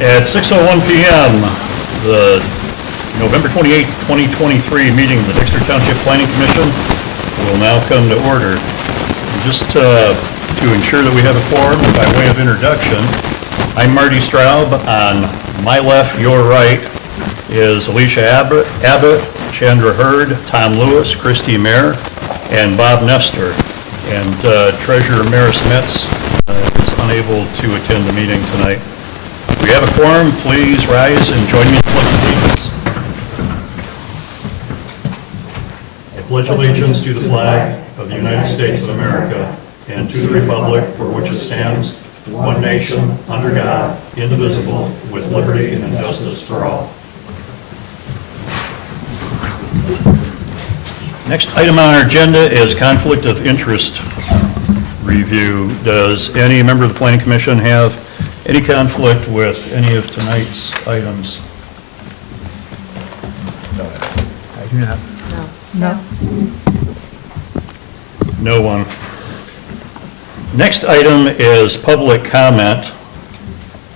At 6:01 p.m., the November 28th, 2023 meeting of the Dexter Township Planning Commission will now come to order. Just to ensure that we have a quorum, by way of introduction, I'm Marty Straub. On my left, your right, is Alicia Abbott, Chandra Hurd, Tom Lewis, Christy Mayer, and Bob Nestor. And Treasurer Maris Metz is unable to attend the meeting tonight. If we have a quorum, please rise and join me in the Pledge of Allegiance. I pledge allegiance to the flag of the United States of America and to the republic for which it stands, one nation, under God, indivisible, with liberty and justice for all. Next item on our agenda is conflict of interest review. Does any member of the Planning Commission have any conflict with any of tonight's items? No, I do not. No. No one. Next item is public comment.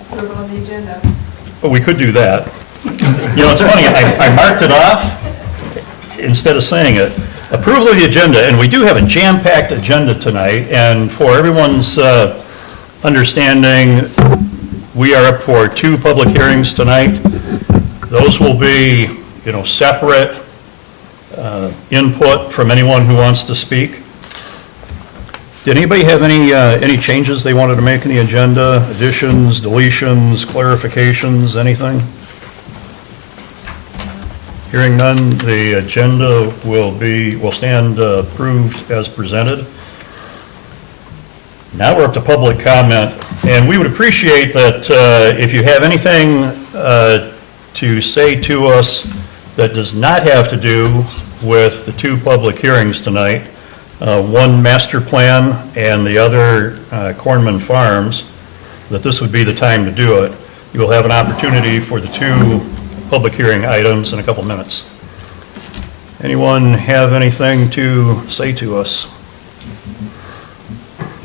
Approval of the agenda. But we could do that. You know, it's funny, I marked it off instead of saying it. Approval of the agenda, and we do have a jam-packed agenda tonight, and for everyone's understanding, we are up for 2 public hearings tonight. Those will be, separate input from anyone who wants to speak. Did anybody have any changes they wanted to make in the agenda? Additions, deletions, clarifications, anything? Hearing none, the agenda will stand approved as presented. Now we're up to public comment, and we would appreciate that if you have anything to say to us that does not have to do with the 2 public hearings tonight, one master plan and the other Cornman Farms, that this would be the time to do it. You will have an opportunity for the 2 public hearing items in a couple minutes. Anyone have anything to say to us?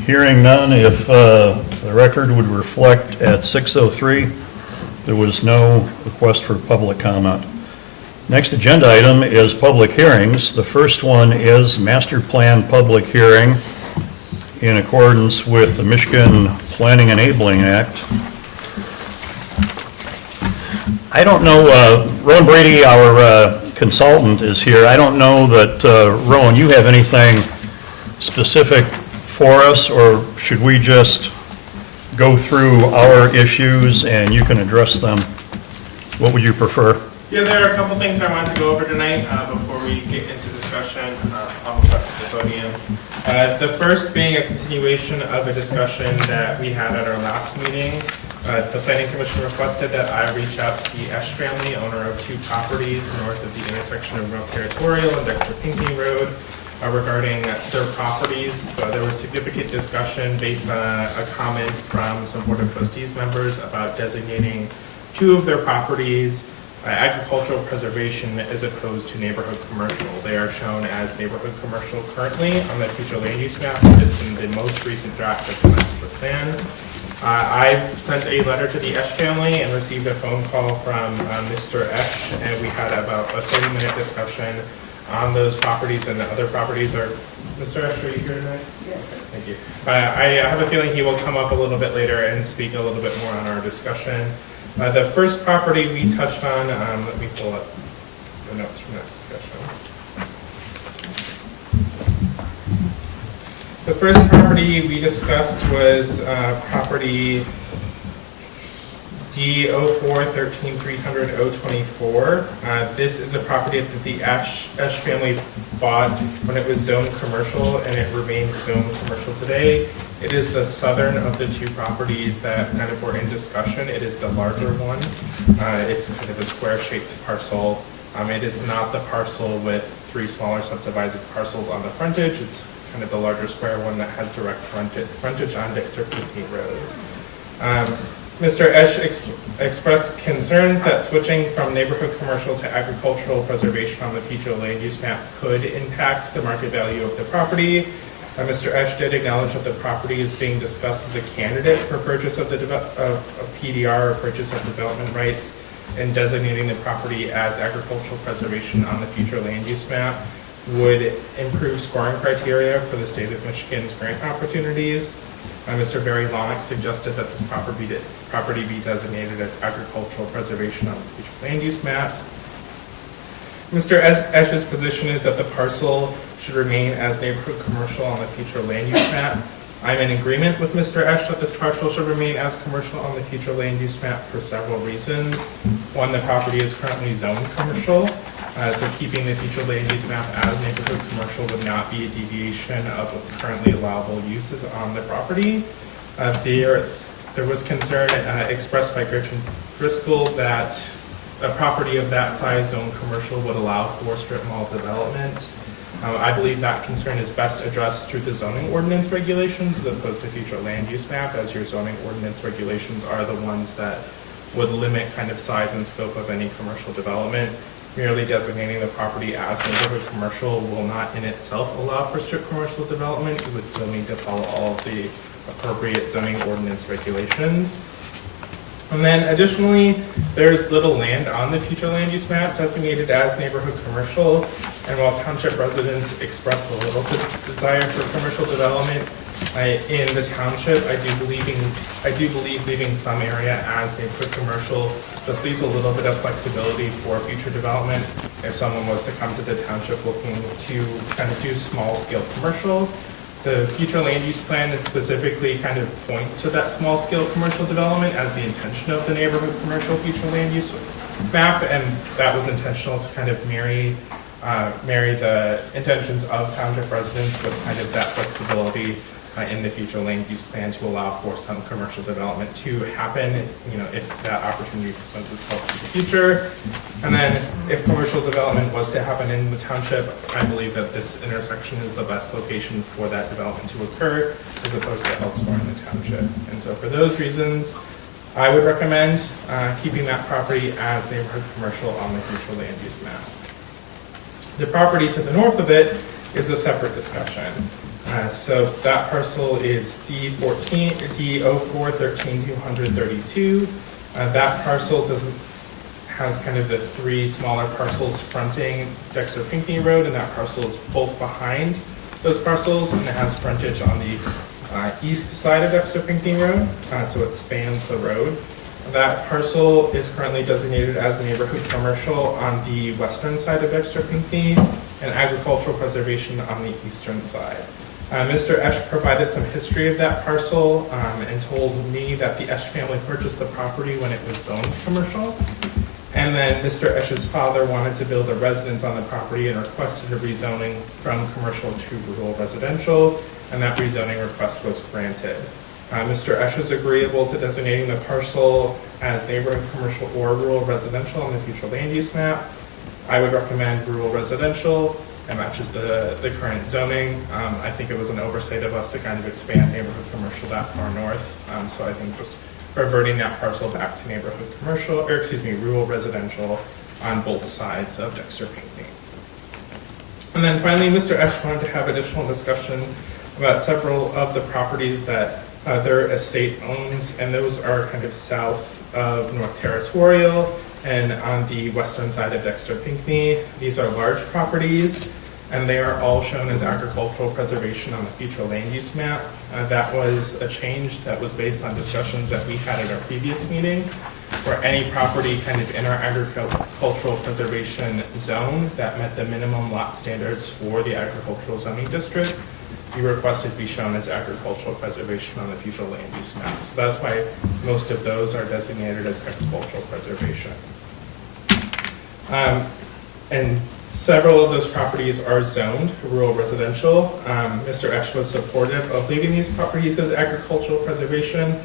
Hearing none, if the record would reflect at 6:03, there was no request for public comment. Next agenda item is public hearings. The first one is master plan public hearing in accordance with the Michigan Planning Enabling Act. I don't know, Rowan Brady, our consultant, is here. I don't know that, Rowan, you have anything specific for us, or should we just go through our issues and you can address them? What would you prefer? Yeah, there are a couple things I wanted to go over tonight before we get into discussion. I'll move up to the podium. The first being a continuation of a discussion that we had at our last meeting. The Planning Commission requested that I reach out to the Esch family, owner of 2 properties north of the intersection of Remote Territorial and Dexter Pinckney Road, regarding their properties. There was significant discussion based on a comment from some Board of Trustees members about designating 2 of their properties agricultural preservation as opposed to neighborhood commercial. They are shown as neighborhood commercial currently on the future land use map. It's in the most recent draft of the master plan. I sent a letter to the Esch family and received a phone call from Mr. Esch, and we had about a 30-minute discussion on those properties, and the other properties are... Mr. Esch, are you here tonight? Yes. Thank you. I have a feeling he will come up a little bit later and speak a little bit more on our discussion. The first property we touched on, let me pull up the notes from that discussion. The first property we discussed was property D04-13-300-024. This is a property that the Esch family bought when it was zoned commercial, and it remains zoned commercial today. It is the southern of the 2 properties that kind of were in discussion. It is the larger one. It's kind of a square-shaped parcel. It is not the parcel with 3 smaller subdivided parcels on the frontage. It's kind of the larger square one that has direct frontage on Dexter Pinckney Road. Mr. Esch expressed concerns that switching from neighborhood commercial to agricultural preservation on the future land use map could impact the market value of the property. Mr. Esch did acknowledge that the property is being discussed as a candidate for purchase of PDR, or purchase of development rights, and designating the property as agricultural preservation on the future land use map would improve scoring criteria for the state of Michigan's grant opportunities. Mr. Barry Lonick suggested that this property be designated as agricultural preservation on the future land use map. Mr. Esch's position is that the parcel should remain as neighborhood commercial on the future land use map. I'm in agreement with Mr. Esch that this parcel should remain as commercial on the future land use map for several reasons. One, the property is currently zoned commercial, so keeping the future land use map as neighborhood commercial would not be a deviation of currently allowable uses on the property. There was concern expressed by Gretchen Driscoll that a property of that size zoned commercial would allow for strip mall development. I believe that concern is best addressed through the zoning ordinance regulations as opposed to future land use map, as your zoning ordinance regulations are the ones that would limit kind of size and scope of any commercial development. Merely designating the property as neighborhood commercial will not in itself allow for strict commercial development. It would still need to follow all of the appropriate zoning ordinance regulations. And then additionally, there's little land on the future land use map designated as neighborhood commercial. And while township residents expressed a little desire for commercial development in the township, I do believe leaving some area as neighborhood commercial just leaves a little bit of flexibility for future development. If someone was to come to the township looking to kind of do small scale commercial, the future land use plan specifically kind of points to that small scale commercial development as the intention of the neighborhood commercial future land use map, and that was intentional to kind of marry the intentions of township residents with kind of that flexibility in the future land use plan to allow for some commercial development to happen, if that opportunity presents itself in the future. And then if commercial development was to happen in the township, I believe that this intersection is the best location for that development to occur as opposed to elsewhere in the township. And so for those reasons, I would recommend keeping that property as neighborhood commercial on the future land use map. The property to the north of it is a separate discussion. So that parcel is D04-13-232. That parcel has kind of the three smaller parcels fronting Dexter Pinckney Road, and that parcel is both behind those parcels, and it has frontage on the east side of Dexter Pinckney Road, so it spans the road. That parcel is currently designated as neighborhood commercial on the western side of Dexter Pinckney and agricultural preservation on the eastern side. Mr. Esch provided some history of that parcel and told me that the Esch family purchased the property when it was zoned commercial. And then Mr. Esch's father wanted to build a residence on the property and requested a rezoning from commercial to rural residential, and that rezoning request was granted. Mr. Esch is agreeable to designating the parcel as neighborhood commercial or rural residential on the future land use map. I would recommend rural residential. It matches the current zoning. I think it was an oversight of us to kind of expand neighborhood commercial that far north. So I think just reverting that parcel back to neighborhood commercial, rural residential on both sides of Dexter Pinckney. And then finally, Mr. Esch wanted to have additional discussion about several of the properties that their estate owns, and those are kind of south of North Territorial and on the western side of Dexter Pinckney. These are large properties, and they are all shown as agricultural preservation on the future land use map. That was a change that was based on discussions that we had at our previous meeting, where any property kind of in our agricultural preservation zone that met the minimum lot standards for the agricultural zoning district, we requested be shown as agricultural preservation on the future land use map. So that's why most of those are designated as agricultural preservation. And several of those properties are zoned rural residential. Mr. Esch was supportive of leaving these properties as agricultural preservation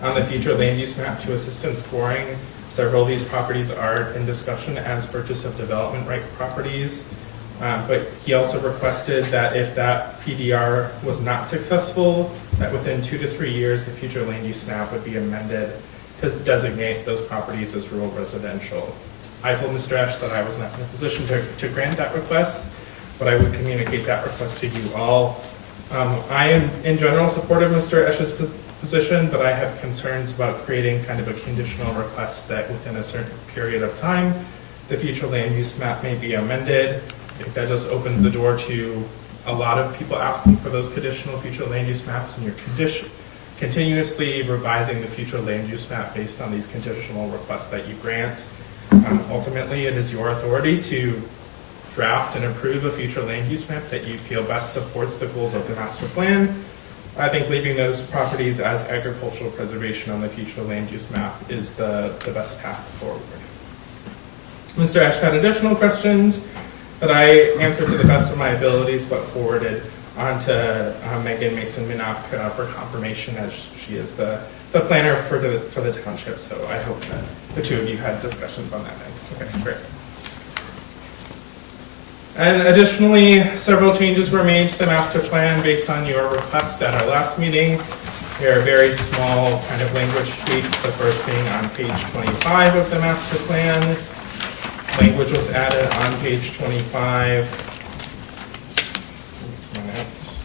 on the future land use map to assist in scoring. Several of these properties are in discussion as purchase of development right properties. But he also requested that if that PDR was not successful, that within 2 to 3 years, the future land use map would be amended to designate those properties as rural residential. I told Mr. Esch that I was not in a position to grant that request, but I would communicate that request to you all I am in general support of Mr. Esch's position, but I have concerns about creating kind of a conditional request that within a certain period of time, the future land use map may be amended. I think that just opens the door to a lot of people asking for those conditional future land use maps, and you're continuously revising the future land use map based on these conditional requests that you grant. Ultimately, it is your authority to draft and approve a future land use map that you feel best supports the goals of the master plan. I think leaving those properties as agricultural preservation on the future land use map is the best path forward. Mr. Esch had additional questions that I answered to the best of my abilities, but forwarded on to Megan Mason-Minock for confirmation, as she is the planner for the township. So I hope that the two of you had discussions on that end. Okay, great. And additionally, several changes were made to the master plan based on your requests at our last meeting. There are very small kind of language tweaks, the first being on page 25 of the master plan. Language was added on page 25. That's my notes.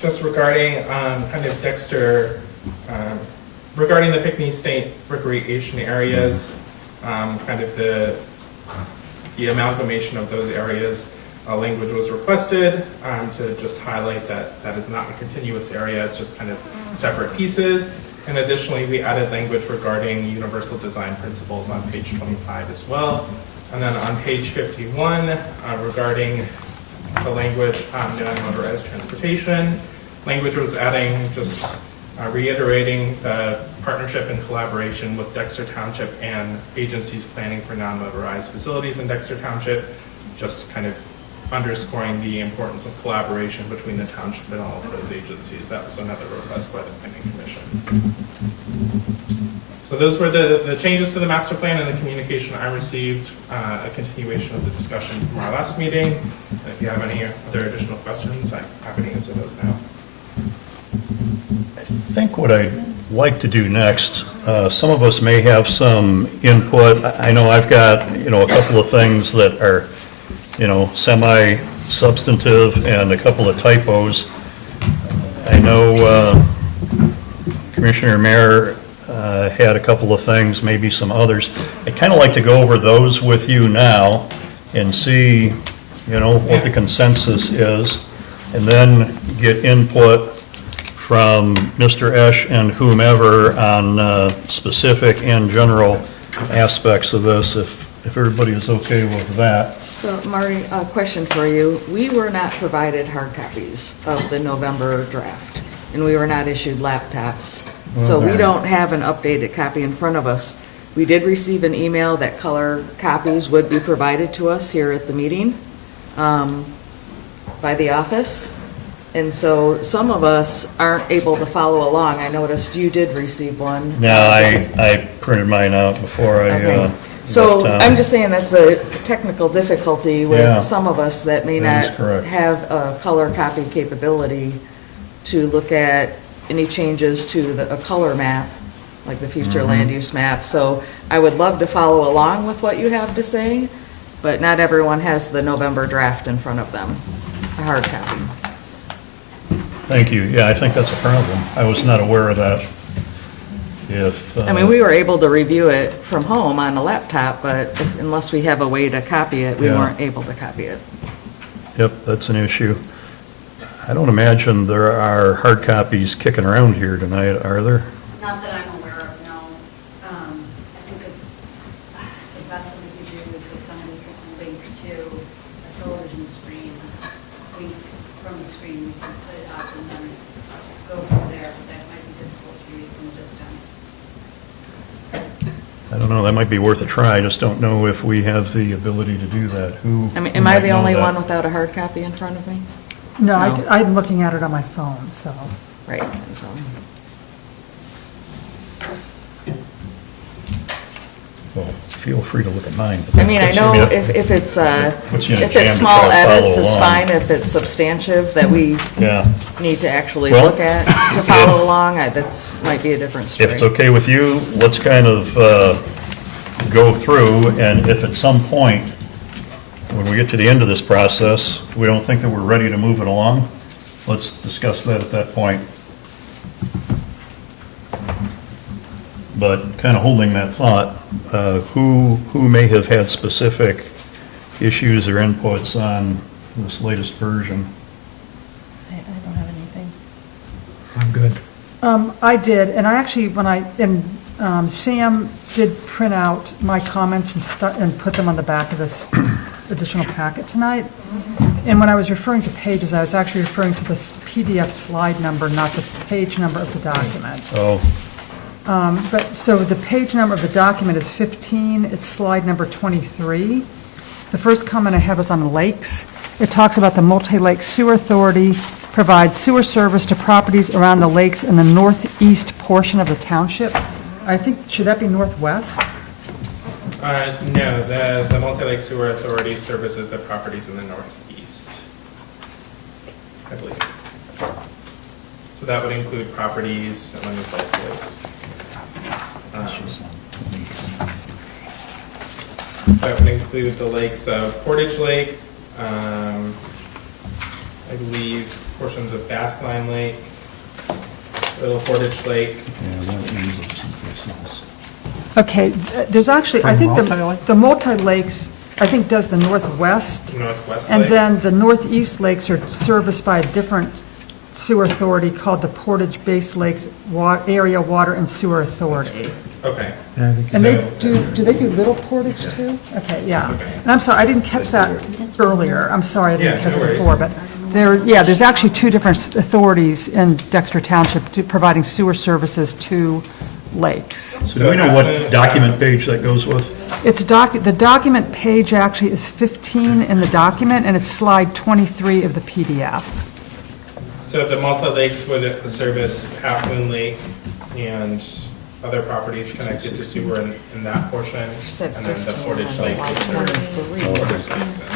Just regarding kind of Dexter, regarding the Pinckney State recreation areas, kind of the amalgamation of those areas, language was requested to just highlight that that is not a continuous area, it's just kind of separate pieces. And additionally, we added language regarding universal design principles on page 25 as well. And then on page 51, regarding the language on non-motorized transportation, language was adding just reiterating the partnership and collaboration with Dexter Township and agencies planning for non-motorized facilities in Dexter Township, just kind of underscoring the importance of collaboration between the township and all of those agencies. That was another request by the Planning Commission. So those were the changes to the master plan and the communication I received, a continuation of the discussion from our last meeting. And if you have any other additional questions, I'm happy to answer those now. I think what I'd like to do next, some of us may have some input. I know I've got, a couple of things that are, semi-substantive and a couple of typos. I know Commissioner Mayer had a couple of things, maybe some others. I'd kind of like to go over those with you now and see, what the consensus is, and then get input from Mr. Esch and whomever on specific and general aspects of this, if everybody is okay with that. So, Marty, a question for you. We were not provided hard copies of the November draft, and we were not issued laptops. So we don't have an updated copy in front of us. We did receive an email that color copies would be provided to us here at the meeting by the office. And so some of us aren't able to follow along. I noticed you did receive one. No, I printed mine out before I Okay. So left town. I'm just saying that's a technical difficulty with Yeah. some of us that may That is not correct. have a color copy capability to look at any changes to a color map, like the future Mm-hmm. land use map. So I would love to follow along with what you have to say, but not everyone has the November draft in front of them, a hard copy. Thank you. Yeah, I think that's a problem. I was not aware of that. I mean, we were able to review it from home on a laptop, but unless we have a way to copy it, we Yeah. weren't able to copy it. Yep, that's an issue. I don't imagine there are hard copies kicking around here tonight, are there? Not that I'm aware of, no. I think the best that we could do is if somebody could link to a television screen, from the screen, we can put it up and then go from there, but that might be difficult to read from a distance. I don't know, that might be worth a try. I just don't know if we have the ability to do that. Who I mean, who am I might the know only that? one without a hard copy in front of me? No, No. I'm looking at it on my phone, so. Right, so, Well, feel free to look at mine. but I mean, I that puts know you- if it's, Puts you in a if jam it's to small try to follow edits, it's along. fine. If it's substantive that we Yeah, need to actually Well, look at to follow along, that's, might be a different story. if it's okay with you, let's kind of go through, and if at some point, when we get to the end of this process, we don't think that we're ready to move it along, let's discuss that at that point. But kind of holding that thought, who may have had specific issues or inputs on this latest version? I don't have anything. I'm good. I did, and I actually, Sam did print out my comments and put them on the back of this additional packet tonight. And when I was referring to pages, I was actually referring to this PDF slide number, not the page number of the document. Oh, So the page number of the document is 15, it's slide number 23. The first comment I have is on lakes. It talks about the Multi-Lake Sewer Authority provides sewer service to properties around the lakes in the northeast portion of the township. I think, should that be northwest? No, the Multi-Lake Sewer Authority services the properties in the northeast, I believe. So that would include properties along the Gulf Lakes. That would include the lakes of Portage Lake, I believe portions of Bass Line Lake, Little Portage Lake. yeah, that ends up someplace else. Okay, there's actually, I think Multi-Lake? the Multi-Lakes, I think does the northwest. Northwest And Lakes. then the northeast lakes are serviced by a different sewer authority called the Portage Base Lakes Area Water and Sewer Authority. Okay. Yeah, I think And they So- do they do Little Portage too? Okay, yeah. Okay. And I'm sorry, I didn't catch that earlier. I'm sorry, I didn't Yeah, catch no it worries. before, but there's actually two different authorities in Dexter Township providing sewer services to lakes. So do we know what document page that goes with? The document page actually is 15 in the document, and it's slide 23 of the PDF. So the Multi-Lakes would service Half Moon Lake and other properties connected to sewer in that portion. She said And then the 15 Portage on Lake slide would service 23. Portage Lakes and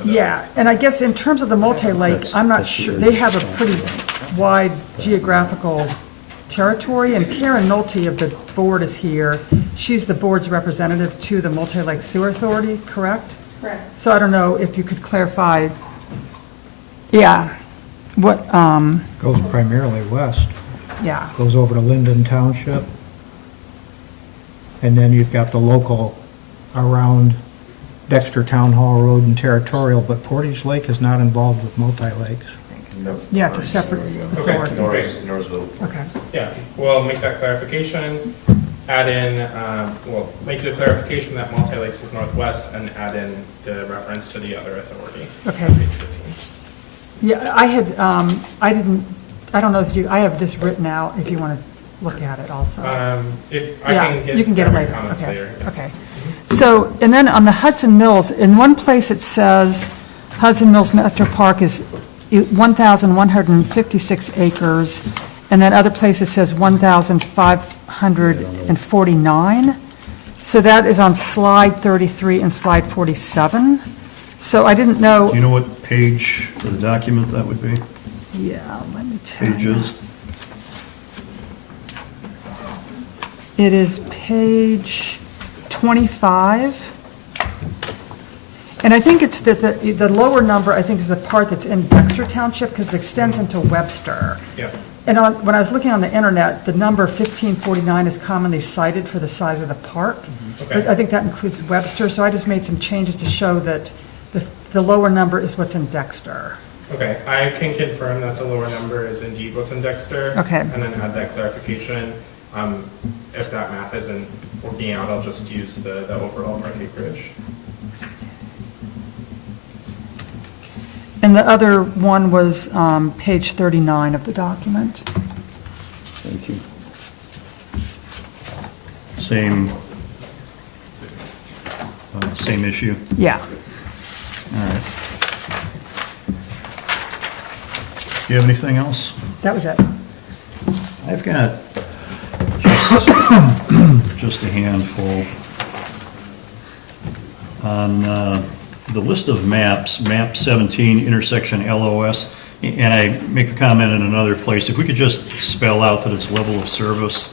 other Yeah, lakes. and I guess in terms of the multi-lake, I'm not sure, they have a pretty wide geographical territory, and Karen Nolte of the board is here. She's the board's representative to the Multi-Lake Sewer Authority, correct? Correct. So I don't know if you could clarify, yeah, what, goes primarily west, yeah, goes over to Linden Township. And then you've got the local around Dexter Town Hall Road and Territorial, but Portage Lake is not involved with multi-lakes. yeah, it's a separate authority. Okay. Yeah, we'll make that clarification, add in, we'll make the clarification that Multi-Lakes is northwest and add in the reference to the other authority. Okay. on page 15. Yeah, I don't know if I have this written out, if you want to look at it also. If I Yeah, can get. you can get it further later. comments Okay, later. okay. So, and then on the Hudson Mills, in one place it says Hudson Mills Metro Park is 1,156 acres, and then other place it says 1,549. So that is on slide 33 and slide 47. So I didn't Do know, you know what page of the document that would be? yeah, let me tell you. Pages? It is page 25. And I think it's that the lower number, I think, is the part that's in Dexter Township, because it extends into Webster. Yeah, And when I was looking on the internet, the number 1549 is commonly cited for the size of the park. Okay. But I think that includes Webster, so I just made some changes to show that the lower number is what's in Dexter. okay, I can confirm that the lower number is indeed what's in Dexter. Okay. And then add that clarification. If that math isn't working out, I'll just use the overall park acreage. And the other one was page 39 of the document. Thank you. Same issue? Yeah. All right. Do you have anything else? That was it. I've got just a handful. on the list of maps, map 17, intersection LOS, and I make the comment in another place, if we could just spell out that it's level of service,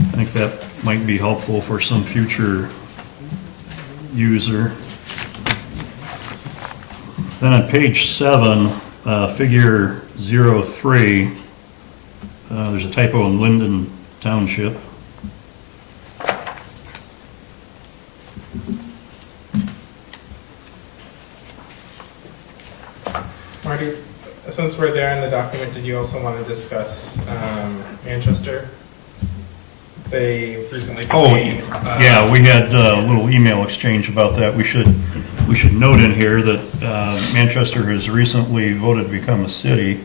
I think that might be helpful for some future user. Then on page 7, figure 03, there's a typo in Linden Township. Marty, since we're there in the document, did you also want to discuss Manchester? They recently Oh, became, yeah, we had a little email exchange about that. We should note in here that Manchester has recently voted to become a city,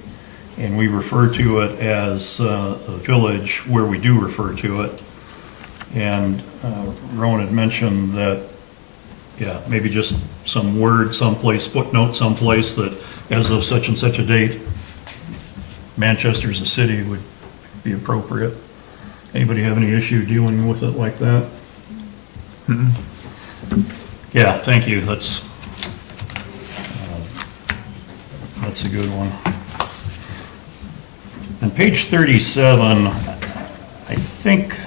and we refer to it as a village where we do refer to it. And Rowan had mentioned that, yeah, maybe just some word someplace, footnote someplace that as of such and such a date, Manchester as a city would be appropriate. Anybody have any issue dealing with it like that? Yeah, thank you. That's a good one. On page 37, I think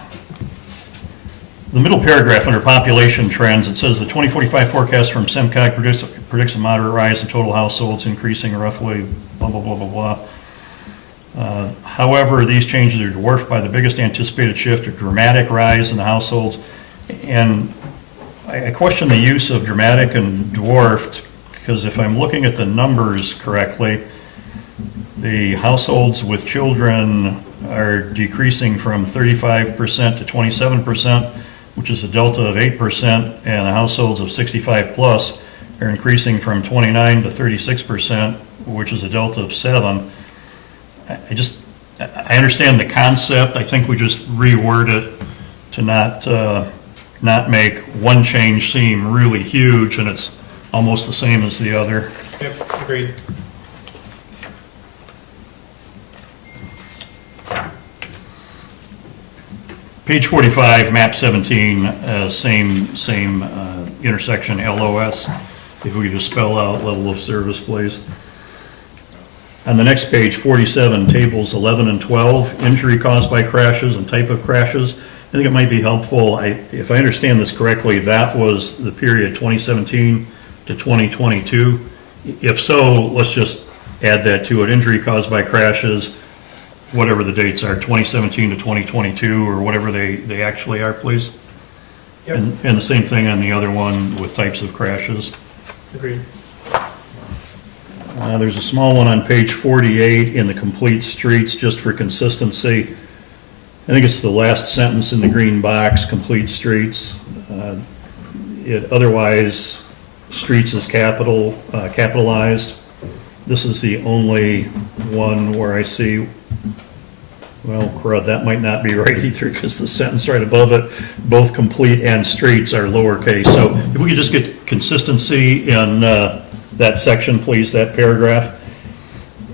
the middle paragraph under population trends, it says the 2045 forecast from SEMCOG predicts a moderate rise in total households, increasing roughly blah, blah, blah, blah, blah. However, these changes are dwarfed by the biggest anticipated shift or dramatic rise in the households. And I question the use of dramatic and dwarfed, because if I'm looking at the numbers correctly, the households with children are decreasing from 35% to 27%, which is a delta of 8%, and the households of 65 plus are increasing from 29 to 36%, which is a delta of 7. I understand the concept. I think we just reword it to not make one change seem really huge and it's almost the same as the other. Yep, agreed. Page 45, map 17, same intersection LOS. If we could just spell out level of service, please. On the next page, 47, tables 11 and 12, injury caused by crashes and type of crashes. I think it might be helpful, if I understand this correctly, that was the period 2017 to 2022. If so, let's just add that to it. Injury caused by crashes, whatever the dates are, 2017 to 2022, or whatever they actually are, please. Yep, And the same thing on the other one with types of crashes. agreed. There's a small one on page 48 in the complete streets, just for consistency. I think it's the last sentence in the green box, complete streets. Otherwise, streets is capitalized. This is the only one where I see, well, crud, that might not be right either, because the sentence right above it, both complete and streets are lowercase. So if we could just get consistency in that section, please, that paragraph.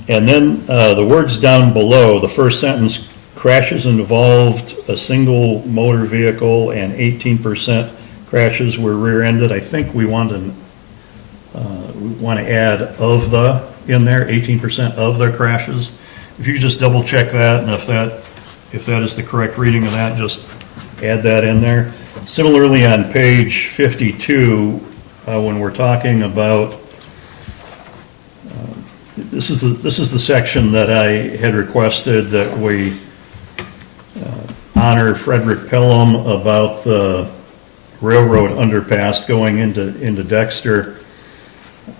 And then the words down below, the first sentence, crashes involved a single motor vehicle and 18% crashes were rear-ended. I think we want to add of the in there, 18% of the crashes. If you could just double check that, and if that is the correct reading of that, just add that in there. Similarly, on page 52, when we're talking about this is the section that I had requested that we honor Frederick Pelham about the railroad underpass going into Dexter.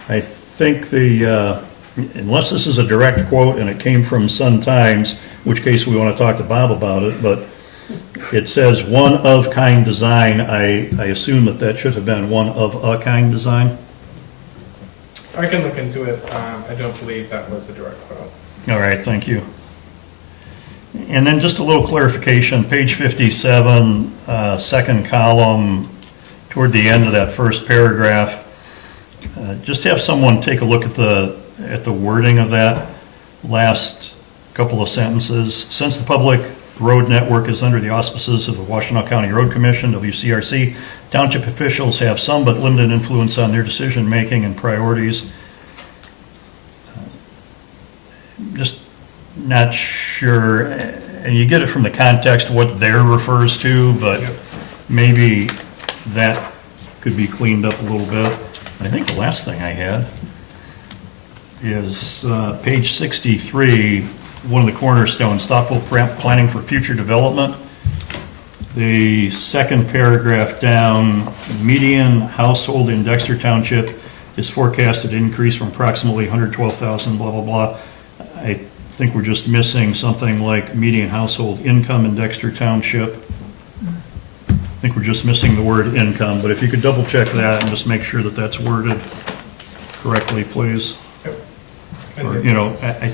I think unless this is a direct quote and it came from Sun-Times, in which case we want to talk to Bob about it, but it says one of kind design. I assume that should have been one of a kind design. I can look into it. I don't believe that was a direct quote. All right, thank you. And then just a little clarification, page 57, second column, toward the end of that first paragraph, just have someone take a look at the wording of that last couple of sentences. Since the public road network is under the auspices of the Washtenaw County Road Commission, WCRC. Township officials have some but limited influence on their decision-making and priorities. Just not sure, and you get it from the context what there refers to, but Yep. maybe that could be cleaned up a little bit. I think the last thing I had is page 63, one of the cornerstones, thoughtful planning for future development. The second paragraph down, median household in Dexter Township is forecasted to increase from approximately 112,000, blah, blah, blah. I think we're just missing something like median household income in Dexter Township. I think we're just missing the word income, but if you could double check that and just make sure that that's worded correctly, please. And Or, you know, I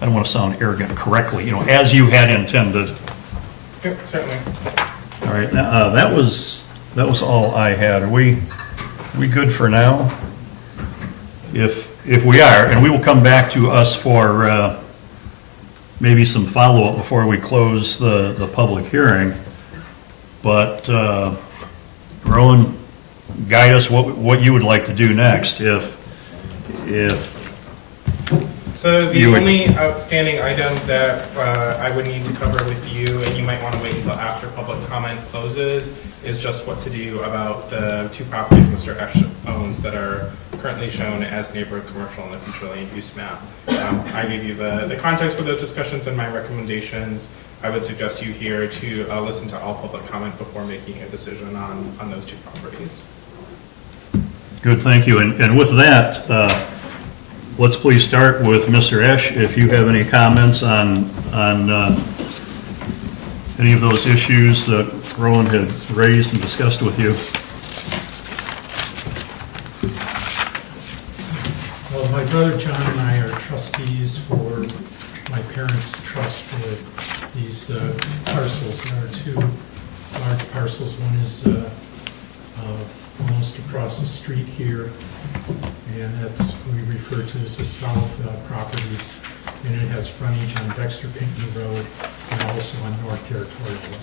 don't want to sound arrogant, correctly, you know, as you had intended. Yep, certainly. All right, that was all I had. Are we good for now? If we are, and we will come back to us for maybe some follow-up before we close the public hearing. But Rowan, guide us what you would like to do next if So the You would- only outstanding item that I would need to cover with you, and you might want to wait until after public comment closes, is just what to do about the two properties Mr. Esch owns that are currently shown as neighborhood commercial in the future land use map. I gave you the context for those discussions and my recommendations. I would suggest you here to listen to all public comment before making a decision on those two properties. Good, thank you. And with that, let's please start with Mr. Esch. If you have any comments on any of those issues that Rowan had raised and discussed with you. Well, my brother John and I are trustees for my parents' trust for these parcels. There are two large parcels. One is almost across the street here, and that's, we refer to as the south properties, and it has frontage on Dexter Pinckney Road and also on North Territorial Road.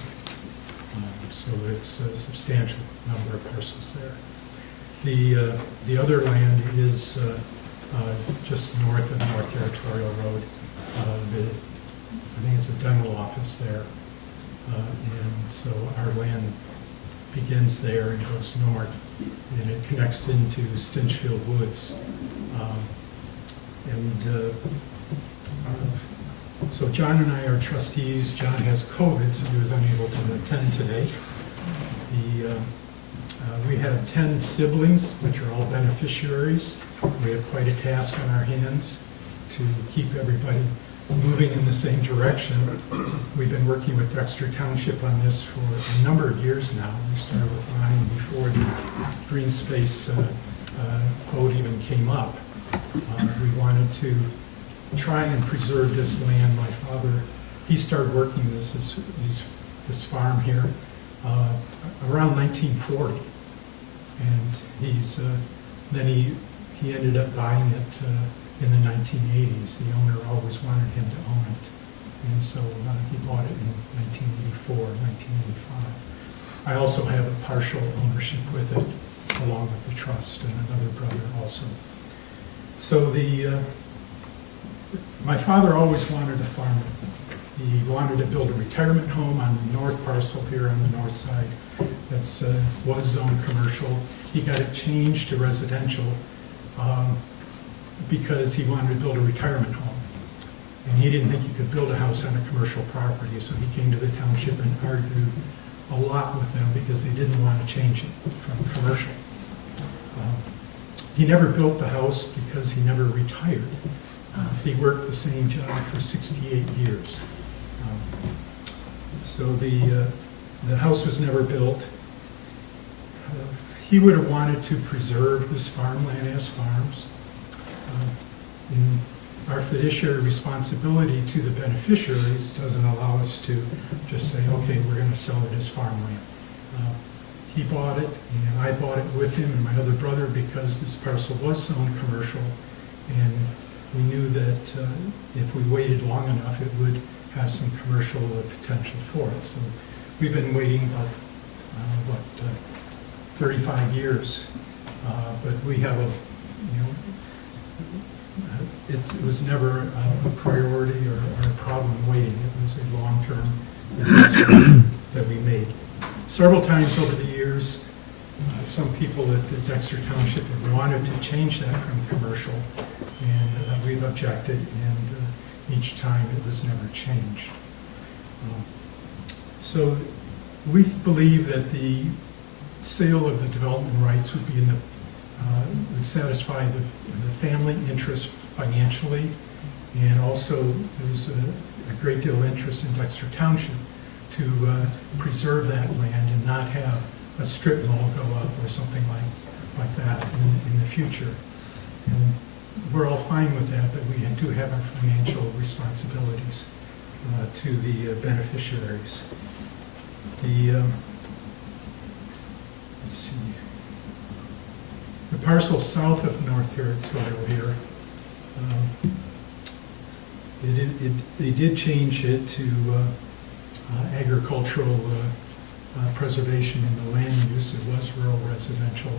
So it's a substantial number of parcels there. The other land is just north of North Territorial Road. I think it's a dental office there. And so our land begins there and goes north, and it connects into Stinchfield Woods. So John and I are trustees. John has COVID, so he was unable to attend today. We have 10 siblings, which are all beneficiaries. We have quite a task on our hands to keep everybody moving in the same direction. We've been working with Dexter Township on this for a number of years now. We started with Ryan before the green space vote even came up. We wanted to try and preserve this land. My father, he started working this farm here around 1940, and then he ended up buying it in the 1980s. The owner always wanted him to own it, and so he bought it in 1984, 1985. I also have a partial ownership with it, along with the trust and another brother also. So my father always wanted to farm it. He wanted to build a retirement home on the north parcel here on the north side. That's was zoned commercial. He got it changed to residential because he wanted to build a retirement home. And he didn't think he could build a house on a commercial property, so he came to the township and argued a lot with them because they didn't want to change it from commercial. He never built the house because he never retired. He worked the same job for 68 years. So the house was never built. He would have wanted to preserve this farmland as farms. Our fiduciary responsibility to the beneficiaries doesn't allow us to just say, okay, we're going to sell it as farmland. He bought it, and I bought it with him and my other brother because this parcel was zoned commercial, and we knew that if we waited long enough, it would has some commercial potential for it. So we've been waiting about, 35 years, but we have a, it was never a priority or a problem waiting. It was a long-term investment that we made. Several times over the years, some people at the Dexter Township have wanted to change that from commercial, and we've objected, and each time it was never changed. So we believe that the sale of the development rights would be would satisfy the family interest financially, and also there's a great deal of interest in Dexter Township to preserve that land and not have a strip mall go up or something like that in the future. And we're all fine with that, but we do have our financial responsibilities to the beneficiaries. Let's see. The parcel south of North Territorial here, they did change it to agricultural preservation in the land use. It was rural residential.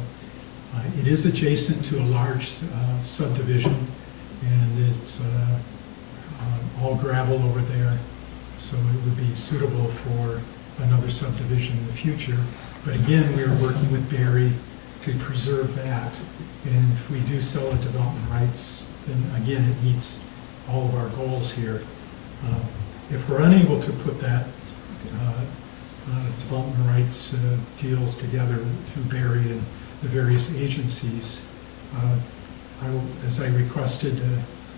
It is adjacent to a large subdivision, and it's all gravel over there, so it would be suitable for another subdivision in the future. But again, we are working with Barry to preserve that, and if we do sell the development rights, then again, it meets all of our goals here. If we're unable to put that development rights deals together through Barry and the various agencies, as I requested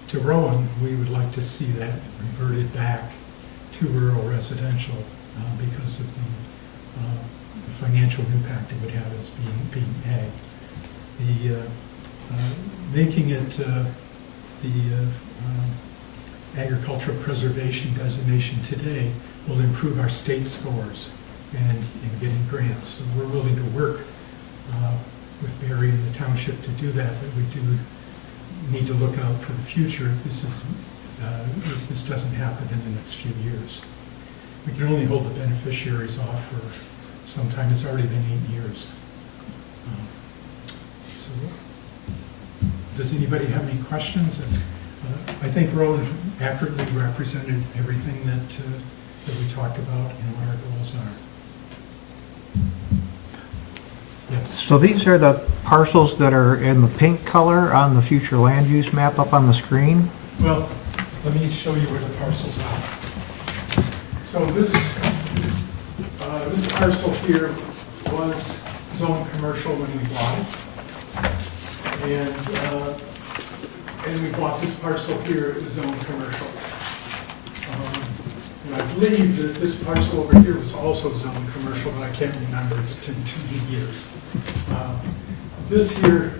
to Rowan, we would like to see that reverted back to rural residential because of the financial impact it would have as being ag. Making it the agricultural preservation designation today will improve our state scores and in getting grants. So we're willing to work with Barry and the township to do that, but we do need to look out for the future if this doesn't happen in the next few years. We can only hold the beneficiaries off for some time. It's already been 8 years. So, does anybody have any questions? I think Rowan accurately represented everything that we talked about and what our goals are. Yes. So these are the parcels that are in the pink color on the future land use map up on the screen? Well, let me show you where the parcels are. So this parcel here was zone commercial when we bought it. And we bought this parcel here, it was zone commercial. And I believe that this parcel over here was also zone commercial, but I can't remember, it's been too many years. This here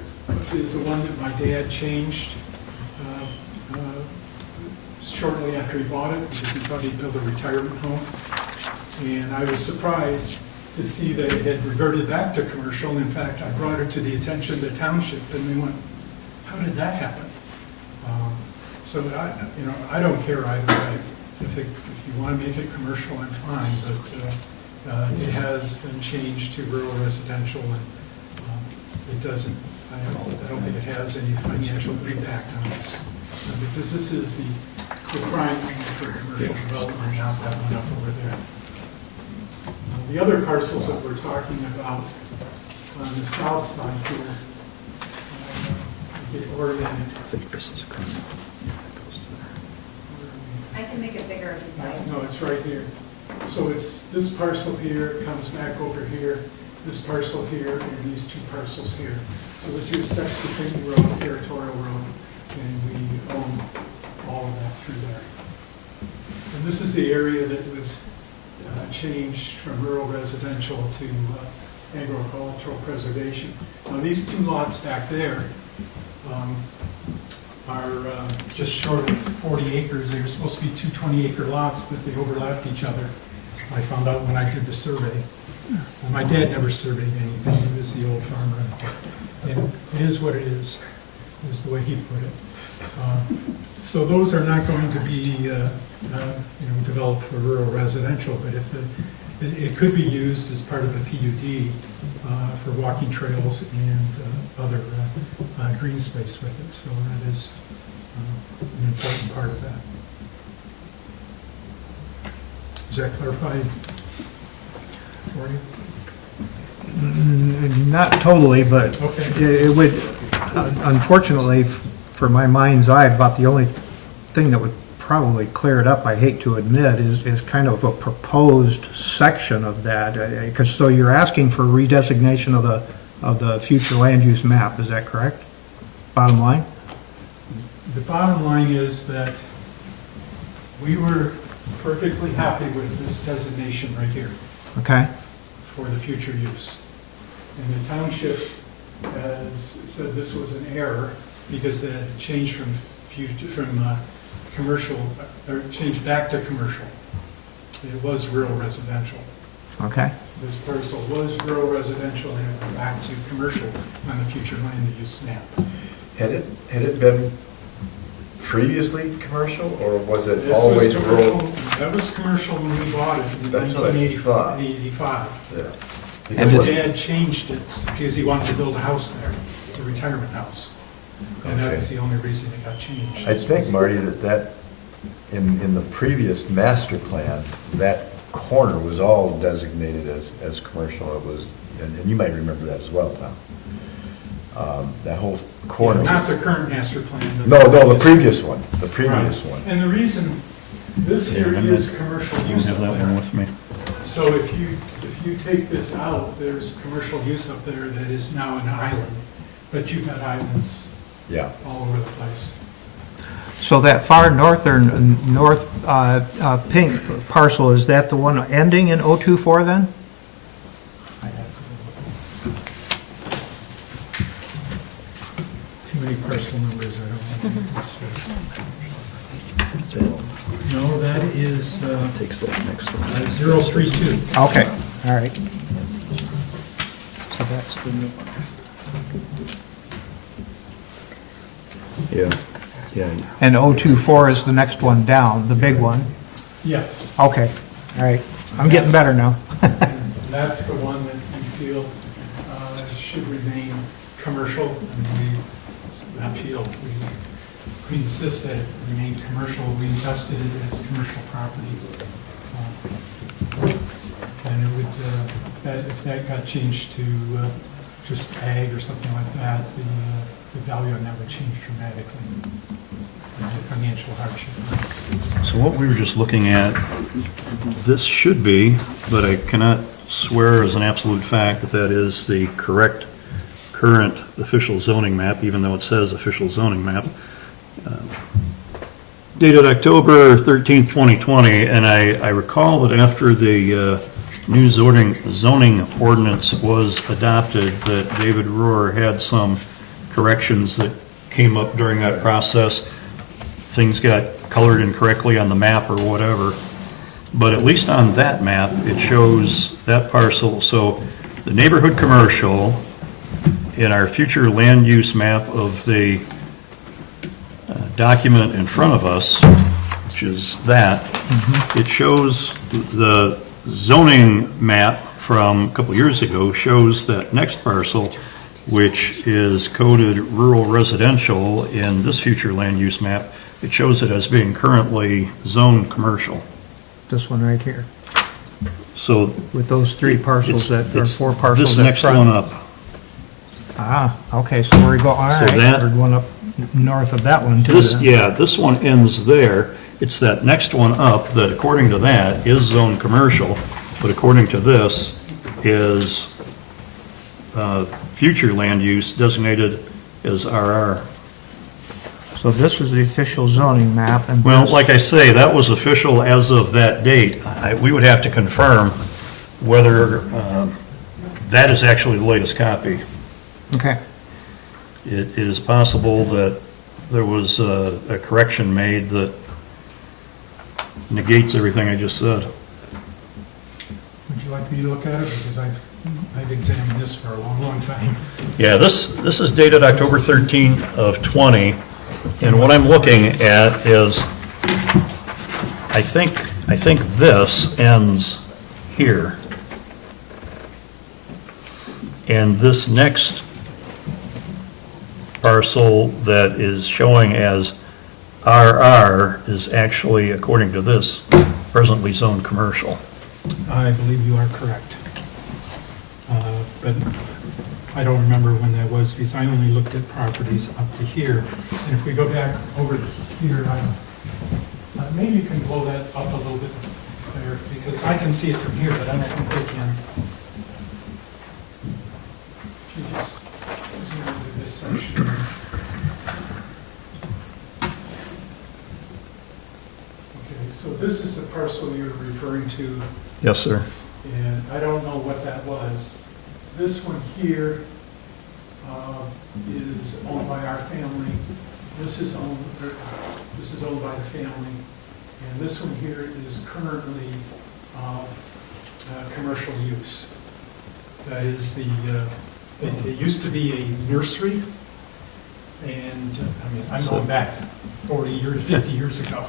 is the one that my dad changed shortly after he bought it, because he thought he'd build a retirement home. And I was surprised to see that it had reverted back to commercial. In fact, I brought it to the attention of the township, and they went, how did that happen? So I don't care either way. If you want to make it commercial, I'm fine, but it has been changed to rural residential, and it doesn't, I don't think it has any financial impact on us, because this is the prime land for commercial development, not that one up over there. The other parcels that we're talking about on the south side here, get oriented. I can make it bigger if you'd like. No, it's right here. So it's this parcel here, comes back over here, this parcel here, and these two parcels here. So this here's Dexter Pinckney Road, Territorial Road, and we own all of that through there. And this is the area that was changed from rural residential to agricultural preservation. Now these two lots back there are just short of 40 acres. They were supposed to be two 20-acre lots, but they overlapped each other. I found out when I did the survey. My dad never surveyed anything. He was the old farmer. And it is what it is the way he put it. So those are not going to be, developed for rural residential, but if it could be used as part of a PUD for walking trails and other green space with it. So that is an important part of that. Does that clarify for you? Not totally, but Okay. it would, unfortunately, for my mind's eye, about the only thing that would probably clear it up, I hate to admit, is kind of a proposed section of that. Because, so you're asking for redesignation of the future land use map, is that correct? Bottom line? The bottom line is that we were perfectly happy with this designation right here Okay, for the future use. And the township has said this was an error because it had changed from commercial, or changed back to commercial. It was rural residential. okay. This parcel was rural residential and it went back to commercial on the future land use map. Had it been previously commercial, or was it This was always commercial- rural? That was commercial when we bought it in That's what I thought. 1985. Yeah. And My Because dad changed it because he wanted to build a house there, a retirement house. And that Okay. was the only reason it got changed. I think, Marty, that in the previous master plan, that corner was all designated as commercial. It was, and you might remember that as well, Tom. That whole corner Not was. the current master plan. but No, the previous one, the previous Right. one. And the reason, this Yeah, here I'm is not- commercial I don't use have up that one there. with me. So if you take this out, there's commercial use up there that is now an island, but you've got islands Yeah. all over the place. So that far northern, north pink parcel, is that the one ending in 024 then? Too many parcel numbers, I don't want to straight. No, that is Takes that next one. 032. Okay, all right. So that's the new one. Yeah, yeah. And 024 is the next one down, the big one? Yes. Okay, all right. I'm getting better now. And that's the one that we feel should remain commercial, and we insist that it remain commercial. We invested it as commercial property. And it would, if that got changed to just ag or something like that, the value on that would change dramatically. And the financial hardship. So what we were just looking at, this should be, but I cannot swear as an absolute fact that that is the correct current official zoning map, even though it says official zoning map. Dated October 13th, 2020, and I recall that after the new zoning ordinance was adopted, that David Rohr had some corrections that came up during that process. Things got colored incorrectly on the map or whatever. But at least on that map, it shows that parcel. So the neighborhood commercial in our future land use map of the document in front of us, which is that, it shows the zoning map from a couple years ago shows that next parcel, which is coded rural residential in this future land use map. It shows it as being currently zoned commercial. This one right here, So with those three parcels it's- that, or it's four parcels this that next front. one up. Ah, okay, so we're going, all So right, that- we're going up north of that one too. This, then. yeah, this one ends there. It's that next one up that according to that is zone commercial, but according to this is future land use designated as RR. So this is the official zoning map and Well, this- like I say, that was official as of that date. We would have to confirm whether that is actually the latest copy. Okay, It is possible that there was a correction made that negates everything I just said. Would you like me to look at it? Because I've examined this for a long, long time. Yeah, this is dated October 13 of 20, And what I'm looking at is, I think this ends here. And this next parcel that is showing as RR is actually, according to this, presently zoned commercial. I believe you are correct. But I don't remember when that was, because I only looked at properties up to here. And if we go back over here, maybe you can blow that up a little bit there, because I can see it from here, but I don't think they can. If you just zoom into this section. Okay, so this is the parcel you're referring to. Yes, sir. And I don't know what that was. This one here is owned by our family. This is owned by the family. And this one here is currently commercial use. That is it used to be a nursery. And, I mean, I'm going back 40 years, 50 years ago.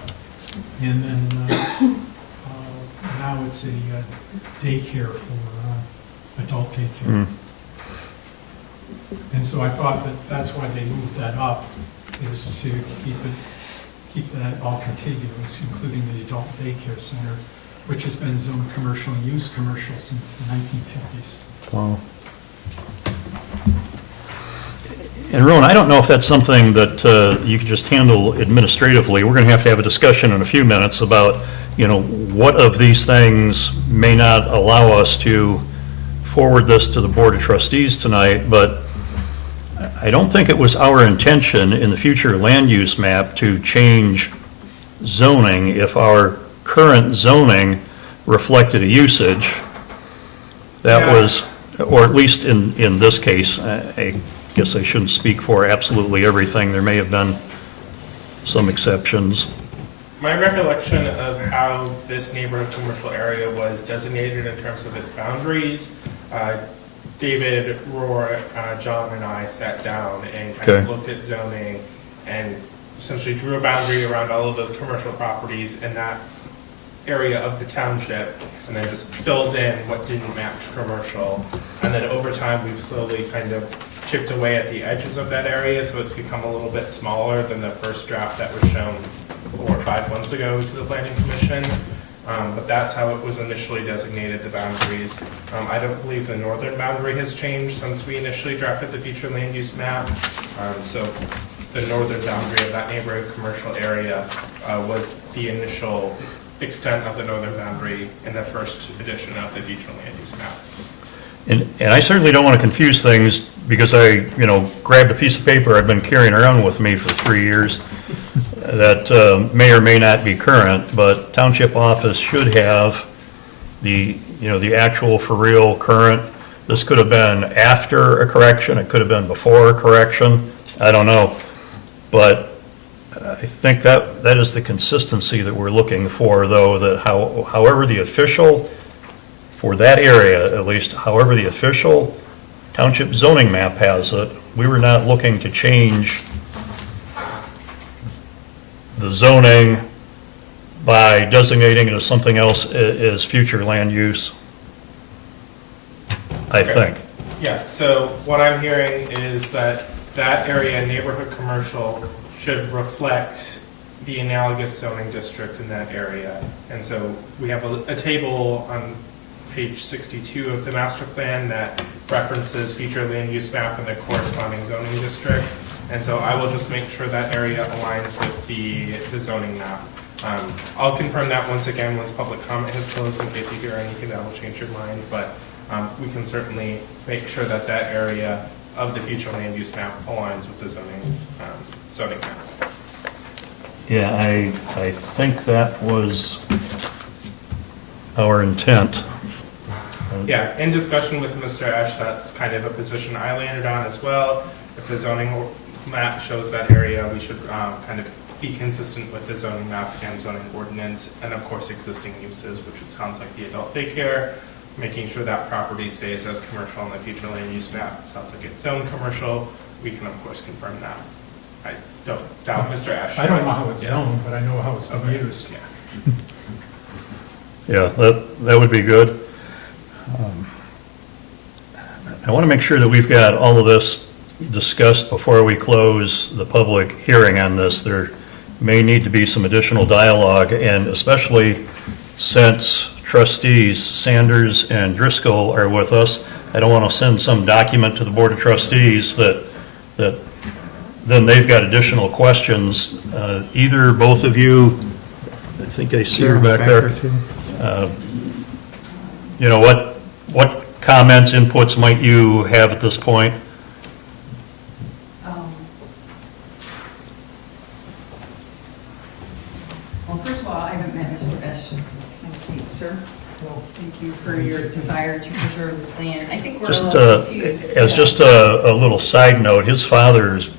And then now it's a daycare for adult daycare. Mm. And so I thought that that's why they moved that up, is to keep that all contiguous, including the adult daycare center, which has been zoned commercial and used commercial since the 1950s. Wow. And Rowan, I don't know if that's something that you could just handle administratively. We're going to have a discussion in a few minutes about, what of these things may not allow us to forward this to the Board of Trustees tonight, but I don't think it was our intention in the future land use map to change zoning if our current zoning reflected a usage that was, or at least in this case, I guess I shouldn't speak for absolutely everything. There may have been some exceptions. My recollection of how this neighborhood commercial area was designated in terms of its boundaries, David, Roar, John, and I sat down and kind of looked at zoning and essentially drew a boundary around all of the commercial properties in that area of the township, and then just filled in what didn't match commercial. And then over time, we've slowly kind of chipped away at the edges of that area, so it's become a little bit smaller than the first draft that was shown 4 or 5 months ago to the Planning Commission. But that's how it was initially designated, the boundaries. I don't believe the northern boundary has changed since we initially drafted the future land use map. So the northern boundary of that neighborhood commercial area was the initial extent of the northern boundary in the first edition of the future land use map. And I certainly don't want to confuse things because I, grabbed a piece of paper I've been carrying around with me for 3 years that may or may not be current, but township office should have the actual for real current. This could have been after a correction, it could have been before a correction, I don't know. But I think that is the consistency that we're looking for, though, that however the official, for that area at least, however the official township zoning map has it, we were not looking to change the zoning by designating it as something else as future land use, I think. Yeah, so what I'm hearing is that area, neighborhood commercial, should reflect the analogous zoning district in that area. And so we have a table on page 62 of the master plan that references future land use map and the corresponding zoning district. And so I will just make sure that area aligns with the zoning map. I'll confirm that once again once public comment has closed in case you hear anything that will change your mind, but we can certainly make sure that area of the future land use map aligns with the zoning map. Yeah, I think that was our intent. Yeah, in discussion with Mr. Esch, that's kind of a position I landed on as well. If the zoning map shows that area, we should kind of be consistent with the zoning map and zoning ordinance, and of course existing uses, which it sounds like the adult daycare, making sure that property stays as commercial in the future land use map. It sounds like it's zoned commercial. We can of course confirm that. I don't doubt Mr. Ash. I don't know how it's zoned, but I know how it's been Okay. used. Yeah, that would be good. I want to make sure that we've got all of this discussed before we close the public hearing on this. There may need to be some additional dialogue, and especially since trustees Sanders and Driscoll are with us, I don't want to send some document to the Board of Trustees that then they've got additional questions. Either, both of you, I think I see her back there. too. You know, what comments, inputs might you have at this point? Well, first of all, I haven't met Mr. Esch. Nice to meet you, sir. Thank you for your desire to preserve this land. I think we're a Just, little confused. as just a little side note, his father's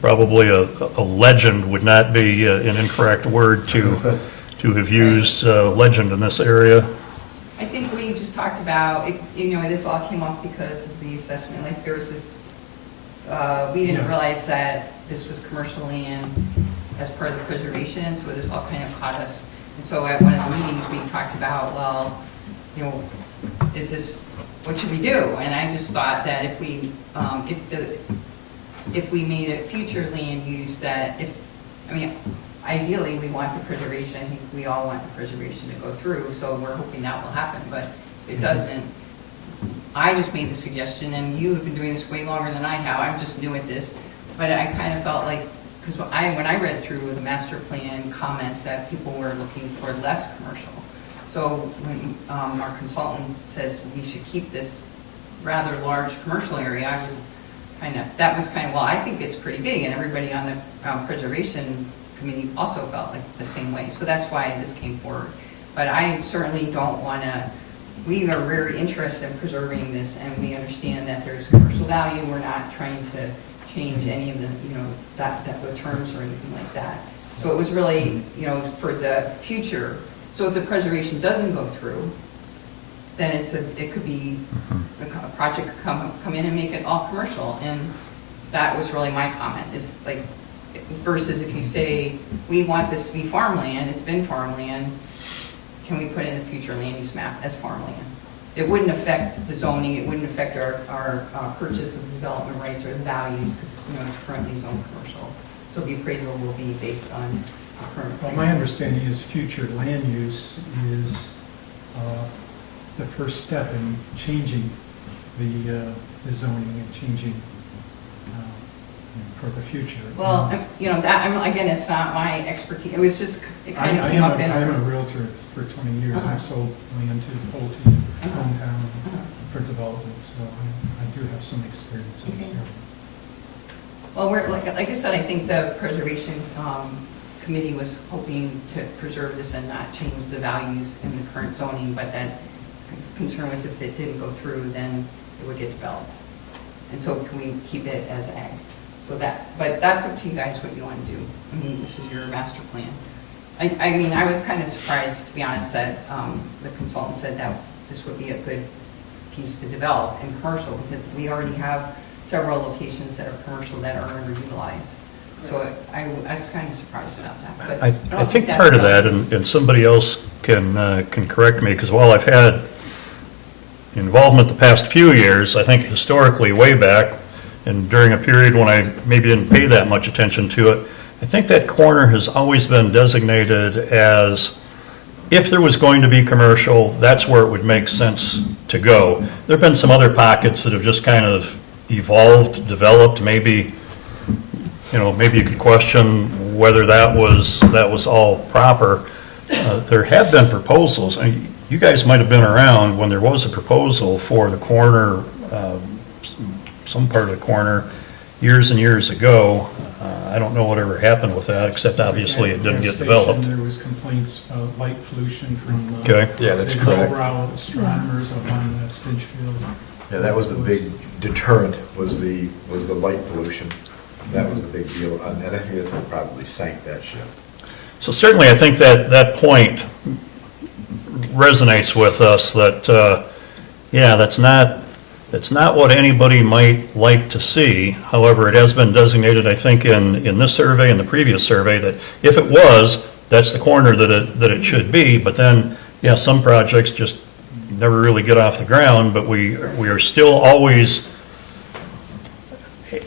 probably a legend, would not be an incorrect word to have used legend in this area. I think we just talked about, this all came up because of the assessment, like there was this, we didn't Yes. realize that this was commercial land as part of the preservation, so this all kind of caught us. And so at one of the meetings, we talked about, well, what should we do? And I just thought that if we made it future land use ideally, we want the preservation, I think we all want the preservation to go through, so we're hoping that will happen, but if it doesn't, I just made the suggestion, and you have been doing this way longer than I have, I'm just new at this, but I kind of felt like, because when I read through the master plan comments, that people were looking for less commercial. So when our consultant says we should keep this rather large commercial area, I was well, I think it's pretty big, and everybody on the preservation committee also felt like the same way. So that's why this came forward. But I certainly don't want to, we are very interested in preserving this, and we understand that there's commercial value. We're not trying to change any of the, the terms or anything like that. So it was really, for the future. So if the preservation doesn't go through, then it could be, a project could come in and make it all commercial. And that was really my comment, is like, versus if you say, we want this to be farmland, it's been farmland, can we put in the future land use map as farmland? It wouldn't affect the zoning, it wouldn't affect our purchase of development rights or the values, because, it's currently zoned commercial. So the appraisal will be based on current. Well, my understanding is future land use is the first step in changing the zoning and changing for the future. Well, again, it's not my expertise, it was just, it kind of came up in. I'm a realtor for 20 years, I've sold land to Pulte, hometown, for development, so I do have some experience in this area. Well, we're, like I said, I think the preservation committee was hoping to preserve this and not change the values in the current zoning, but that concern was if it didn't go through, then it would get developed. And so can we keep it as ag? But that's up to you guys what you want to do. I mean, this is your master plan. I was kind of surprised, to be honest, that the consultant said that this would be a good piece to develop in commercial, because we already have several locations that are commercial that are underutilized. So I was kind of surprised about that. But I don't think that's part of about- that, and somebody else can correct me, because while I've had involvement the past few years, I think historically, way back, and during a period when I maybe didn't pay that much attention to it, I think that corner has always been designated as, if there was going to be commercial, that's where it would make sense to go. There have been some other pockets that have just kind of evolved, developed, maybe you could question whether that was all proper. There have been proposals, and you guys might have been around when there was a proposal for the corner, some part of the corner, years and years ago. I don't know whatever happened with that, except obviously it didn't Gas get station, developed. There was complaints about light pollution from Okay. Yeah, that's the correct. Colorado astronomers up on Stinchfield. Yeah, that was the big deterrent, was the light pollution. That was the big deal, and I think that's what probably sank that ship. So certainly, I think that point resonates with us, that, that's not It's not what anybody might like to see. However, it has been designated, I think, in this survey and the previous survey, that if it was, that's the corner that it should be. But then, yeah, some projects just never really get off the ground, but we are still always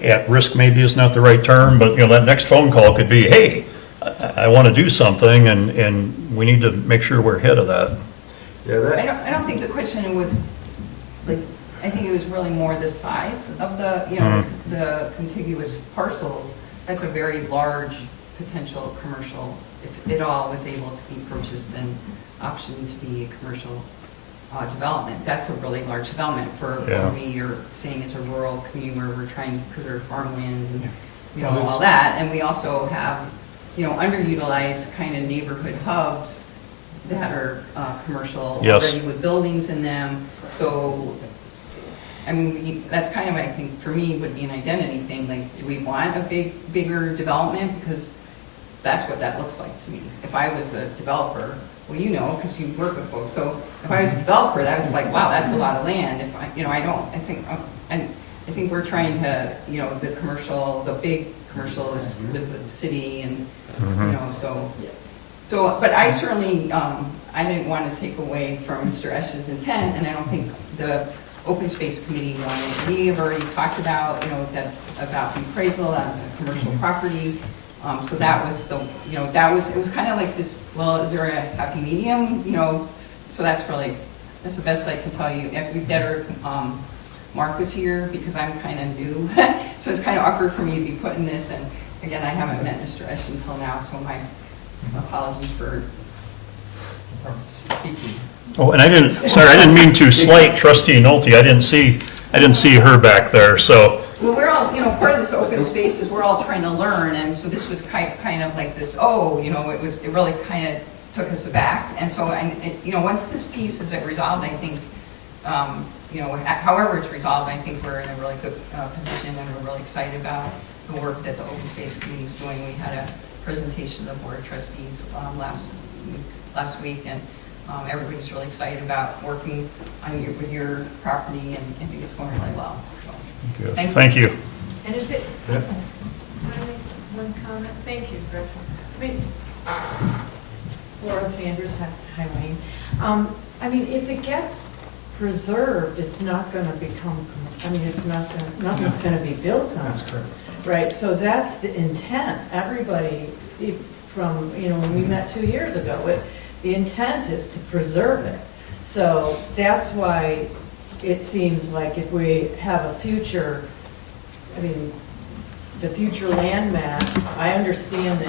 at risk, maybe is not the right term, but, that next phone call could be, hey, I want to do something, and we need to make sure we're ahead of that. Yeah, I don't think the question was, like, I think it was really more the size of the, the contiguous parcels. That's a very large potential commercial, if it all was able to be purchased and optioned to be a commercial development. That's a really large development for Yeah. me, you're saying it's a rural community where we're trying to preserve farmland and, Well, it's- all that. And we also have, underutilized kind of neighborhood hubs that are commercial Yes. already with buildings in them. So, I mean, that's kind of, I think, for me, would be an identity thing. Like, do we want a bigger development? Because that's what that looks like to me. If I was a developer, well, because you work with folks. So if I was a developer, that was like, wow, that's a lot of land. If I think we're trying to, the big commercial is the city and, so, but I certainly, I didn't want to take away from Mr. Esch's intent, and I don't think the Open Space Committee wanted. We have already talked about, about the appraisal on the commercial property. So that was it was kind of like this, well, is there a happy medium? So that's the best I can tell you. If we better, Mark was here because I'm kind of new. So it's kind of awkward for me to be putting this, and again, I haven't met Mr. Esch until now, so my apologies for speaking. Oh, and I didn't mean to slight trustee Nolte. I didn't see her back there, so. Well, we're all, part of this open space is we're all trying to learn, and so this was kind of like this, it really kind of took us aback. And so, once this piece is resolved, I think, however it's resolved, I think we're in a really good position, and we're really excited about the work that the Open Space Committee is doing. We had a presentation of the Board of Trustees last week, and everybody's really excited about working with your property, and I think it's going really well. So. Thank you. And if it, Yeah. can I make one comment? Thank you, Gretchen. I mean, Laura Sanders, hi Wayne. If it gets preserved, it's not gonna become, nothing's gonna be built on That's it. correct. Right, so that's the intent. Everybody, from, when we met 2 years ago, the intent is to preserve it. So that's why it seems like if we have a future, the future land map, I understand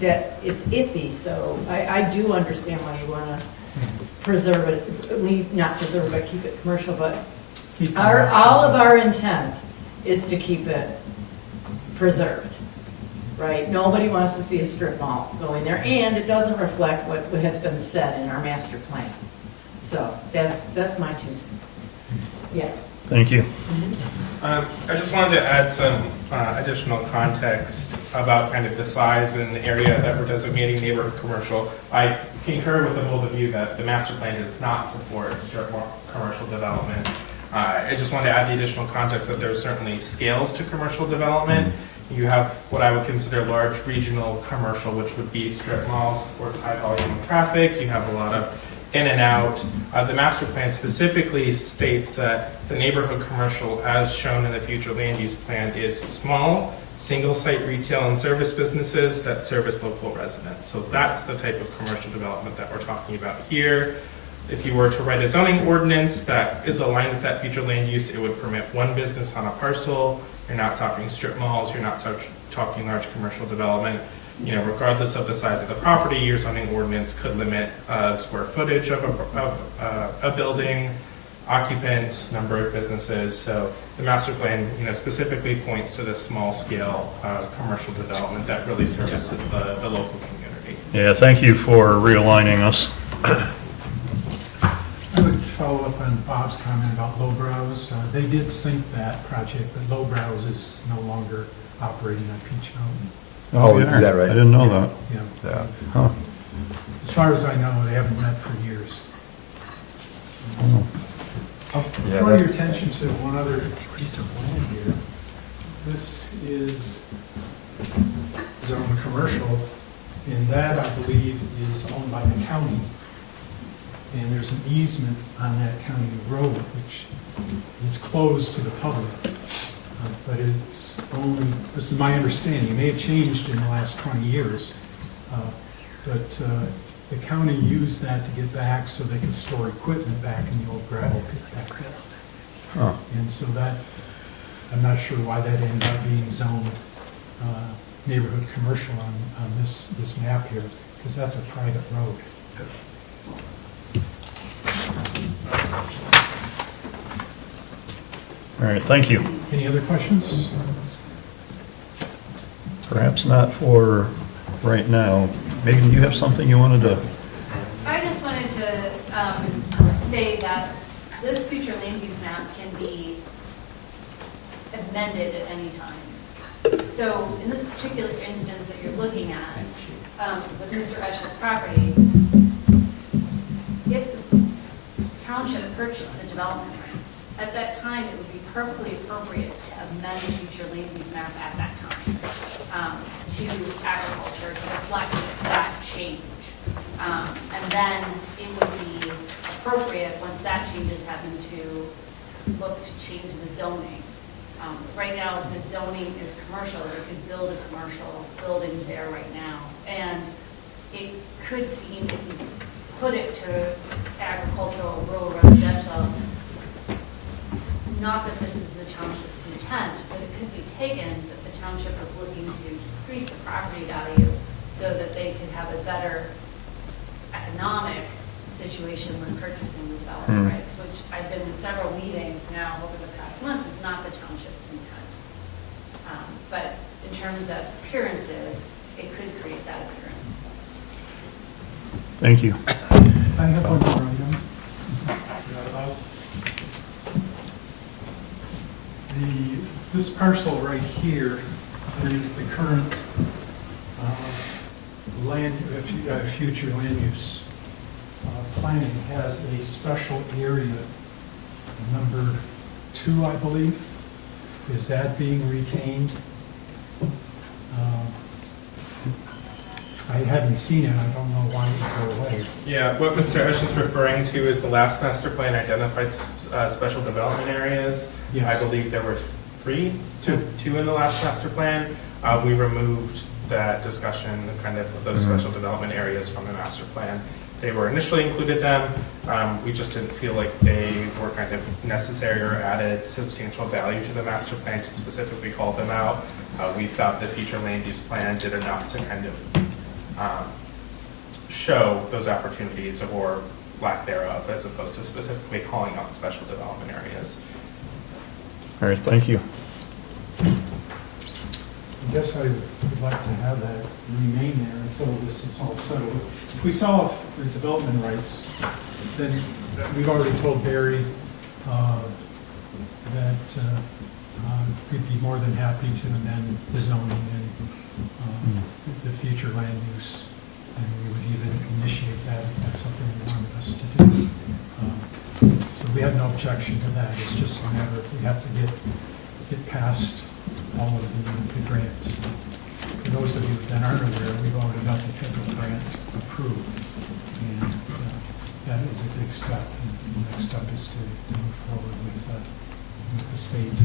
that it's iffy, so I do understand why you want to preserve it, not preserve it, but keep it commercial, but all of our intent is to keep it preserved, right? Nobody wants to see a strip mall going there, and it doesn't reflect what has been said in our master plan. So that's my 2 cents. Yeah. Thank you. I just wanted to add some additional context about kind of the size and area that we're designating neighborhood commercial. I concur with the both of you that the master plan does not support strip mall commercial development. I just wanted to add the additional context that there are certainly scales to commercial development. You have what I would consider large regional commercial, which would be strip malls, supports high volume of traffic. You have a lot of in and out. The master plan specifically states that the neighborhood commercial, as shown in the future land use plan, is small, single-site retail and service businesses that service local residents. So that's the type of commercial development that we're talking about here. If you were to write a zoning ordinance that is aligned with that future land use, it would permit one business on a parcel. You're not talking strip malls, you're not talking large commercial development. Regardless of the size of the property, your zoning ordinance could limit square footage of a building, occupants, number of businesses. So the master plan, specifically points to this small scale commercial development that really services the local community. Yeah, thank you for realigning us. I would follow up on Bob's comment about Lowbrows. They did sink that project, but Lowbrows is no longer operating on Peach Mountain. Oh, is that right? I didn't know that. Yeah. Huh. As far as I know, they haven't met for years. I'll Yeah, draw that- your attention to one other piece of land here. This is zone commercial, and that, I believe, is owned by the county. And there's an easement on that county road, which is closed to the public. But it's owned, this is my understanding, it may have changed in the last 20 years. But the county used that to get back so they could store equipment back in the old gravel pit back there. Huh. And so that, I'm not sure why that ended up being zoned neighborhood commercial on this map here, because that's a private road. All right, thank you. Any other questions? Perhaps not for right now. Megan, do you have something you wanted to? I just wanted to say that this future land use map can be amended at any time. So in this particular instance that you're looking at, with Mr. Esch's property, if the township purchased the development rights, at that time, it would be perfectly appropriate to amend the future land use map at that time to agriculture to reflect that change. And then it would be appropriate, once that change is happened, to look to change the zoning. Right now, the zoning is commercial. They could build a commercial building there right now. And it could seem, if you put it to agricultural, rural, residential, not that this is the township's intent, but it could be taken that the township was looking to increase the property value so that they could have a better economic situation when purchasing the development rights, which I've been in several meetings now over the past month, is not the township's intent. But in terms of appearances, it could create that appearance. Thank you. I have one more item. This parcel right here, underneath the current future land use planning, has a special area, number 2, I believe. Is that being retained? I haven't seen it, I don't know why it would go away. Yeah, what Mr. Esch is referring to is the last master plan identified special development areas. Yes. I believe there were two in the last master plan. We removed that discussion, kind of those special development areas from the master plan. They were initially included them. We just didn't feel like they were kind of necessary or added substantial value to the master plan to specifically call them out. We thought the future land use plan did enough to kind of show those opportunities or lack thereof, as opposed to specifically calling out special development areas. All right, thank you. I guess I would like to have that remain there until this is all settled. If we sell off the development rights, then we've already told Barry that we'd be more than happy to amend the zoning and the future land use, and we would even initiate that if that's something you wanted us to do. So we have no objection to that. It's just a matter of we have to get past all of the grants. For those of you that aren't aware, we've already got the federal grant approved, and that is a big step. And the next step is to move forward with the state.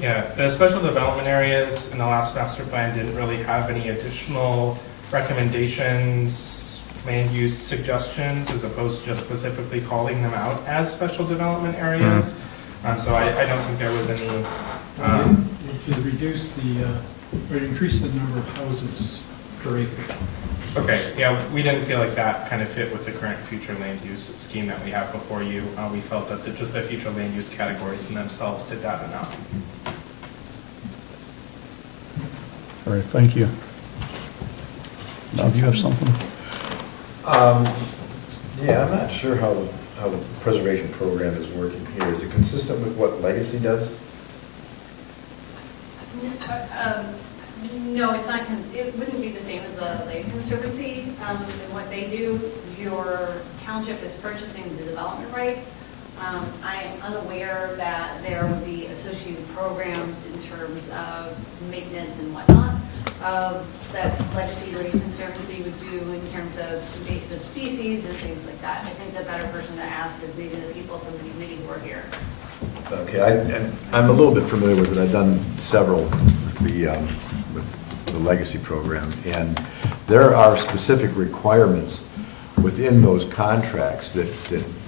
Yeah, the special development areas in the last master plan didn't really have any additional recommendations, land use suggestions, as opposed to just specifically calling them out as special development areas. So I don't think there was any. To reduce or increase the number of houses per acre. Okay, yeah, we didn't feel like that kind of fit with the current future land use scheme that we have before you. We felt that just the future land use categories in themselves did that enough. All right, thank you. Now, do you have something? Yeah, I'm not sure how the preservation program is working here. Is it consistent with what Legacy does? No, it's not, it wouldn't be the same as the Lake Conservancy. In what they do, your township is purchasing the development rights, I am unaware that there would be associated programs in terms of maintenance and whatnot that Legacy Lake Conservancy would do in terms of invasive species and things like that. I think the better person to ask is maybe the people from the committee who are here. Okay, I'm a little bit familiar with it. I've done several with the Legacy program, and there are specific requirements within those contracts that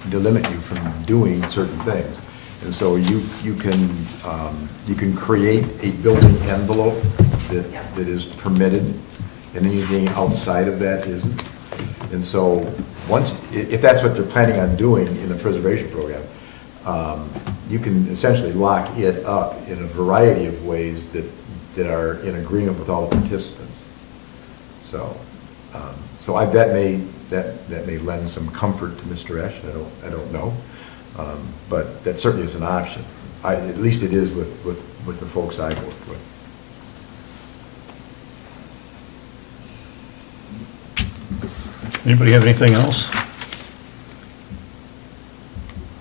delimit you from doing certain things. And so you can create a building envelope that is permitted, and anything outside of that isn't. And so if that's what they're planning on doing in the preservation program, you can essentially lock it up in a variety of ways that are in agreement with all the participants. So, that may lend some comfort to Mr. Esch. I don't know, but that certainly is an option. At least it is with the folks I've worked with. Anybody have anything else?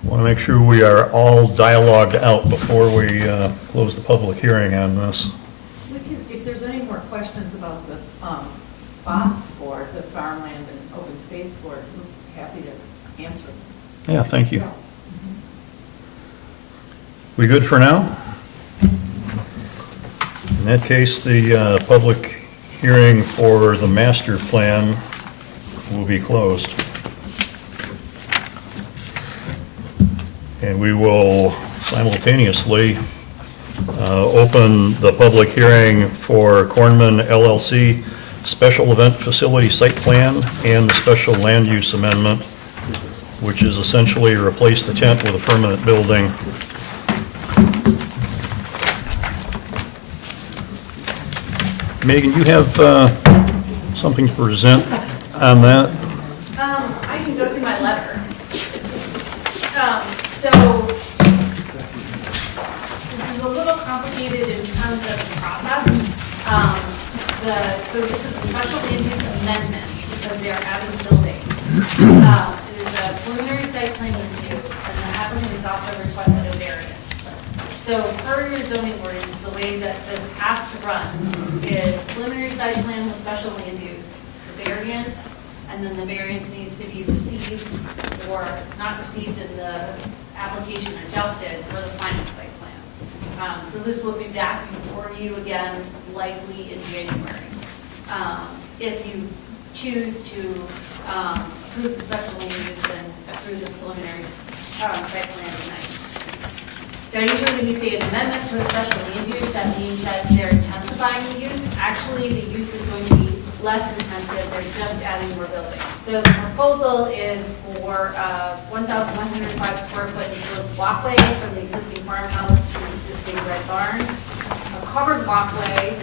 Want to make sure we are all dialogued out before we close the public hearing on this. We can, if there's any more questions about the FOSS board, the Farmland and Open Space Board, I'm happy to answer. Yeah, thank you. We good for now? In that case, the public hearing for the master plan will be closed. And we will simultaneously open the public hearing for Cornman LLC Special Event Facility Site Plan and the Special Land Use Amendment, which is essentially replace the tent with a permanent building. Megan, you have something to present on that? I can go through my letter. So, this is a little complicated in terms of the process. So this is a special land use amendment because they are adding buildings. It is a preliminary site plan review, and the applicant has also requested a variance. So per your zoning ordinance, the way that this has to run is preliminary site plan with special land use, the variance, and then the variance needs to be received or not received in the application adjusted for the final site plan. So this will be back before you again, likely in January. If you choose to approve the special land use and approve the preliminary site plan tonight. Now, usually when you say an amendment to a special land use, that means that they're intensifying the use. Actually, the use is going to be less intensive, they're just adding more buildings. So the proposal is for 1,105 square foot enclosed walkway from the existing farmhouse to the existing red barn. A covered walkway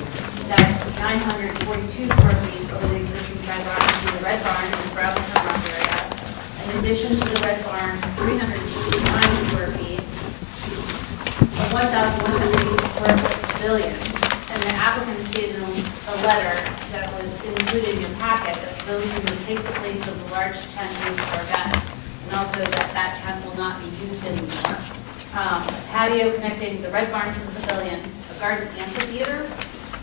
that's 942 square feet over the existing sidewalk to the red barn and the gravel turnaround area. In addition to the red barn, 369 square feet, a 1,180 square foot pavilion. And the applicant stated in a letter that was included in your packet that the pavilion will take the place of the large tent used for events, and also that tent will not be used anymore. A patio connecting the red barn to the pavilion, a garden amphitheater.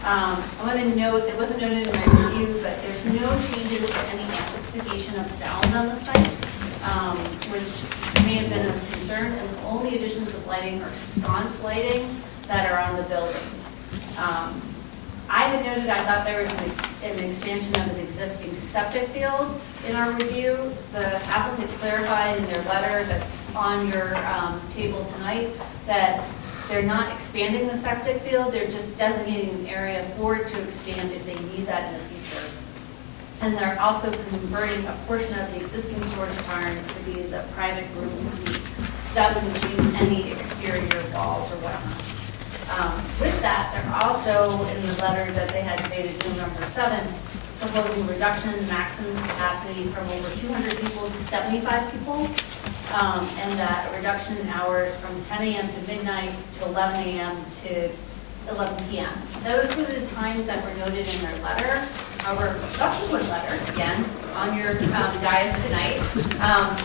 I want to note, it wasn't noted in my review, but there's no changes to any amplification of sound on the site, which may have been of concern, and the only additions of lighting are sconce lighting that are on the buildings. I had noted, I thought there was an expansion of an existing septic field in our review. The applicant clarified in their letter that's on your table tonight that they're not expanding the septic field, they're just designating an area for it to expand if they need that in the future. And they're also converting a portion of the existing storage barn to be the private room suite. So that wouldn't change any exterior walls or whatnot. With that, they're also, in the letter that they had dated November 7th, proposing reduction in maximum capacity from over 200 people to 75 people, and that a reduction in hours from 10 a.m. to midnight to 11 a.m. to 11 p.m. Those were the times that were noted in their letter. Our subsequent letter, again, on your dais tonight,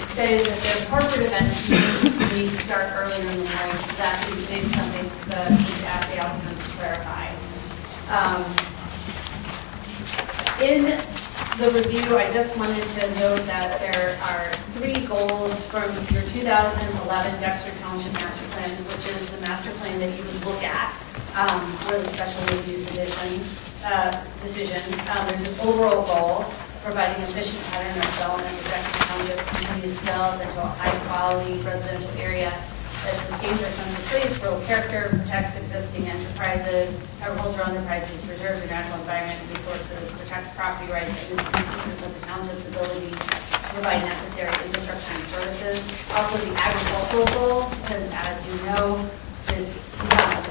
stated that their corporate events need to start earlier in the morning, so that is maybe something that we need to ask the applicant to clarify. In the review, I just wanted to note that there are 3 goals from your 2011 Dexter Township Master Plan, which is the master plan that you would look at for the special land use decision. There's an overall goal, providing efficient pattern of development that Dexter Township continues to develop into a high-quality residential area that sustains our sense of place, rural character, protects existing enterprises, agricultural enterprises, preserves the natural environment and resources, protects property rights, and is consistent with the township's ability to provide necessary infrastructure and services. Also, the agricultural goal, because as you know, this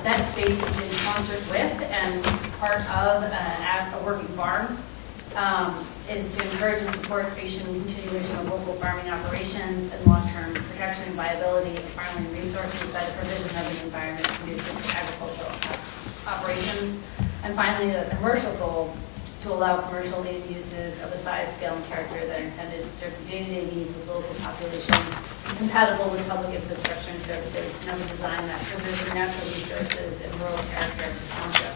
event space is in concert with and part of a working farm, is to encourage and support creation and continuation of local farming operations and long-term protection and viability of farming resources by the provision of an environment conducive to agricultural operations. And finally, the commercial goal, to allow commercial land uses of a size, scale, and character that are intended to serve the day-to-day needs of the local population, compatible with public infrastructure and services, and of a design that preserves the natural resources and rural character of the township.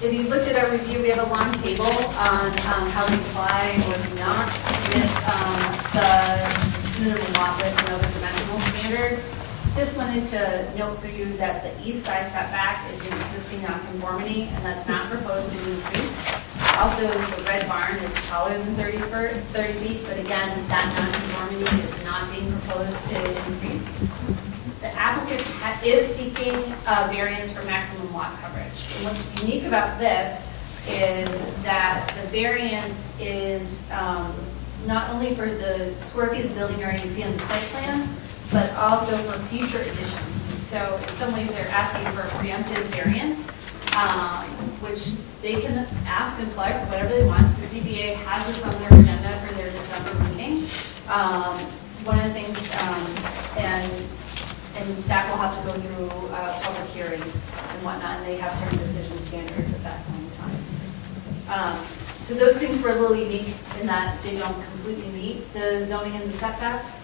If you looked at our review, we have a long table on how they comply or do not with the minimum lot width and other dimensional standards. Just wanted to note for you that the east side setback is an existing nonconformity, and that's not proposed to be increased. Also, the red barn is taller than 30 feet, but again, that nonconformity is not being proposed to increase. The applicant is seeking a variance for maximum lot coverage. And what's unique about this is that the variance is not only for the square feet of the building area you see on the site plan, but also for future additions. So in some ways, they're asking for a preemptive variance, which they can ask and apply for whatever they want. The ZBA has this on their agenda for their December meeting. One of the things, and that will have to go through a public hearing and whatnot, and they have certain decision standards at that point in time. So those things were a little unique in that they don't completely meet the zoning and the setbacks,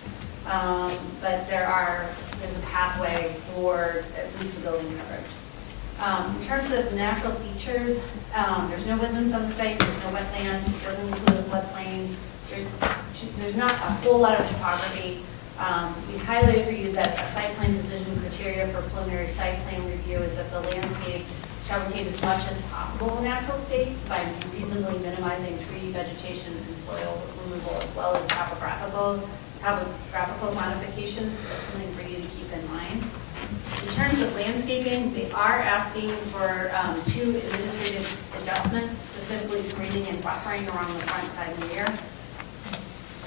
but there's a pathway for at least the building coverage. In terms of natural features, there's no woodlands on the site, there's no wetlands, it doesn't include a floodplain, there's not a whole lot of topography. We highlighted for you that a site plan decision criteria for preliminary site plan review is that the landscape shall retain as much as possible in natural state by reasonably minimizing tree, vegetation, and soil removal, as well as topographical modifications. That's something for you to keep in mind. In terms of landscaping, they are asking for 2 administrative adjustments, specifically screening and buffering around the front, side, and rear.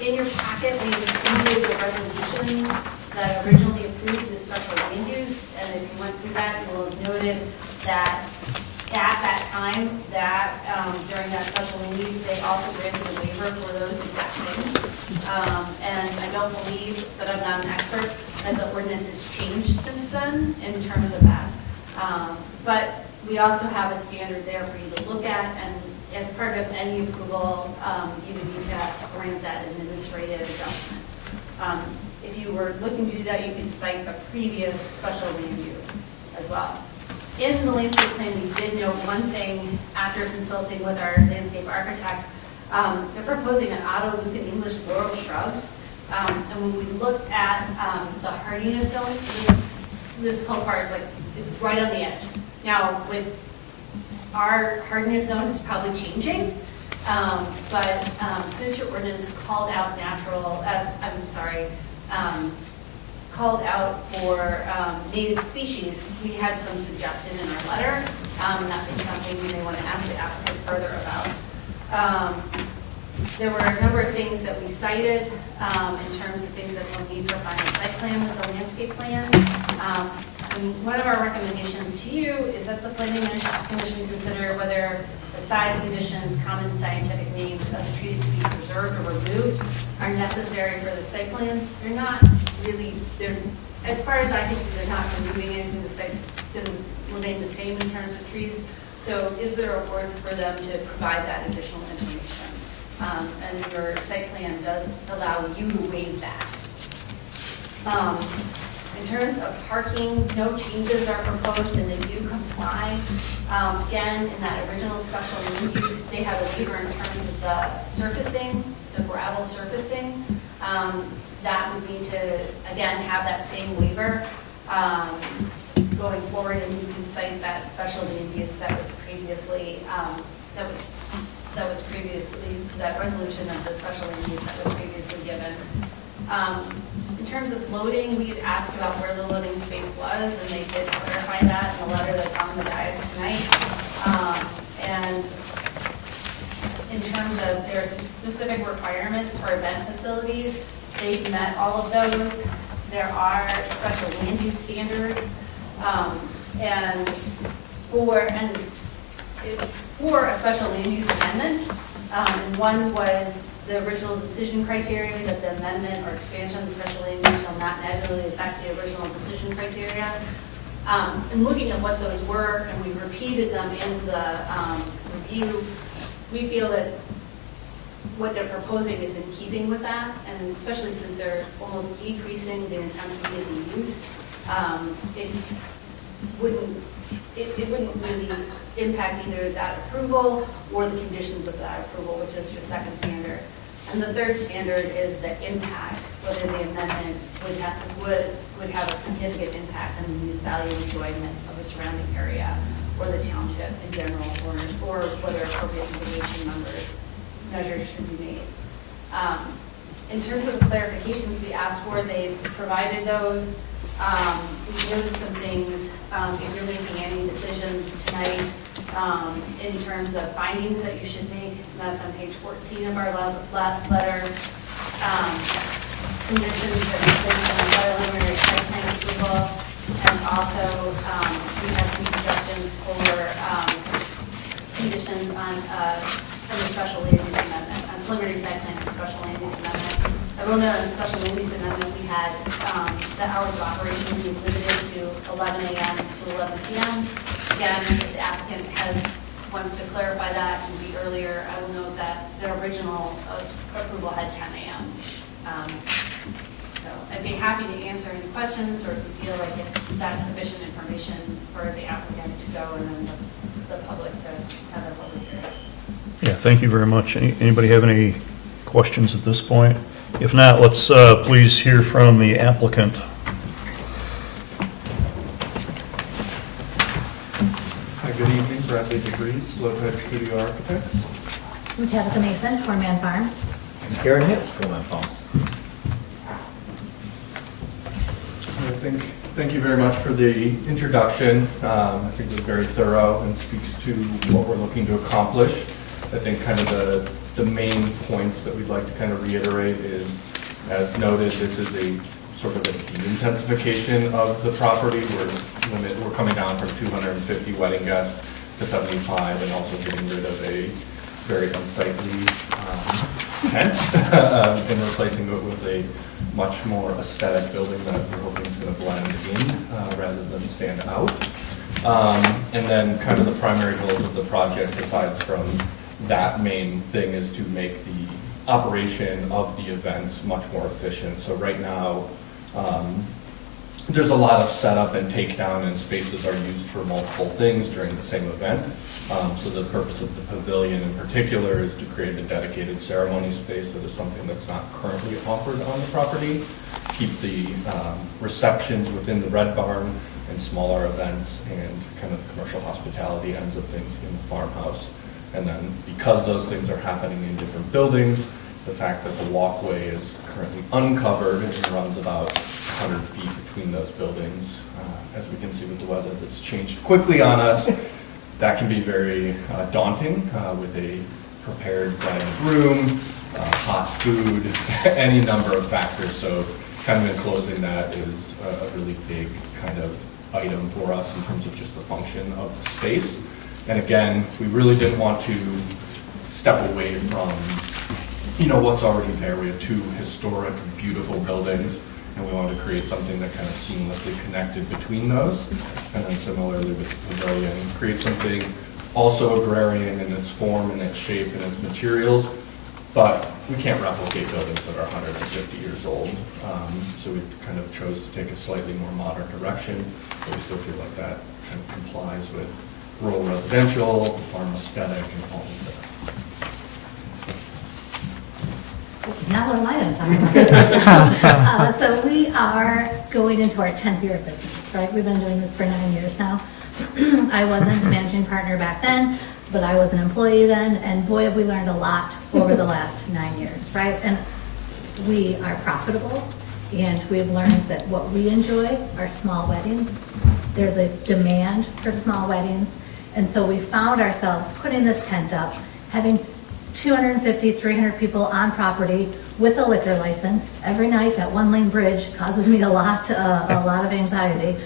In your packet, we included the resolution that originally approved the special land use, and if you went through that, you will have noted that at that time, that during that special land use, they also granted a waiver for those exact things. And I don't believe, but I'm not an expert, that the ordinance has changed since then in terms of that. But we also have a standard there for you to look at, and as part of any approval, you would need to grant that administrative adjustment. If you were looking to do that, you could cite a previous special land use as well. In the landscape plan, we did note one thing after consulting with our landscape architect. They're proposing an auto-Lucan English laurel shrubs. And when we looked at the hardiness zone, this cultivar is right on the edge. Now, with our hardiness zone is probably changing, but since your ordinance called out called out for native species, we had some suggested in our letter. That was something we may want to ask the applicant further about. There were a number of things that we cited in terms of things that we'll need for final site plan with the landscape plan. And one of our recommendations to you is that the planning commission consider whether the size conditions, common scientific names of the trees to be preserved or removed are necessary for the site plan. They're not really, as far as I can see, they're not removing anything. The site's going to remain the same in terms of trees. So is there a worth for them to provide that additional information? And your site plan does allow you to waive that. In terms of parking, no changes are proposed and they do comply. Again, in that original special land use, they have a waiver in terms of the surfacing. It's a gravel surfacing. That would be to, again, have that same waiver going forward, and you can cite that special land use that was previously, that resolution of the special land use that was previously given. In terms of loading, we had asked about where the loading space was, and they did clarify that in the letter that's on the dais tonight. And in terms of their specific requirements for event facilities, they've met all of those. There are special land use standards, and for a special land use amendment, and one was the original decision criteria, that the amendment or expansion of the special land use shall not negatively affect the original decision criteria. And looking at what those were, and we repeated them in the review, we feel that what they're proposing is in keeping with that, and especially since they're almost decreasing the intensity of the use, it wouldn't really impact either that approval or the conditions of that approval, which is your second standard. And the third standard is the impact, whether the amendment would have a significant impact on the use value and enjoyment of the surrounding area or the township in general, or whether appropriate mitigation measures should be made. In terms of the clarifications we asked for, they've provided those. We noted some things, if you're making any decisions tonight, in terms of findings that you should make, and that's on page 14 of our letter. Conditions that we placed on the preliminary site plan approval, and also we had some suggestions for conditions on the special land use amendment, on preliminary site plan and special land use amendment. I will note in the special land use amendment, we had the hours of operation be limited to 11 a.m. to 11 p.m. Again, if the applicant wants to clarify that and be earlier, I will note that the original approval had 10 a.m. So I'd be happy to answer any questions, or if you feel like that's sufficient information for the applicant to go and then the public to have a public hearing. Yeah, thank you very much. Anybody have any questions at this point? If not, let's please hear from the applicant. Hi, good evening, Bradley DeGrees, Lopez Studio Architects. I'm Tabitha Mason, Cornman Farms. Karen Hips, Cornman Farms. Thank you very much for the introduction. I think it was very thorough and speaks to what we're looking to accomplish. I think kind of the main points that we'd like to kind of reiterate is, as noted, this is a sort of a intensification of the property. We're coming down from 250 wedding guests to 75, and also getting rid of a very unsightly tent and replacing it with a much more aesthetic building that we're hoping is going to blend in rather than stand out. And then kind of the primary goals of the project, aside from that main thing, is to make the operation of the events much more efficient. So right now, there's a lot of setup and takedown, and spaces are used for multiple things during the same event. So the purpose of the pavilion in particular is to create a dedicated ceremony space that is something that's not currently offered on the property. Keep the receptions within the Red Barn and smaller events and kind of commercial hospitality ends of things in the farmhouse. And then because those things are happening in different buildings, the fact that the walkway is currently uncovered and runs about 100 feet between those buildings, as we can see with the weather that's changed quickly on us, that can be very daunting with a prepared bride and groom, hot food, any number of factors. So kind of enclosing that is a really big kind of item for us in terms of just the function of the space. And again, we really didn't want to step away from, what's already there. We have two historic, beautiful buildings, and we wanted to create something that kind of seamlessly connected between those. And then similarly with the pavilion, create something also agrarian in its form and its shape and its materials, but we can't replicate buildings that are 150 years old. So we kind of chose to take a slightly more modern direction, but we still feel like that kind of complies with rural residential, farm aesthetic, and all of that. Now what am I going to talk about? So we are going into our 10th year of business, right? We've been doing this for 9 years now. I wasn't managing partner back then, but I was an employee then, and boy, have we learned a lot over the last 9 years, right? And we are profitable, and we've learned that what we enjoy are small weddings. There's a demand for small weddings, and so we found ourselves putting this tent up, having 250, 300 people on property with a liquor license. Every night, that one-lane bridge causes me a lot of anxiety.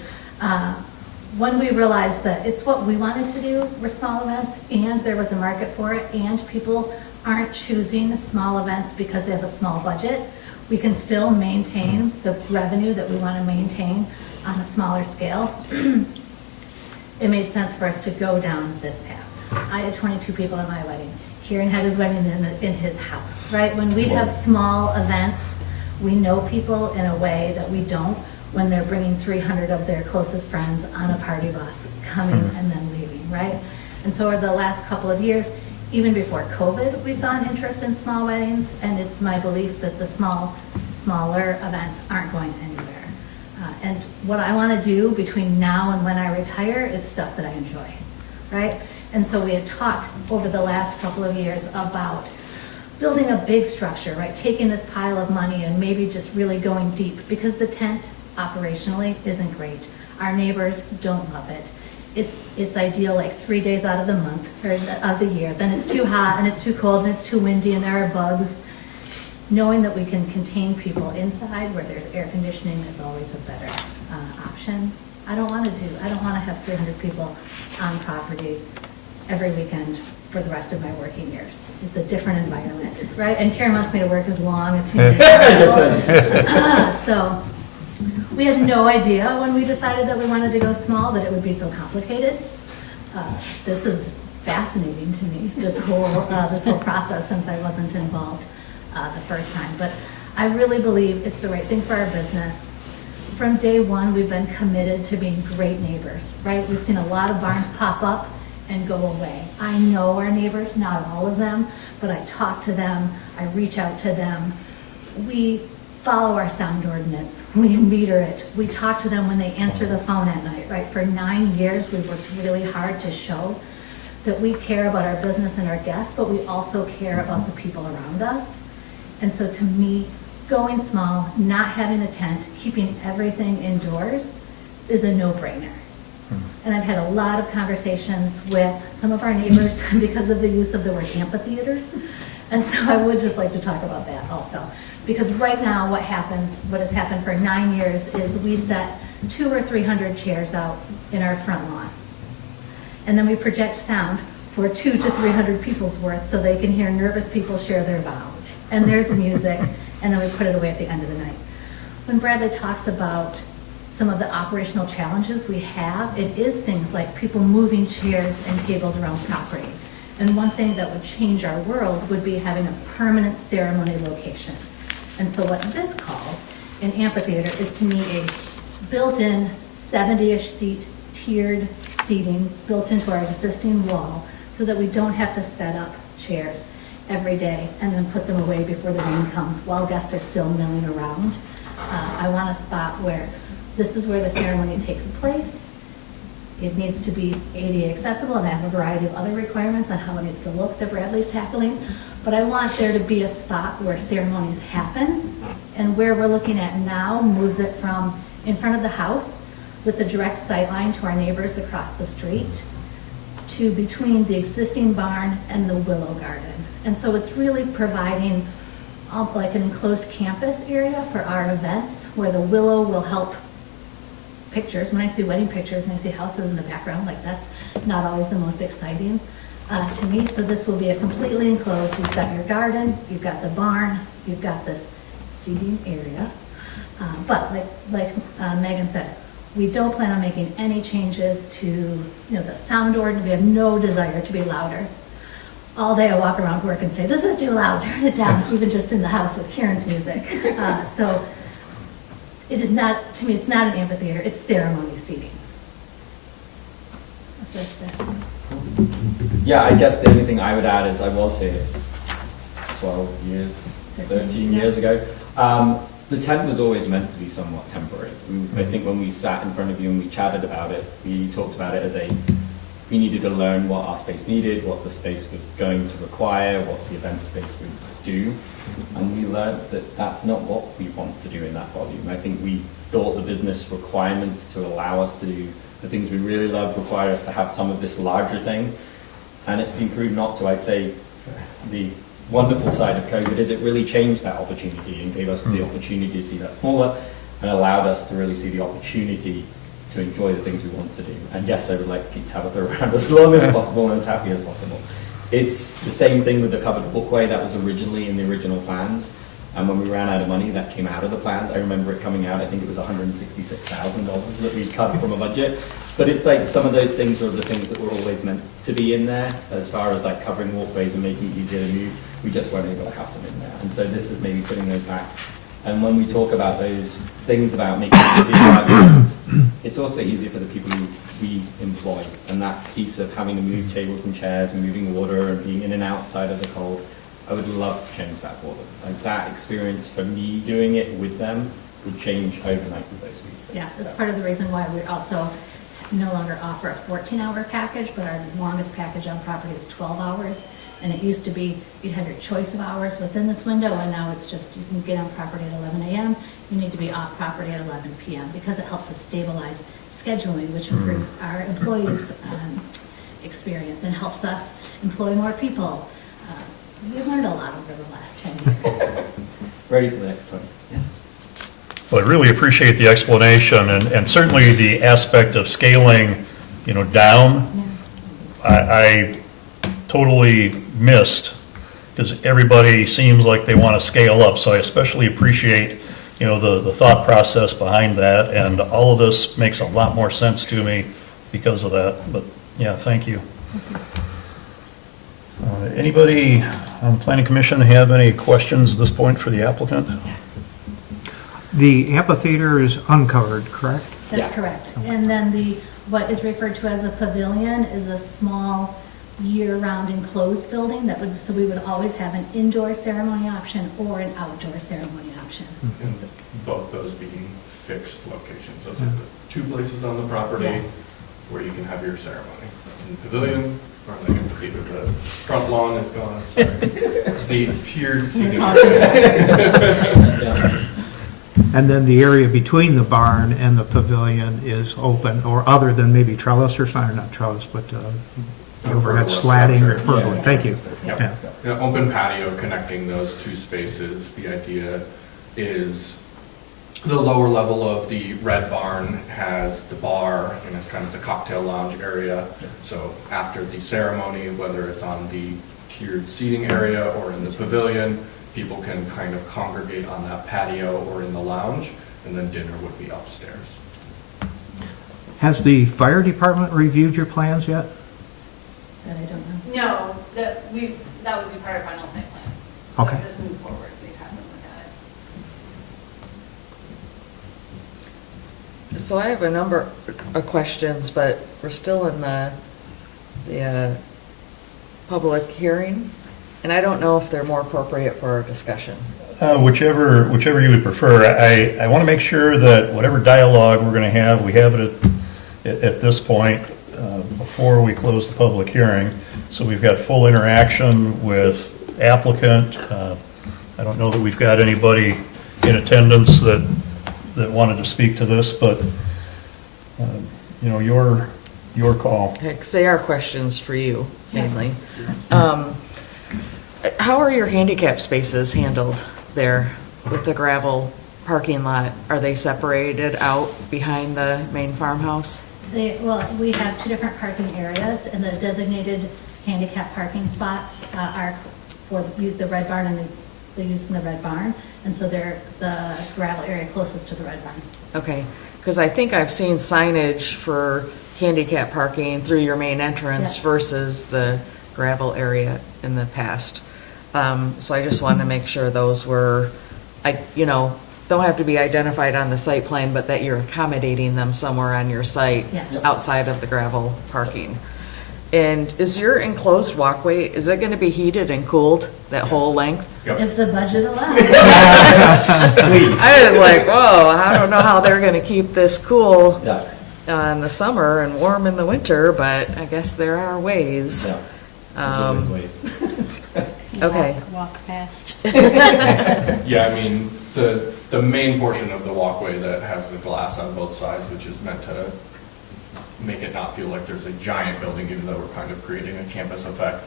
When we realized that it's what we wanted to do, were small events, and there was a market for it, and people aren't choosing small events because they have a small budget, we can still maintain the revenue that we want to maintain on a smaller scale. It made sense for us to go down this path. I had 22 people at my wedding. Kieran had his wedding in his house, right? When we have small events, we know people in a way that we don't when they're bringing 300 of their closest friends on a party bus, coming and then leaving, right? And so over the last couple of years, even before COVID, we saw an interest in small weddings, and it's my belief that the smaller events aren't going anywhere. And what I want to do between now and when I retire is stuff that I enjoy, right? And so we had talked over the last couple of years about building a big structure, right? Taking this pile of money and maybe just really going deep, because the tent operationally isn't great. Our neighbors don't love it. It's ideal like 3 days out of the month or of the year. Then it's too hot and it's too cold and it's too windy and there are bugs. Knowing that we can contain people inside where there's air conditioning is always a better option. I don't want to have 300 people on property every weekend for the rest of my working years. It's a different environment, right? And Karen wants me to work as long as humanly possible. So we had no idea when we decided that we wanted to go small that it would be so complicated. This is fascinating to me, this whole process, since I wasn't involved the first time. But I really believe it's the right thing for our business. From day one, we've been committed to being great neighbors, right? We've seen a lot of barns pop up and go away. I know our neighbors, not all of them, but I talk to them, I reach out to them. We follow our sound ordinance, we meter it, we talk to them when they answer the phone at night, right? For 9 years, we worked really hard to show that we care about our business and our guests, but we also care about the people around us. And so to me, going small, not having a tent, keeping everything indoors is a no-brainer. And I've had a lot of conversations with some of our neighbors because of the use of the word amphitheater. And so I would just like to talk about that also. Because right now what has happened for 9 years is we set 200 or 300 chairs out in our front lawn. And then we project sound for 200 to 300 people's worth so they can hear nervous people share their vows. And there's music, and then we put it away at the end of the night. When Bradley talks about some of the operational challenges we have, it is things like people moving chairs and tables around property. And one thing that would change our world would be having a permanent ceremony location. And so what this calls an amphitheater is to me a built-in 70-ish seat tiered seating built into our existing wall so that we don't have to set up chairs every day and then put them away before the rain comes while guests are still milling around. I want a spot where this is where the ceremony takes place. It needs to be ADA accessible, and I have a variety of other requirements on how it needs to look that Bradley's tackling. But I want there to be a spot where ceremonies happen, and where we're looking at now moves it from in front of the house with the direct sight line to our neighbors across the street to between the existing barn and the willow garden. And so it's really providing like an enclosed campus area for our events where the willow will help pictures. When I see wedding pictures and I see houses in the background, like that's not always the most exciting to me. So this will be a completely enclosed. You've got your garden, you've got the barn, you've got this seating area. But like Megan said, We don't plan on making any changes to, the sound ordinance. We have no desire to be louder. All day I walk around work and say, this is too loud, turn it down, even just in the house with Karen's music. So it is not, to me, it's not an amphitheater, it's ceremony seating. That's what it's at. Yeah, I guess the only thing I would add is I was here 12 years, 13 years ago. The tent was always meant to be somewhat temporary. I think when we sat in front of you and we chatted about it, we talked about it as we needed to learn what our space needed, what the space was going to require, what the event space would do. And we learned that that's not what we want to do in that volume. I think we thought the business requirements to allow us to do the things we really love require us to have some of this larger thing. And it's been proved not to. I'd say the wonderful side of COVID is it really changed that opportunity and gave us the opportunity to see that smaller and allowed us to really see the opportunity to enjoy the things we want to do. And yes, I would like to keep Tabitha around as long as possible and as happy as possible. It's the same thing with the covered walkway that was originally in the original plans. And when we ran out of money, that came out of the plans. I remember it coming out, I think it was $166,000 that we cut from a budget. But it's like some of those things are the things that were always meant to be in there as far as like covering walkways and making it easier to move. We just weren't able to have them in there. And so this is maybe putting those back. And when we talk about those things about making it easier for our guests, it's also easier for the people who we employ. And that piece of having to move tables and chairs and moving water and being in and outside of the cold, I would love to change that for them. Like that experience for me doing it with them would change overnight with those pieces. Yeah, that's part of the reason why we also no longer offer a 14-hour package, but our longest package on property is 12 hours. And it used to be you'd have your choice of hours within this window, and now it's just you can get on property at 11 a.m., you need to be off property at 11 p.m. because it helps us stabilize scheduling, which improves our employees' experience and helps us employ more people. We've learned a lot over the last 10 years. Ready for the next 20. Yeah. Well, I really appreciate the explanation and certainly the aspect of scaling, down. I totally missed because everybody seems like they want to scale up. So I especially appreciate, the thought process behind that. And all of this makes a lot more sense to me because of that. But yeah, thank you. Anybody on the Planning Commission have any questions at this point for the applicant? The amphitheater is uncovered, correct? That's correct. And then what is referred to as a pavilion is a small year-round enclosed building so we would always have an indoor ceremony option or an outdoor ceremony option. And both those being fixed locations. Those are the two places on the property Yes. where you can have your ceremony. In the pavilion, or like either the front lawn is gone, sorry. The tiered seating. And then the area between the barn and the pavilion is open, or other than maybe trellis or something, or not trellis, but overhead slatting or pergola. Thank you. Yeah. Open patio connecting those two spaces. The idea is the lower level of the Red Barn has the bar and it's kind of the cocktail lounge area. So after the ceremony, whether it's on the tiered seating area or in the pavilion, people can kind of congregate on that patio or in the lounge, and then dinner would be upstairs. Has the fire department reviewed your plans yet? That I don't know. No, that would be part of final site plan. So Okay. if this move forward, we'd have them look at it. So I have a number of questions, but we're still in the public hearing, and I don't know if they're more appropriate for our discussion. Whichever you would prefer. I want to make sure that whatever dialogue we're going to have, we have it at this point before we close the public hearing. So we've got full interaction with applicant. I don't know that we've got anybody in attendance that wanted to speak to this, but your call. Okay, 'cause they are questions for you mainly. How are your handicap spaces handled there with the gravel parking lot? Are they separated out behind the main farmhouse? We have two different parking areas, and the designated handicap parking spots are for the Red Barn and the use in the Red Barn, and so they're the gravel area closest to the Red Barn. Okay, Because I think I've seen signage for handicap parking through your main entrance Yeah. versus the gravel area in the past. So I just wanted to make sure those were, don't have to be identified on the site plan, but that you're accommodating them somewhere on your site Yes. outside of the gravel parking. And is your enclosed walkway, is it going to be heated and cooled, that whole length? If the budget allows. I was like, whoa, I don't know how they're going to keep this cool Yeah, in the summer and warm in the winter, but I guess there are ways. yeah. There's always ways. Okay. Walk fast. Yeah, I mean, the main portion of the walkway that has the glass on both sides, which is meant to make it not feel like there's a giant building, even though we're kind of creating a campus effect,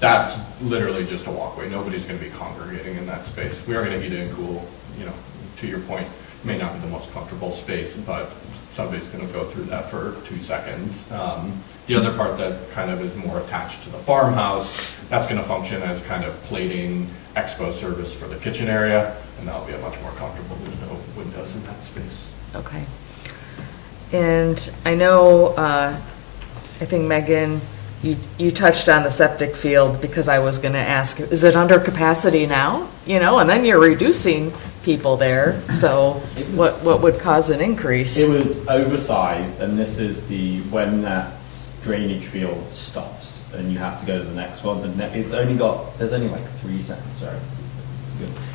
that's literally just a walkway. Nobody's going to be congregating in that space. We are going to heat it and cool, to your point, it may not be the most comfortable space, but somebody's going to go through that for 2 seconds. The other part that kind of is more attached to the farmhouse, that's going to function as kind of plating expo service for the kitchen area, and that'll be a much more comfortable. There's no windows in that space. Okay. And I know, I think Megan, you touched on the septic field because I was going to ask, is it under capacity now? And then you're reducing people there, so what would cause an increase? It was oversized, and this is when that drainage field stops, and you have to go to the next one.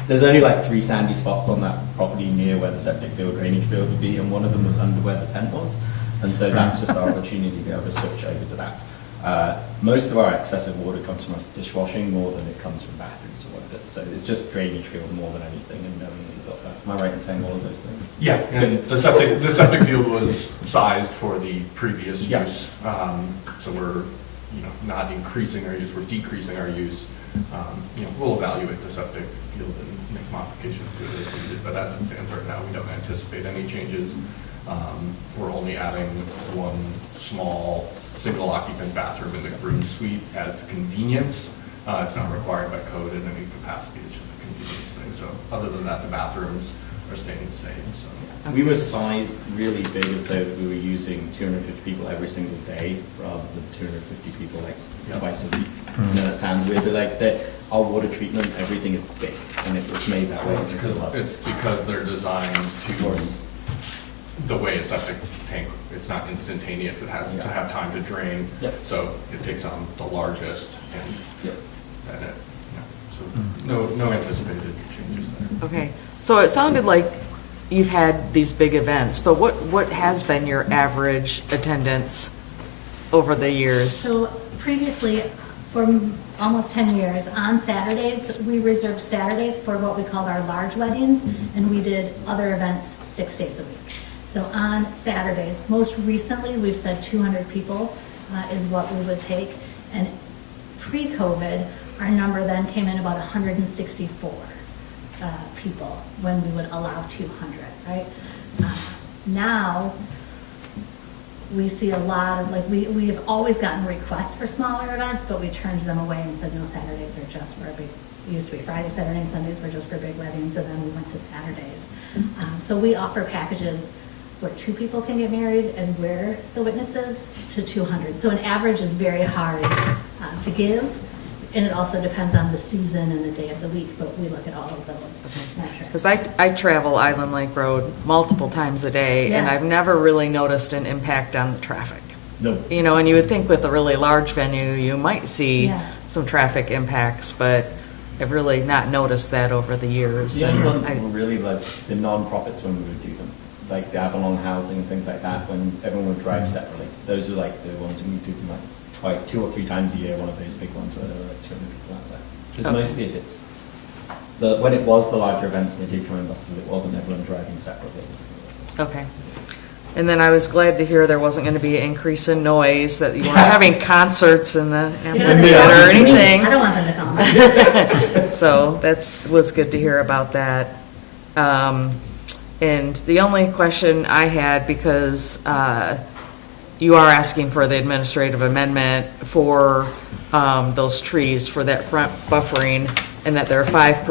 There's only like 3 sandy spots on that property near where the septic field, drainage field would be, and one of them was under where the tent was. And so that's just our opportunity to be able to switch over to that. Most of our excessive water comes from us dishwashing more than it comes from bathrooms or whatever. So it's just drainage field more than anything. And am I right in saying all of those things? Yeah, and the septic field was sized for the previous Yeah. use. So we're, not increasing our use, we're decreasing our use. We'll evaluate the septic field and make modifications to it as needed, but as it stands right now, we don't anticipate any changes. We're only adding one small single occupant bathroom in the groom suite as convenience. It's not required by code in any capacity, it's just a convenience thing. So other than that, the bathrooms are staying the same, so. We were sized really big as though we were using 250 people every single day rather than 250 people twice a week. I know that sounds weird, but our water treatment, everything is big, and it was made that way. It's because they're designed to, the way a septic tank, it's not instantaneous, it has to have time to drain. Yep. So it takes on the largest and Yep. so no anticipated changes there. Okay, so it sounded like you've had these big events, but what has been your average attendance over the years? So previously, for almost 10 years, on Saturdays, we reserved Saturdays for what we called our large weddings, and we did other events 6 days a week. So on Saturdays, most recently, we've said 200 people is what we would take. And pre-COVID, our number then came in about 164 people when we would allow 200, right? Now, we see a lot of, we have always gotten requests for smaller events, but we turned them away and said, no, Saturdays are just for it used to be Friday, Saturday, and Sundays were just for big weddings, and then we went to Saturdays. So we offer packages where 2 people can get married and we're the witnesses to 200. So an average is very hard to give, and it also depends on the season and the day of the week, but we look at all of those metrics. Because I travel Island Lake Road multiple times a day, and Yeah. I've never really noticed an impact on the traffic. No. And you would think with a really large venue, you might see Yeah. some traffic impacts, but I've really not noticed that over the years. The only And ones I- that were really the non-profits when we would do them, like the Avalon Housing and things like that, when everyone would drive separately. Those were the ones when we do them 2 or 3 times a year, one of those big ones where there were 200 people out there. Because Okay. mostly if it's, when it was the larger events and they did come in buses, it wasn't everyone driving separately. Okay. And then I was glad to hear there wasn't going to be an increase in noise, that you weren't having concerts in the amphitheater or anything. I don't want them to come. So was good to hear about that. And the only question I had, because you are asking for the administrative amendment for those trees, for that front buffering, and that there are 5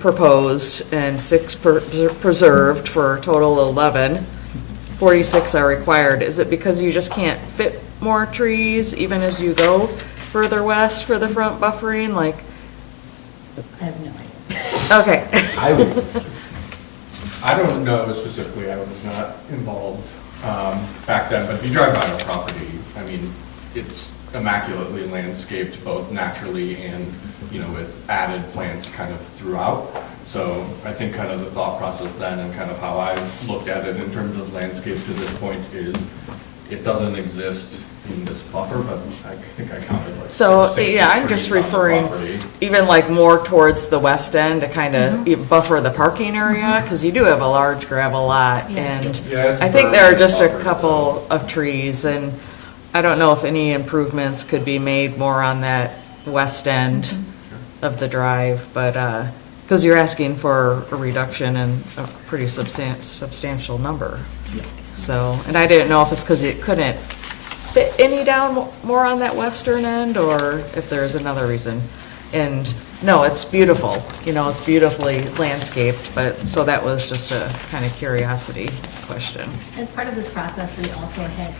proposed and 6 preserved for a total of 11. 46 are required. Is it because you just can't fit more trees even as you go further west for the front buffering? Like, I have no idea. okay. I don't know specifically, I was not involved back then, but if you drive by our property, I mean, it's immaculately landscaped, both naturally and, you know, with added plants kind of throughout. So I think kind of the thought process then and kind of how I looked at it in terms of landscape to this point is it doesn't exist in this buffer, but I think I counted like So, 60 yeah, I'm just trees on the referring property. even like more towards the west end to kind of buffer the parking area, because you do have a large gravel lot. Yeah. And Yeah, it's I think there are just a buffered, couple of trees, and I don't know if any improvements could be made more on that west end of the drive, but, because you're asking for a reduction in a pretty substantial number. So, and I didn't know if it's because it couldn't fit any down more on that western end, or if there's another reason. And no, it's beautiful, you know, it's beautifully landscaped, but, so that was just a kind of curiosity question. As part of this process, we also had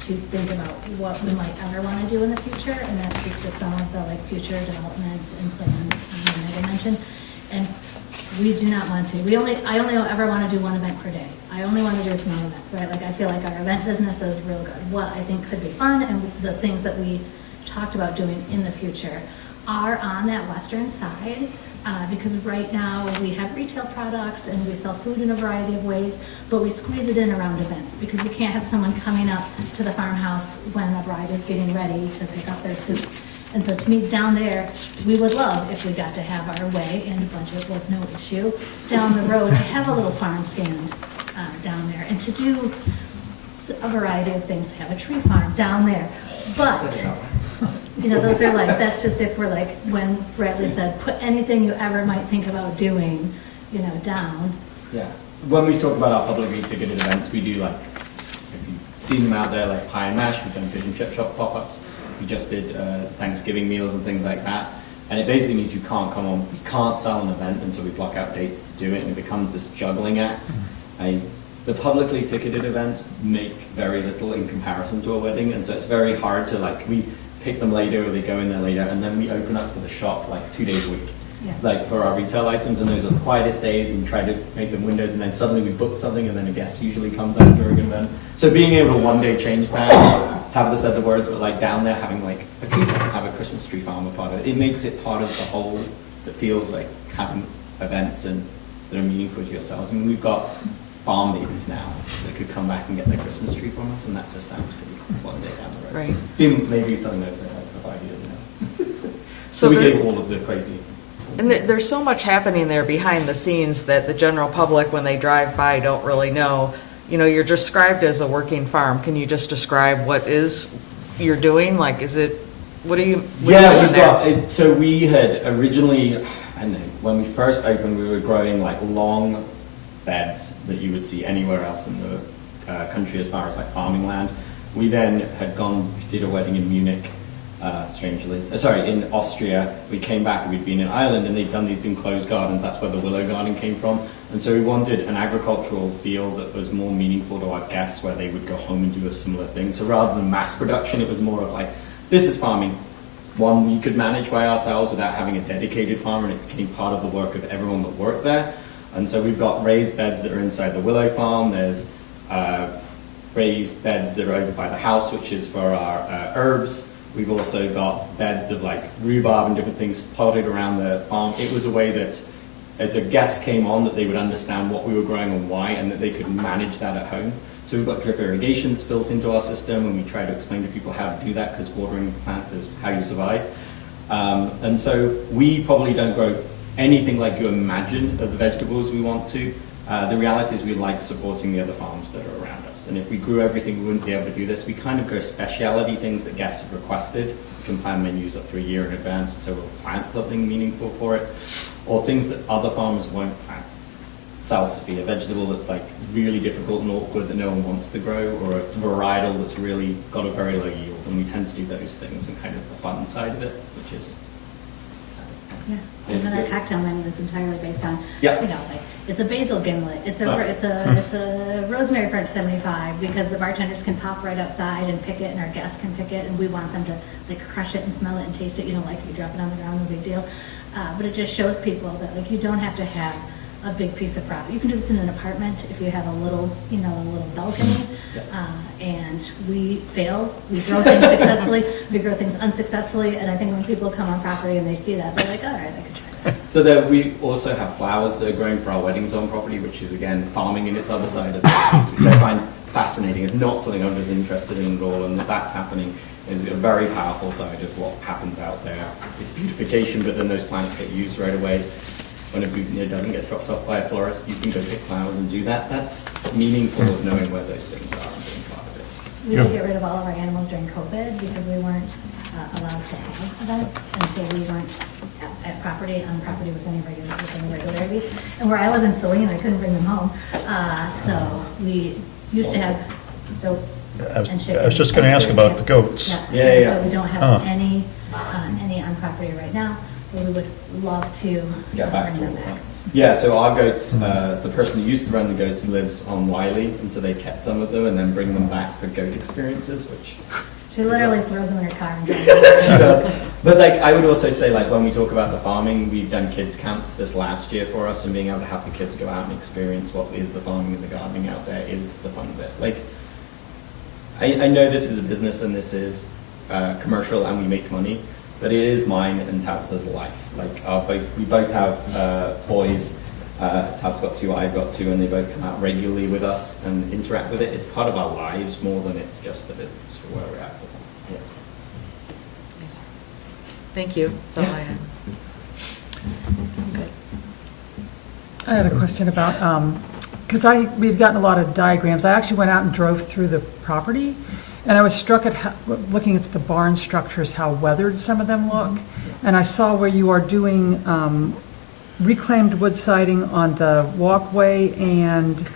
to think about what we might ever want to do in the future, and that speaks to some of the like future development and plans that I mentioned. And we do not want to. I only ever want to do one event per day. I only want to do small events, right? Like I feel like our event business is real good. What I think could be fun and the things that we talked about doing in the future are on that western side. Because right now we have retail products and we sell food in a variety of ways, but we squeeze it in around events because you can't have someone coming up to the farmhouse when the bride is getting ready to pick up their soup. And so to me, down there, we would love if we got to have our way, and budget was no issue, down the road to have a little farm stand down there and to do a variety of things, have a tree farm down there. But, you know, those are like, that's just if we're like, when Bradley said, put anything you ever might think about doing, you know, down. Yeah. When we talk about our publicly ticketed events, we do like, if you've seen them out there, like Pie and Mash, we've done fish and chip shop pop-ups. We just did Thanksgiving meals and things like that. And it basically means you can't come on, you can't sell an event, and so we block out dates to do it, and it becomes this juggling act. The publicly ticketed events make very little in comparison to a wedding, and so it's very hard to like, we pick them later or they go in there later, and then we open up for the shop like 2 days a week. Yeah. Like for our retail items, and those are the quietest days, and we try to make them windows, and then suddenly we book something, and then a guest usually comes out during an event. So being able to one day change that, Tabitha said the words, but like down there having like a tree farm, have a Christmas tree farm a part of it, it makes it part of the whole that feels like having events and that are meaningful to yourselves. I mean, we've got farm babies now that could come back and get their Christmas tree from us, and that just sounds pretty cool one day down the road. Right. It's been maybe something I've said like for 5 years now. So So we there- gave all of the crazy. And there's so much happening there behind the scenes that the general public, when they drive by, don't really know. You know, you're described as a working farm. Can you just describe what you're doing? Like, is it, what are you doing We've there? got it. So we had originally, I don't know, when we first opened, we were growing like long beds that you would see anywhere else in the country as far as like farming land. We then had did a wedding in Munich, in Austria. We came back and we'd been in Ireland, and they'd done these enclosed gardens. That's where the willow garden came from. And so we wanted an agricultural feel that was more meaningful to our guests, where they would go home and do a similar thing. So rather than mass production, it was more of like, this is farming. One we could manage by ourselves without having a dedicated farm, and it became part of the work of everyone that worked there. And so we've got raised beds that are inside the willow farm. There's raised beds that are over by the house, which is for our herbs. We've also got beds of like rhubarb and different things potted around the farm. It was a way that as a guest came on, that they would understand what we were growing and why, and that they could manage that at home. So we've got drip irrigation that's built into our system, and we try to explain to people how to do that, because watering plants is how you survive. And so we probably don't grow anything like you imagine of the vegetables we want to. The reality is we like supporting the other farms that are around us. And if we grew everything, we wouldn't be able to do this. We kind of go speciality things that guests have requested. We can plan menus up to a year in advance, and so we'll plant something meaningful for it. Or things that other farmers won't plant. Salsify, a vegetable that's like really difficult and awkward that no one wants to grow, or a varietal that's really got a very low yield. And we tend to do those things and kind of the fun side of it, which is exciting. Yeah, and then our cocktail menu is entirely based on, Yeah. you know, like, it's a basil gimlet, it's a, Oh. it's a rosemary French 75, because the bartenders can pop right outside and pick it, and our guests can pick it, and we want them to, like, crush it and smell it and taste it, you know, like, if you drop it on the ground, no big deal. But it just shows people that, like, you don't have to have a big piece of property. You can do this in an apartment if you have a little, you know, a little balcony. And we fail, we grow things successfully, we grow things unsuccessfully, and I think when people come on property and they see that, they're like, all right, I can try that. So that we also have flowers that are grown for our wedding zone property, which is again farming in its other side of the business, which I find fascinating. It's not something I'm just interested in at all, and that's happening is a very powerful side of what happens out there. It's beautification, but then those plants get used right away. When a boutonniere doesn't get dropped off by a florist, you can go pick flowers and do that. That's meaningful of knowing where those things are and being part of it. We did get rid of all of our animals during COVID because we weren't allowed to have events, and so we weren't on property with any regularity. And where I live in Saline, I couldn't bring them home. So we used to have goats and chickens. I was just going to ask about the goats. So we don't have Huh. any on property right now, but we would love to Get back bring to them all back. that. Yeah, so our goats, the person who used to run the goats lives on Wiley, and so they kept some of them and then bring them back for goat experiences, which She literally throws them in her car and drives she them. does. But like, I would also say, like, when we talk about the farming, we've done kids camps this last year for us, and being able to have the kids go out and experience what is the farming and the gardening out there is the fun bit. Like, I know this is a business and this is commercial and we make money, but it is mine and Tabitha's life. Like, we both have boys. Tab's got 2, I've got 2, and they both come out regularly with us and interact with it. It's part of our lives more than it's just a business for where we're at with it. Yeah. Thank you, that's all I had. Okay. I had a question about, because we've gotten a lot of diagrams. I actually went out and drove through the property, and I was struck at, looking at the barn structures, how weathered some of them look. And I saw where you are doing reclaimed wood siding on the walkway and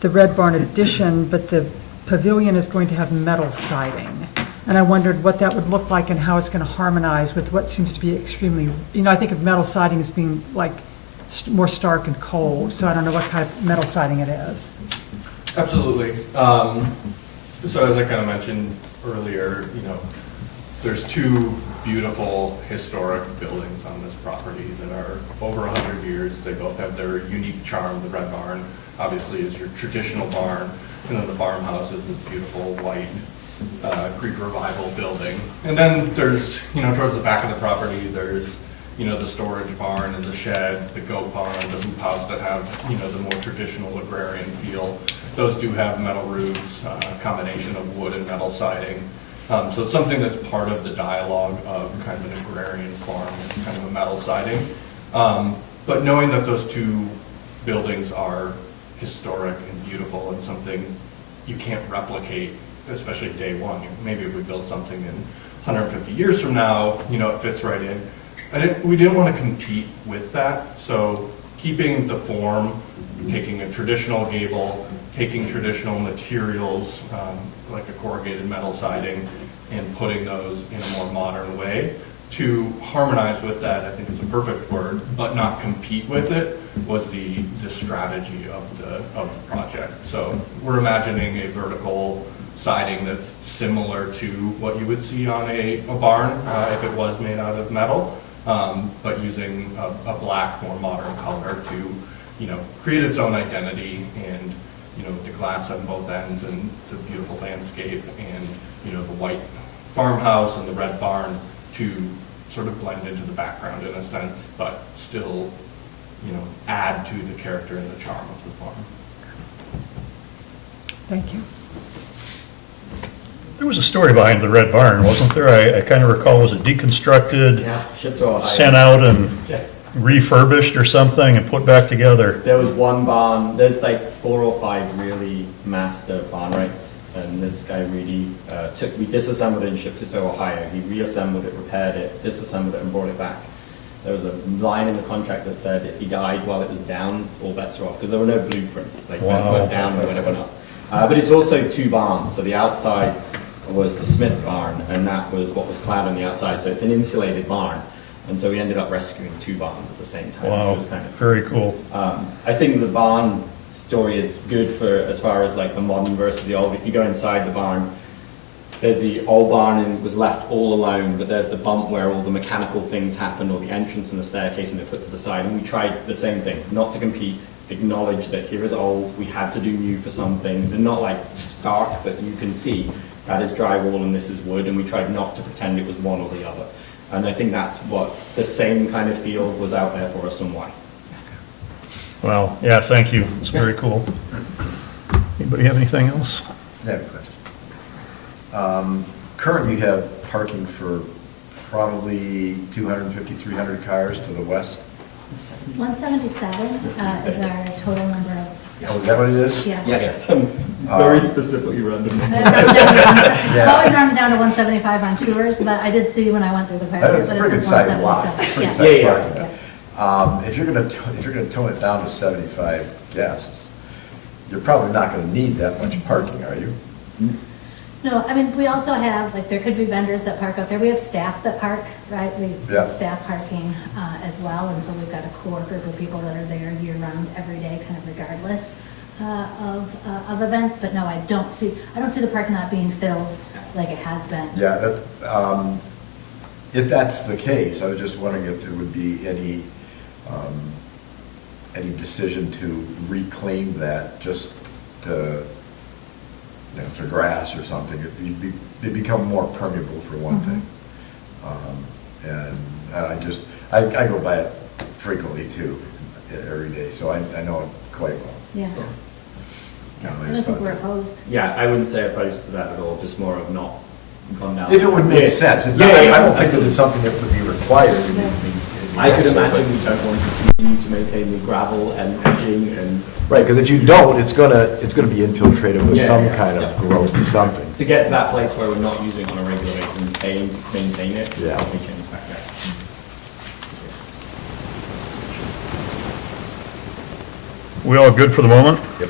the Red Barn addition, but the pavilion is going to have metal siding. And I wondered what that would look like and how it's going to harmonize with what seems to be extremely, I think of metal siding as being like more stark and cold, so I don't know what kind of metal siding it is. Absolutely. So as I kind of mentioned earlier, there's 2 beautiful historic buildings on this property that are over 100 years. They both have their unique charm. The Red Barn obviously is your traditional barn, and then the farmhouse is this beautiful white Greek Revival building. And then there's, towards the back of the property, there's, the storage barn and the sheds, the goat barn, the hoop house that have, the more traditional agrarian feel. Those do have metal roofs, a combination of wood and metal siding. So it's something that's part of the dialogue of kind of an agrarian farm. It's kind of a metal siding. But knowing that those 2 buildings are historic and beautiful and something you can't replicate, especially day one. Maybe if we build something in 150 years from now, it fits right in. We didn't want to compete with that. So keeping the form, taking a traditional gable, taking traditional materials, like a corrugated metal siding, and putting those in a more modern way to harmonize with that, I think is a perfect word, but not compete with it, was the strategy of the project. So we're imagining a vertical siding that's similar to what you would see on a barn if it was made out of metal, but using a black, more modern color to, create its own identity and, the glass on both ends and the beautiful landscape and, the white farmhouse and the red barn to sort of blend into the background in a sense, but still, add to the character and the charm of the farm. Thank you. There was a story behind the Red Barn, wasn't there? I kind of recall, was it deconstructed, Shipped to Ohio. sent out and Yeah. refurbished or something and put back together? There was one barn, there's like 4 or 5 really master barn rights, and this guy really we disassembled it and shipped it to Ohio. He reassembled it, repaired it, disassembled it, and brought it back. There was a line in the contract that said if he died while it was down, all bets are off, because there were no blueprints. Like, when it went down and when it went up. But it's also 2 barns, so the outside was the Smith barn, and that was what was clad on the outside, so it's an insulated barn. And so we ended up rescuing 2 barns at the same time, Wow, which was kind of very cool. I think the barn story is good for as far as like the modern versus the old. If you go inside the barn, there's the old barn and it was left all alone, but there's the bump where all the mechanical things happen, or the entrance and the staircase, and they're put to the side. And we tried the same thing, not to compete, acknowledge that here is old, we had to do new for some things, and not like stark, but you can see that is drywall and this is wood, and we tried not to pretend it was one or the other. And I think that's what the same kind of feel was out there for us and why. Well, yeah, thank you. It's very cool. Anybody have anything else? I have a question. Currently, you have parking for probably 250, 300 cars to the west. 177 is our total number of, Oh, is that what it is? yeah. Yeah, some very specifically random. It's always rounded down to 175 on tours, but I did see when I went through the park. It's a pretty good sized lot. It's a pretty Yeah. sized Yeah, parking lot. If you're gonna tone it down to 75 guests, you're probably not gonna need that much parking, are you? No, I mean, we also have, like, there could be vendors that park out there. We have staff that park, right? We Yeah. have staff parking as well, and so we've got a core group of people that are there year-round, every day, kind of regardless of events. But no, I don't see the parking lot being filled like it has been. Yeah, that's, if that's the case, I was just wondering if there would be any decision to reclaim that just to, you know, to grass or something. It'd become more permeable for one thing. And I go by it frequently too, every day, so I know it quite well. Yeah. So, I I don't just think thought we're that- opposed. Yeah, I wouldn't say opposed to that at all, just more of not gone down. If it would make Yeah. sense. It's Yeah, not, yeah, I don't think absolutely. it's something that would be required. I could imagine we don't want to continue to maintain the gravel and edging and Right, because if you don't, it's gonna be infiltrated with Yeah, some yeah, kind of yeah. growth or something. to get to that place where we're not using it on a regular basis and paying to maintain it, Yeah. probably change back there. We all good for the moment? Yep.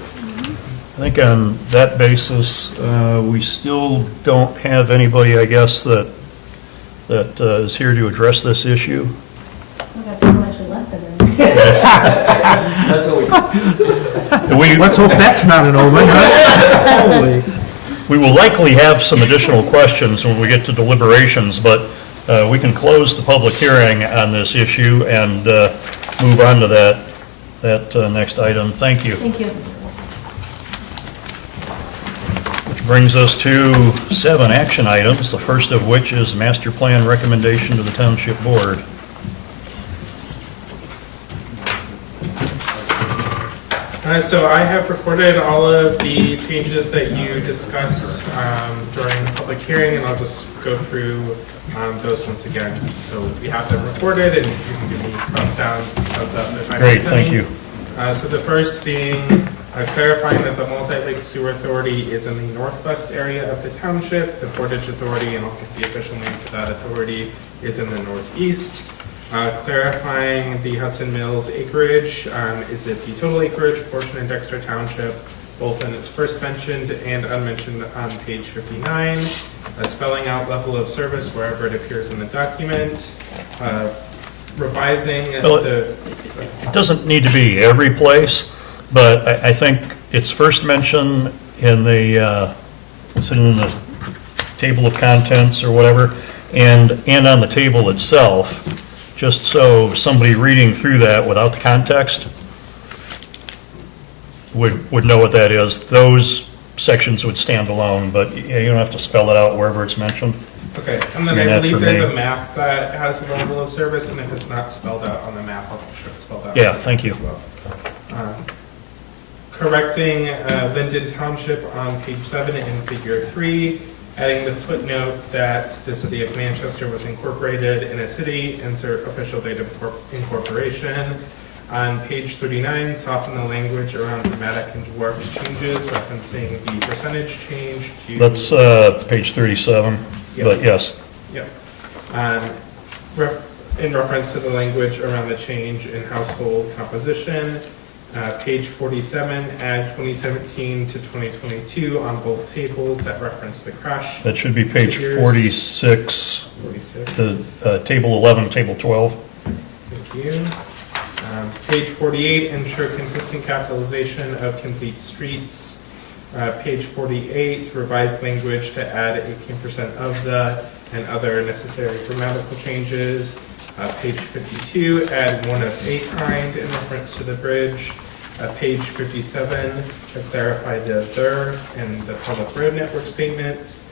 I think on that basis, we still don't have anybody, I guess, that is here to address this issue. We've got people actually left the room. That's what we. Let's hope that's not an omen, huh? Holy. We will likely have some additional questions when we get to deliberations, but we can close the public hearing on this issue and move on to that next item. Thank you. Thank you. Which brings us to 7 action items, the first of which is master plan recommendation to the township board. So I have recorded all of the changes that you discussed during the public hearing, and I'll just go through those once again. So we have them recorded, and you can give me thumbs down, thumbs up if I Great, missed thank any. you. So the first being clarifying that the Multi-Lake Sewer Authority is in the northwest area of the township. The Portage Authority, and I'll get the official name for that authority, is in the northeast. Clarifying the Hudson Mills acreage, is it the total acreage portion in Dexter Township, both in its first mentioned and unmentioned on page 59, spelling out level of service wherever it appears in the document, revising Well, the, It doesn't need to be every place, but I think it's first mentioned in the, what's it in the table of contents or whatever, and on the table itself, just so somebody reading through that without the context would know what that is. Those sections would stand alone, but you don't have to spell it out wherever it's mentioned. okay, and then And I that for believe there's me. a map that has the level of service, and if it's not spelled out on the map, I'll make sure it's spelled out. Yeah, thank you. as well. Correcting Linden Township on page 7 in figure 3, adding the footnote that the city of Manchester was incorporated in a city, insert official date of incorporation. On page 39, soften the language around dramatic and dwarfed changes, referencing the percentage change to... That's page 37, but yes. Yep. In reference to the language around the change in household composition, Page 47, add 2017 to 2022 on both tables that reference the crush. That should be page Figures. 46, 46. the table 11, table 12. Thank you. Page 48, ensure consistent capitalization of complete streets. Page 48, revise language to add 18% of the and other necessary grammatical changes. Page 52, add one of a kind in reference to the bridge. Page 57, to clarify the and the public road network statements.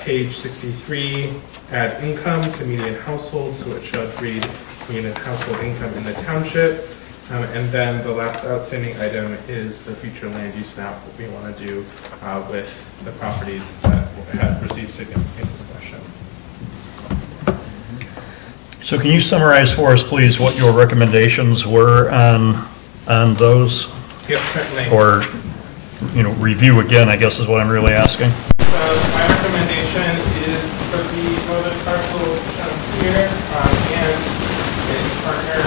Page 63, add income to median household, so it should read median household income in the township. And then the last outstanding item is the future land use map, what we want to do with the properties that have received significant discussion. So can you summarize for us, please, what your recommendations were on those? Yep, certainly. Or, review again, I guess is what I'm really asking. So my recommendation is for the northern parcel shown here and its partner,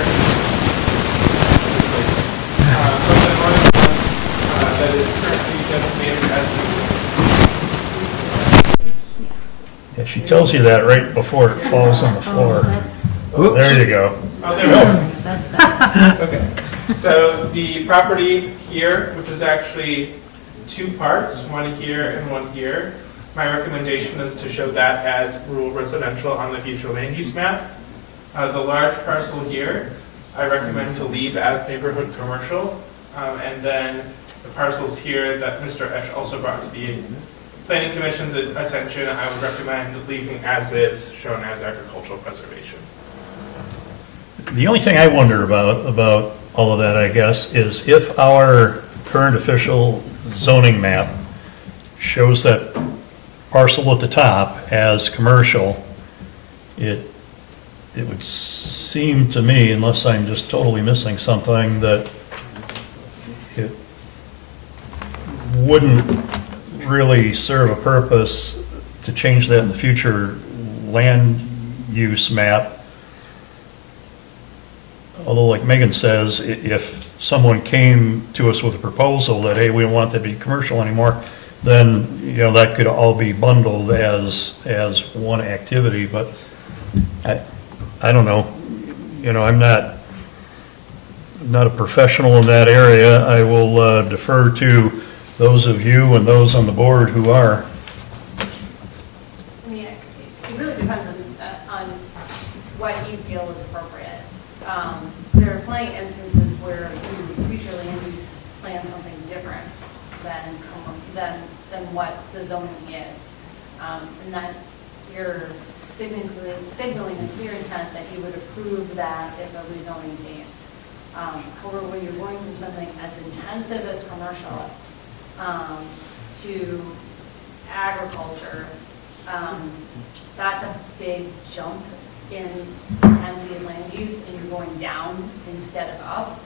for the northern one that is currently designated as Yeah, she tells you that right before it falls on the floor. There you go. Oh, there we go. That's better. Okay, so the property here, which is actually two parts, one here and one here, my recommendation is to show that as rural residential on the future land use map. The large parcel here, I recommend to leave as neighborhood commercial, and then the parcels here that Mr. Esch also brought to the Planning Commission's attention, I would recommend leaving as is, shown as agricultural preservation. The only thing I wonder about all of that, I guess, is if our current official zoning map shows that parcel at the top as commercial, it would seem to me, unless I'm just totally missing something, that it wouldn't really serve a purpose to change that in the future land use map. Although, like Megan says, if someone came to us with a proposal that, hey, we don't want that to be commercial anymore, then, that could all be bundled as one activity, but I don't know. I'm not a professional in that area. I will defer to those of you and those on the board who are. I mean, it really depends on what you feel is appropriate. There are plenty of instances where you future land use plan something different than what the zoning is. And that's, you're signaling a clear intent that you would approve that if a rezoning came. However, when you're going from something as intensive as commercial to agriculture, that's a big jump in intensity of land use, and you're going down instead of up.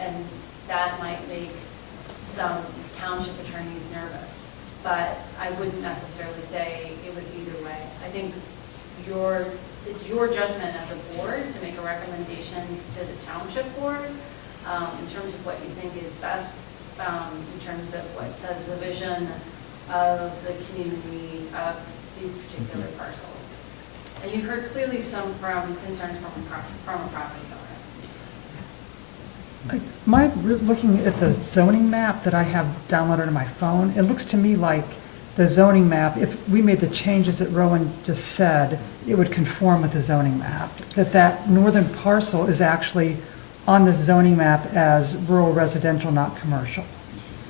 And that might make some township attorneys nervous, but I wouldn't necessarily say it would either way. I think it's your judgment as a board to make a recommendation to the township board in terms of what you think is best, in terms of what says the vision of the community of these particular parcels. And you heard clearly some concerns from a property owner. Looking at the zoning map that I have downloaded on my phone, it looks to me like the zoning map, if we made the changes that Rowan just said, it would conform with the zoning map. That northern parcel is actually on the zoning map as rural residential, not commercial.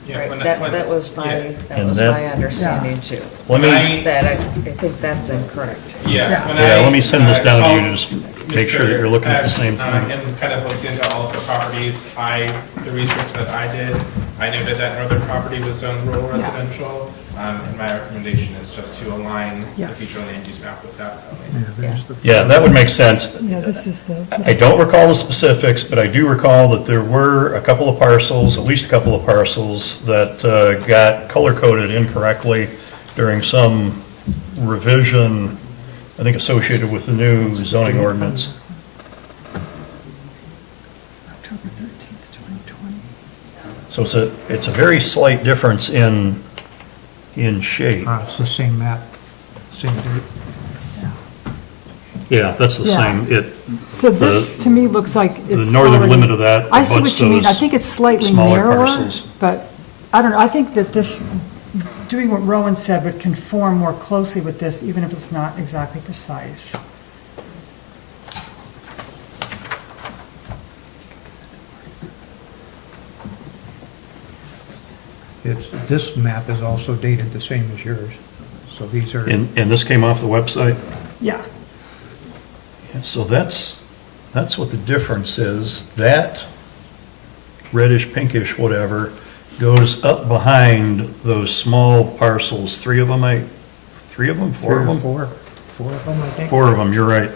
Yeah, Right, when- that was my, yeah. that And was that- my understanding too. Let me, That I think that's incorrect. Yeah. when yeah, I, let me send this down to you to called just make sure that you're looking at the same thing. And kind of looked into all of the properties, the research that I did, I noted that northern property was zoned rural residential, and my recommendation is just to align the Yes. future land use map with that zoning. Yeah, that would make sense. Yeah, this is the. I don't recall the specifics, but I do recall that there were a couple of parcels, at least a couple of parcels, that got color-coded incorrectly during some revision, I think associated with the new zoning ordinance. October 13th, 2020. So it's a very slight difference in shape. It's the same map, same date. Yeah, that's the Yeah. same. So this, to me, looks like it's The northern already- limit of that I see abuts what you mean. I those think it's slightly smaller narrower, parcels. but I don't know. I think that this, doing what Rowan said, would conform more closely with this, even if it's not exactly precise. This map is also dated the same as yours, so these are, And this came off the website? Yeah. Yeah, so that's what the difference is. That reddish, pinkish, whatever, goes up behind those small parcels. Four of them? three or four of them, I think. Four of them, you're right.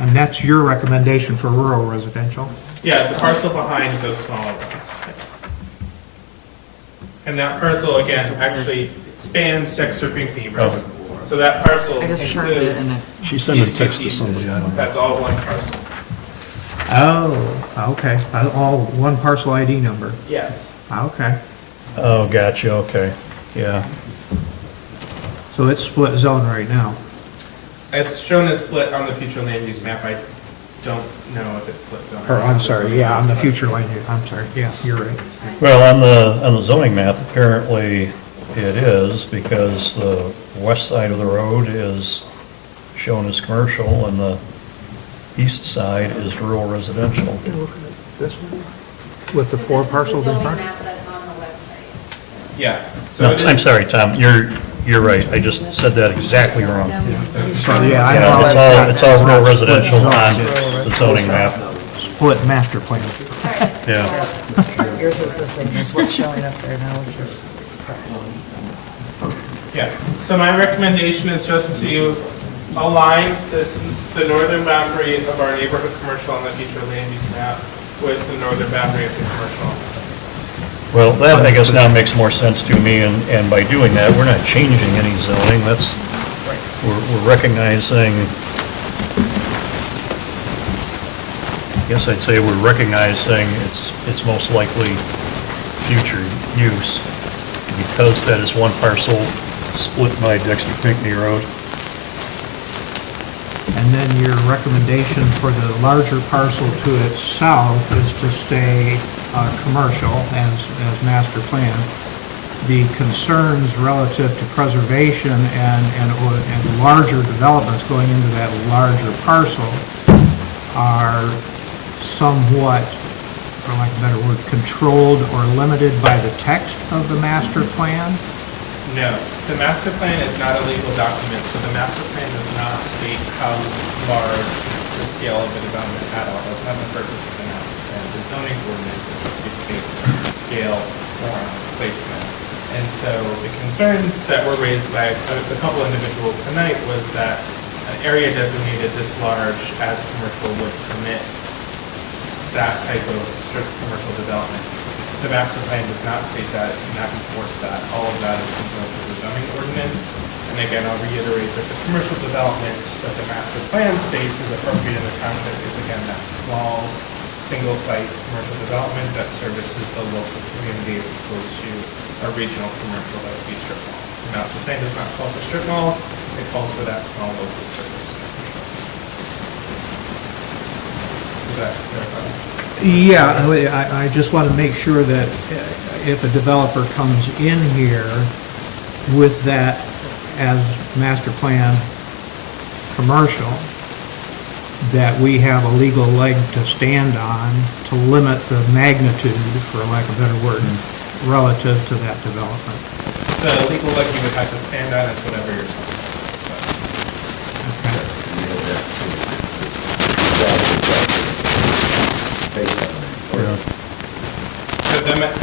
And that's your recommendation for rural residential? Yeah, the parcel behind those smaller ones. Yes. And that parcel, again, actually spans Dexter Pinckney Road. So that parcel I just turned it and includes She sent a these two text to pieces. somebody, I don't know. That's all one parcel. Oh, okay. All one parcel ID number. Yes. Okay. Oh, gotcha, okay, yeah. So it's split zone right now. It's shown as split on the future land use map. I don't know if it's split zone. Or, I'm not. sorry, yeah, on the future land use, I'm sorry, yeah, you're right. Well, on the zoning map, apparently it is, because the west side of the road is shown as commercial, and the east side is rural residential. This one? With the four parcels in front? This is the zoning map that's on the website. Yeah. So No, it is- I'm sorry, Tom, you're right, I just said that exactly wrong. Sorry, yeah, I Yeah, know. it's all rural Split residential zone. on the zoning map, Split master plan. yeah. Yours is the same as what's showing up there now, which is surprising. Yeah, so my recommendation is just to align the northern boundary of our neighborhood commercial on the future land use map with the northern boundary of the commercial on the site. Well, that, I guess, now makes more sense to me, and by doing that, we're not changing any zoning, we're recognizing, I guess I'd say we're recognizing it's most likely future use, because that is one parcel split by Dexter Pinckney Road. And then your recommendation for the larger parcel to its south is to stay commercial as master plan. The concerns relative to preservation and larger developments going into that larger parcel are somewhat, for lack of a better word, controlled or limited by the text of the master plan? No, the master plan is not a legal document, so the master plan does not state how large the scale of the development at all. That's not the purpose of the master plan. The zoning ordinance is what dictates scale, form, placement. And so the concerns that were raised by a couple individuals tonight was that an area designated this large as commercial would permit that type of strict commercial development. The master plan does not state that, cannot enforce that. All of that is controlled through the zoning ordinance. And again, I'll reiterate that the commercial development that the master plan states is appropriate in the township is again that small, single-site commercial development that services the local community as opposed to a regional commercial that would be strip mall. The master plan does not call for strip malls, it calls for that small local service. Does that clarify? Yeah, I just want to make sure that if a developer comes in here with that as master plan commercial, that we have a legal leg to stand on to limit the magnitude, for lack of a better word, relative to that development. The legal leg you would have to stand on is whatever you're talking about. Based on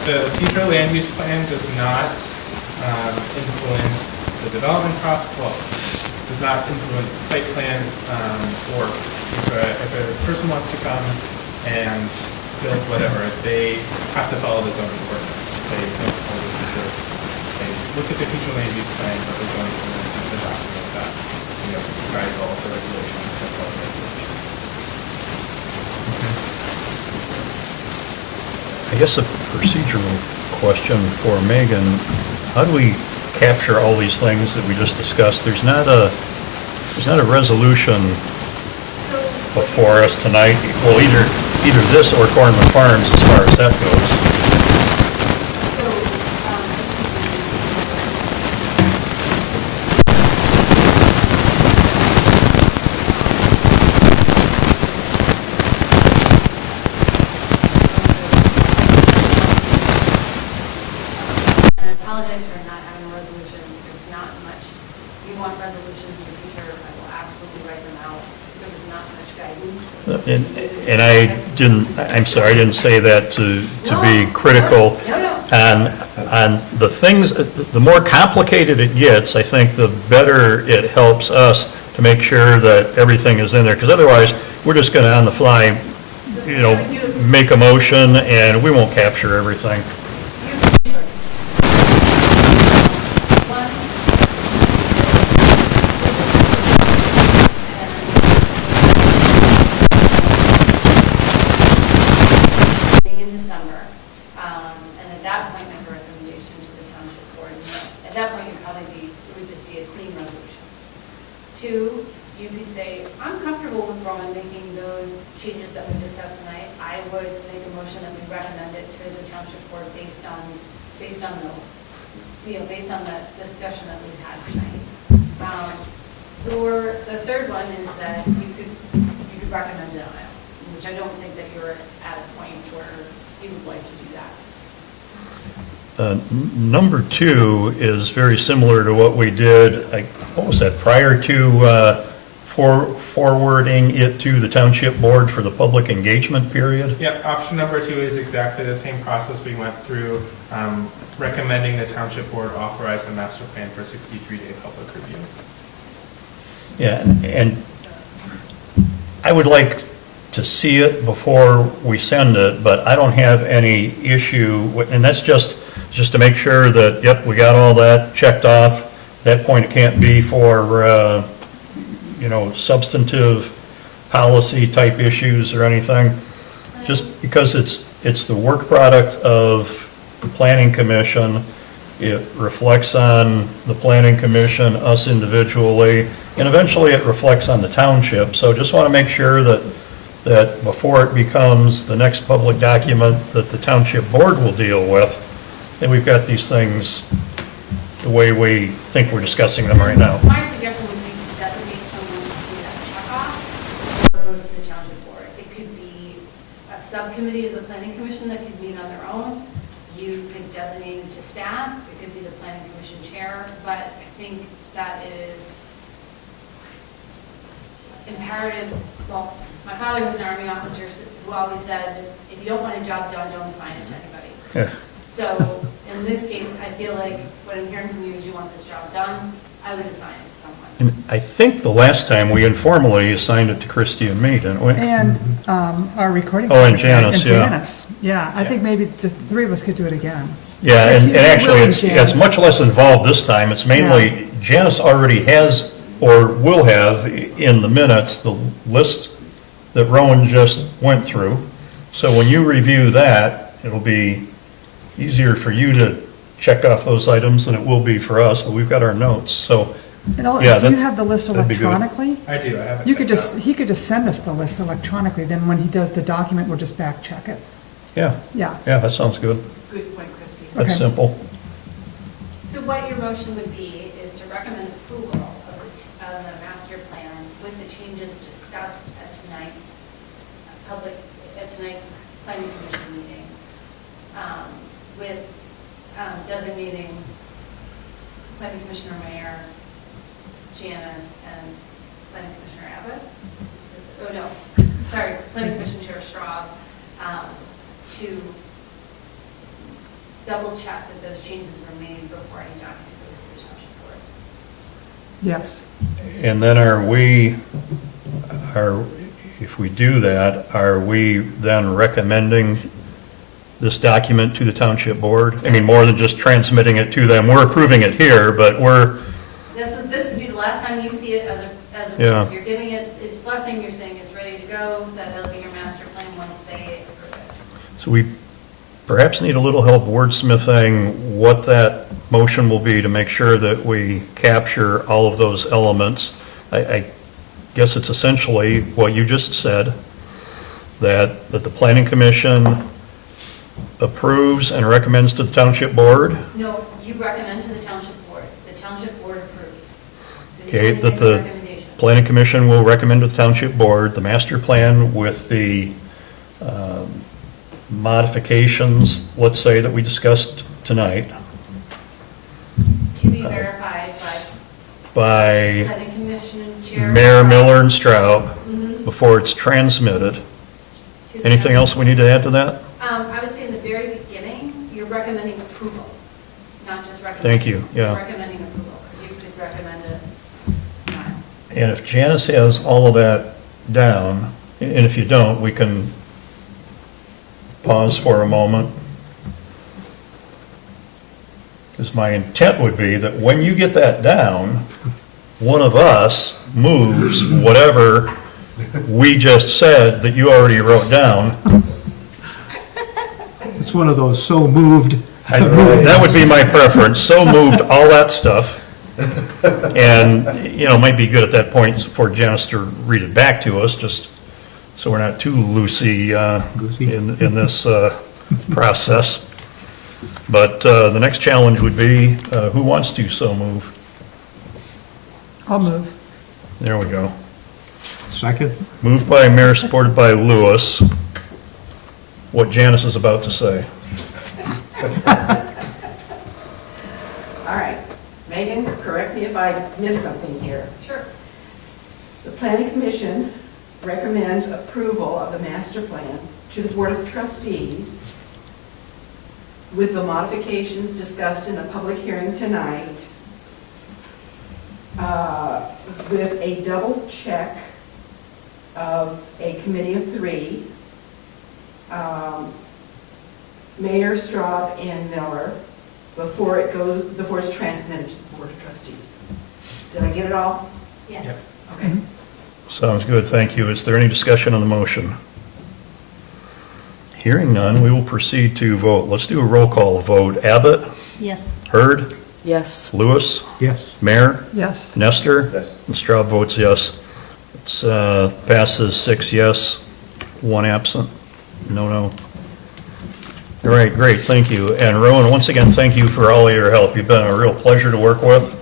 The future land use plan does not influence the development process, well, does not influence the site plan, or if a person wants to come and build whatever, they have to follow the zoning ordinance. They don't follow they look at the future land use plan, but the zoning ordinance is the document that, guides all of the regulations, sets all the regulations. I guess a procedural question for Megan. How do we capture all these things that we just discussed? There's not a resolution before us tonight. Well, either this or Cornland Farms as far as that goes. I apologize for not having a resolution. There's not much, if you want resolutions in the future, I will absolutely write them out. There was not much guidance. And I'm sorry, I didn't say that to be critical. On the things, the more complicated it gets, I think the better it helps us to make sure that everything is in there. Because otherwise, we're just going to on the fly, make a motion and we won't capture everything. In December, and at that point, make a recommendation to the township board. At that point, it would just be a clean resolution. Two, you could say, I'm comfortable with Roman making those changes that we discussed tonight. I would make a motion that we recommend it to the township board based on the discussion that we've had tonight. Or the third one is that you could recommend denial, which I don't think that you're at a point where you would like to do that. Number 2 is very similar to what we did, what was that, prior to forwarding it to the township board for the public engagement period? Yep, option number 2 is exactly the same process we went through, recommending the township board authorize the master plan for 63-day public review. Yeah, and I would like to see it before we send it, but I don't have any issue, and that's just to make sure that, yep, we got all that checked off. At that point, it can't be for, substantive policy type issues or anything. Just because it's the work product of the planning commission, it reflects on the planning commission, us individually, and eventually it reflects on the township. So just want to make sure that before it becomes the next public document that the township board will deal with, that we've got these things the way we think we're discussing them right now. My suggestion would be to designate someone to do that checkoff before it goes to the township board. It could be a subcommittee of the planning commission that could meet on their own. You could designate it to staff. It could be the planning commission chair, but I think that is imperative. Well, my father was an Army officer who always said, if you don't want a job done, don't assign it to anybody. Yeah. So in this case, I feel like what I'm hearing from you is you want this job done. I would assign it to someone. And I think the last time we informally assigned it to Christie and me, didn't we? And our recording. Oh, and secretary, Janice, yeah. Janice. Yeah, I think maybe just the 3 of us could do it again. Yeah, If and you're actually, willing, it's Janice. much less involved this time. It's mainly, Janice already has, or will have, in the minutes, the list that Rowan just went through. So when you review that, it'll be easier for you to check off those items than it will be for us, but we've got our notes, so, And all- yeah. do you have the list that'd be good. electronically? I do, I have it. You could checked out. he could just send us the list electronically, then when he does the document, we'll just back check it. Yeah, Yeah. yeah, that sounds good. Good point, Christie. That's Okay. simple. So what your motion would be is to recommend approval of the master plan with the changes discussed at tonight's planning commission meeting, with designating planning commissioner Mayer, Janice, and planning commissioner Abbott. Oh, no, sorry, planning commission chair Straub, to double check that those changes were made before any document goes to the township board. Yes. And then if we do that, are we then recommending this document to the township board? I mean, more than just transmitting it to them. We're approving it here, but This would be the last time you see it as a, Yeah. you're giving it its blessing, you're saying it's ready to go, that it'll be your master plan once they approve it. so we perhaps need a little help wordsmithing what that motion will be to make sure that we capture all of those elements. I guess it's essentially what you just said, that the planning commission approves and recommends to the township board. No, you recommend to the township board. The township board approves. So you Okay, only that make a the recommendation. planning commission will recommend to the township board the master plan with the modifications, let's say, that we discussed tonight To be verified by by planning commission chair. Mayor Miller and Straub Mhm. before it's transmitted. To the Anything else we need to add to that? I would say in the very beginning, you're recommending approval, not just recommending. Thank you, yeah. You're recommending approval, because you could recommend it. not. And if Janice has all of that down, and if you don't, we can pause for a moment. Because my intent would be that when you get that down, one of us moves whatever we just said that you already wrote down. It's one of those so moved. That would be my preference, so moved, all that stuff. And, you know, it might be good at that point for Janice to read it back to us, just so we're not too loosey Goosey. in this process. But the next challenge would be, who wants to so move? I'll move. There we go. Second? Moved by Mayor, supported by Lewis. What Janice is about to say. All right, Megan, correct me if I missed something here. Sure. The planning commission recommends approval of the master plan to the Board of Trustees with the modifications discussed in the public hearing tonight, with a double check of a committee of 3, Mayor, Straub, and Miller, before it's transmitted to the Board of Trustees. Did I get it all? Yes. Yep. Okay. Sounds good, thank you. Is there any discussion on the motion? Hearing none, we will proceed to vote. Let's do a roll call vote. Abbott? Yes. Hurd? Yes. Lewis? Yes. Mayor? Yes. Nestor? Yes. And Straub votes yes. It's passes 6 yes, 1 absent. No. All right, great, thank you. And Rowan, once again, thank you for all of your help. You've been a real pleasure to work with,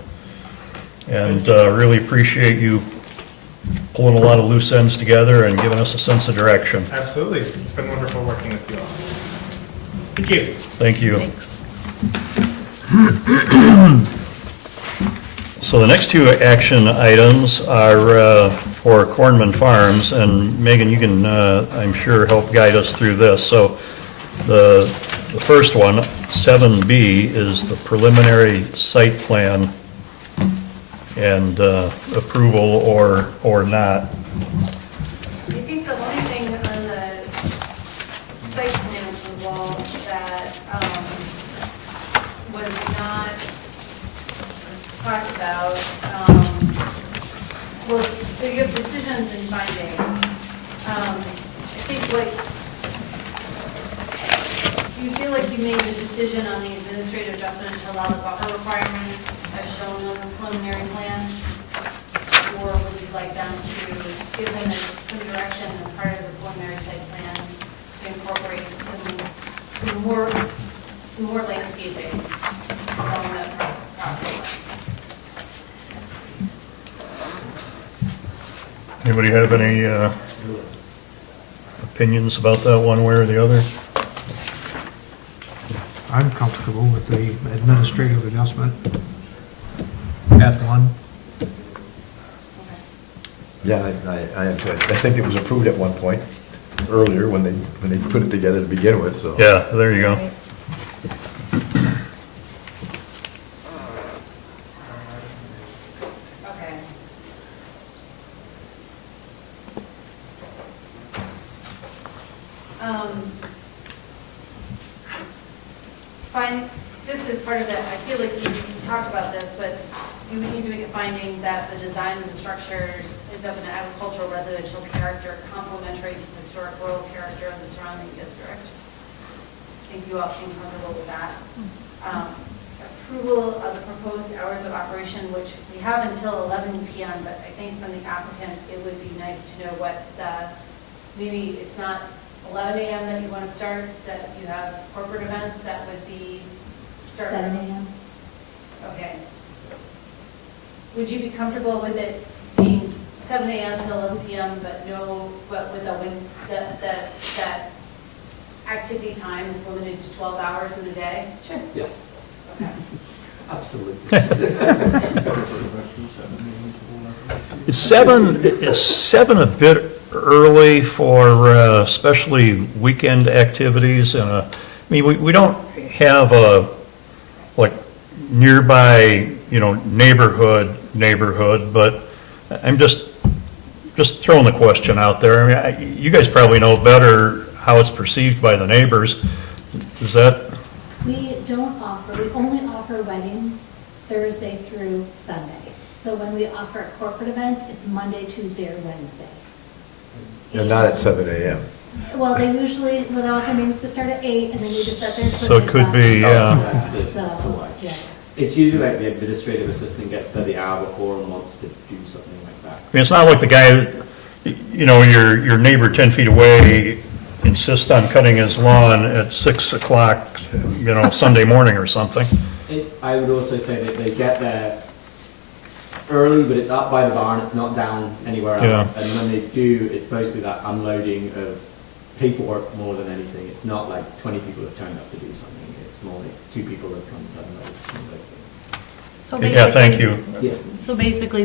and really appreciate you pulling a lot of loose ends together and giving us a sense of direction. Absolutely. It's been wonderful working with you all. Thank you. Thank you. Thanks. So the next 2 action items are for Cornman Farms, and Megan, you can, I'm sure, help guide us through this. So the first one, 7B, is the preliminary site plan and approval or not. I think the only thing on the site plan approval that was not talked about, well, so you have decisions and findings. I think do you feel like you made the decision on the administrative adjustment to allow the buffer requirements as shown on the preliminary plan? Or would you like them to give them some direction as part of the preliminary site plan to incorporate some more landscaping along that property line? Anybody have any opinions about that one way or the other? I'm comfortable with the administrative adjustment at 1. Yeah, I am too. I think it was approved at one point, earlier, when they put it together to begin with, so. Yeah, there you go. Okay. Fine, just as part of that, I feel like you talked about this, but you would need to make a finding that the design of the structures is of an agricultural residential character complementary to the historic rural character of the surrounding district. think you all seem comfortable with that. Approval of the proposed hours of operation, which we have until 11 PM, but I think from the applicant, it would be nice to know what maybe it's not 11 AM that you want to start, that you have corporate events that would be. 7 a.m. Okay. Would you be comfortable with it being 7 AM to 11 PM, but with that activity time is limited to 12 hours in a day? Sure. Yes, Okay. absolutely. Is seven a bit early for especially weekend activities? And I mean, we don't have a, like, nearby, neighborhood, but I'm just throwing the question out there. I mean, you guys probably know better how it's perceived by the neighbors. Is that, We don't offer, we only offer weddings Thursday through Sunday. So when we offer a corporate event, it's Monday, Tuesday, or Wednesday. And not at 7 AM. Well, they usually, would offer meetings to start at 8, and then you just set their equipment. so it could be, That's the So, why. yeah. It's usually like the administrative assistant gets there the hour before and wants to do something like that. I mean, it's not like the guy, your neighbor 10 feet away insists on cutting his lawn at 6 o'clock, Sunday morning or something. I would also say that they get there early, but it's up by the barn, it's not down anywhere else. Yeah. And when they do, it's mostly that unloading of paperwork more than anything. It's not like 20 people have turned up to do something, it's more like 2 people have come to unload some of those things. So Yeah, thank you. Yeah. So basically,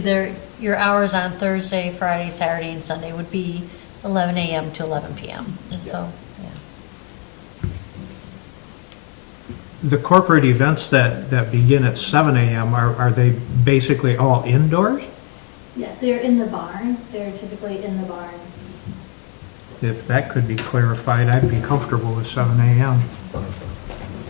your hours on Thursday, Friday, Saturday, and Sunday would be 11 a.m. to 11 p.m. And so, yeah. The corporate events that begin at 7 AM, are they basically all indoors? Yes, they're in the barn. They're typically in the barn. If that could be clarified, I'd be comfortable with 7 AM.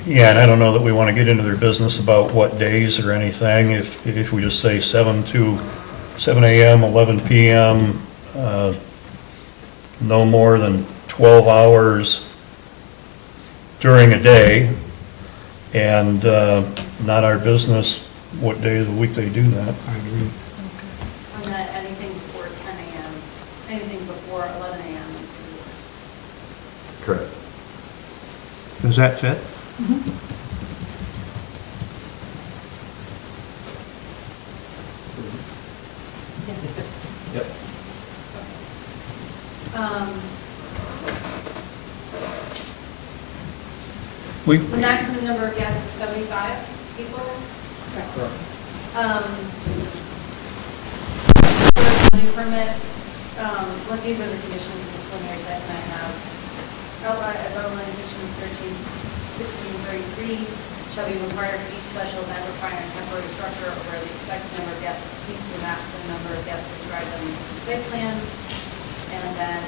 Yeah, and I don't know that we want to get into their business about what days or anything. If we just say 7 a.m., 11 p.m., no more than 12 hours during a day, and not our business what day of the week they do that. I agree. And that anything before 10 AM, anything before 11 AM is Correct. Does that fit? Yep. The maximum number of guests is 75 people? Building permit, what these are the conditions of the preliminary site plan I have. Outlined as outlined in sections 1633 shall be required for each special event requiring a temporary structure or where the expected number of guests exceeds the maximum number of guests described on the site plan. And then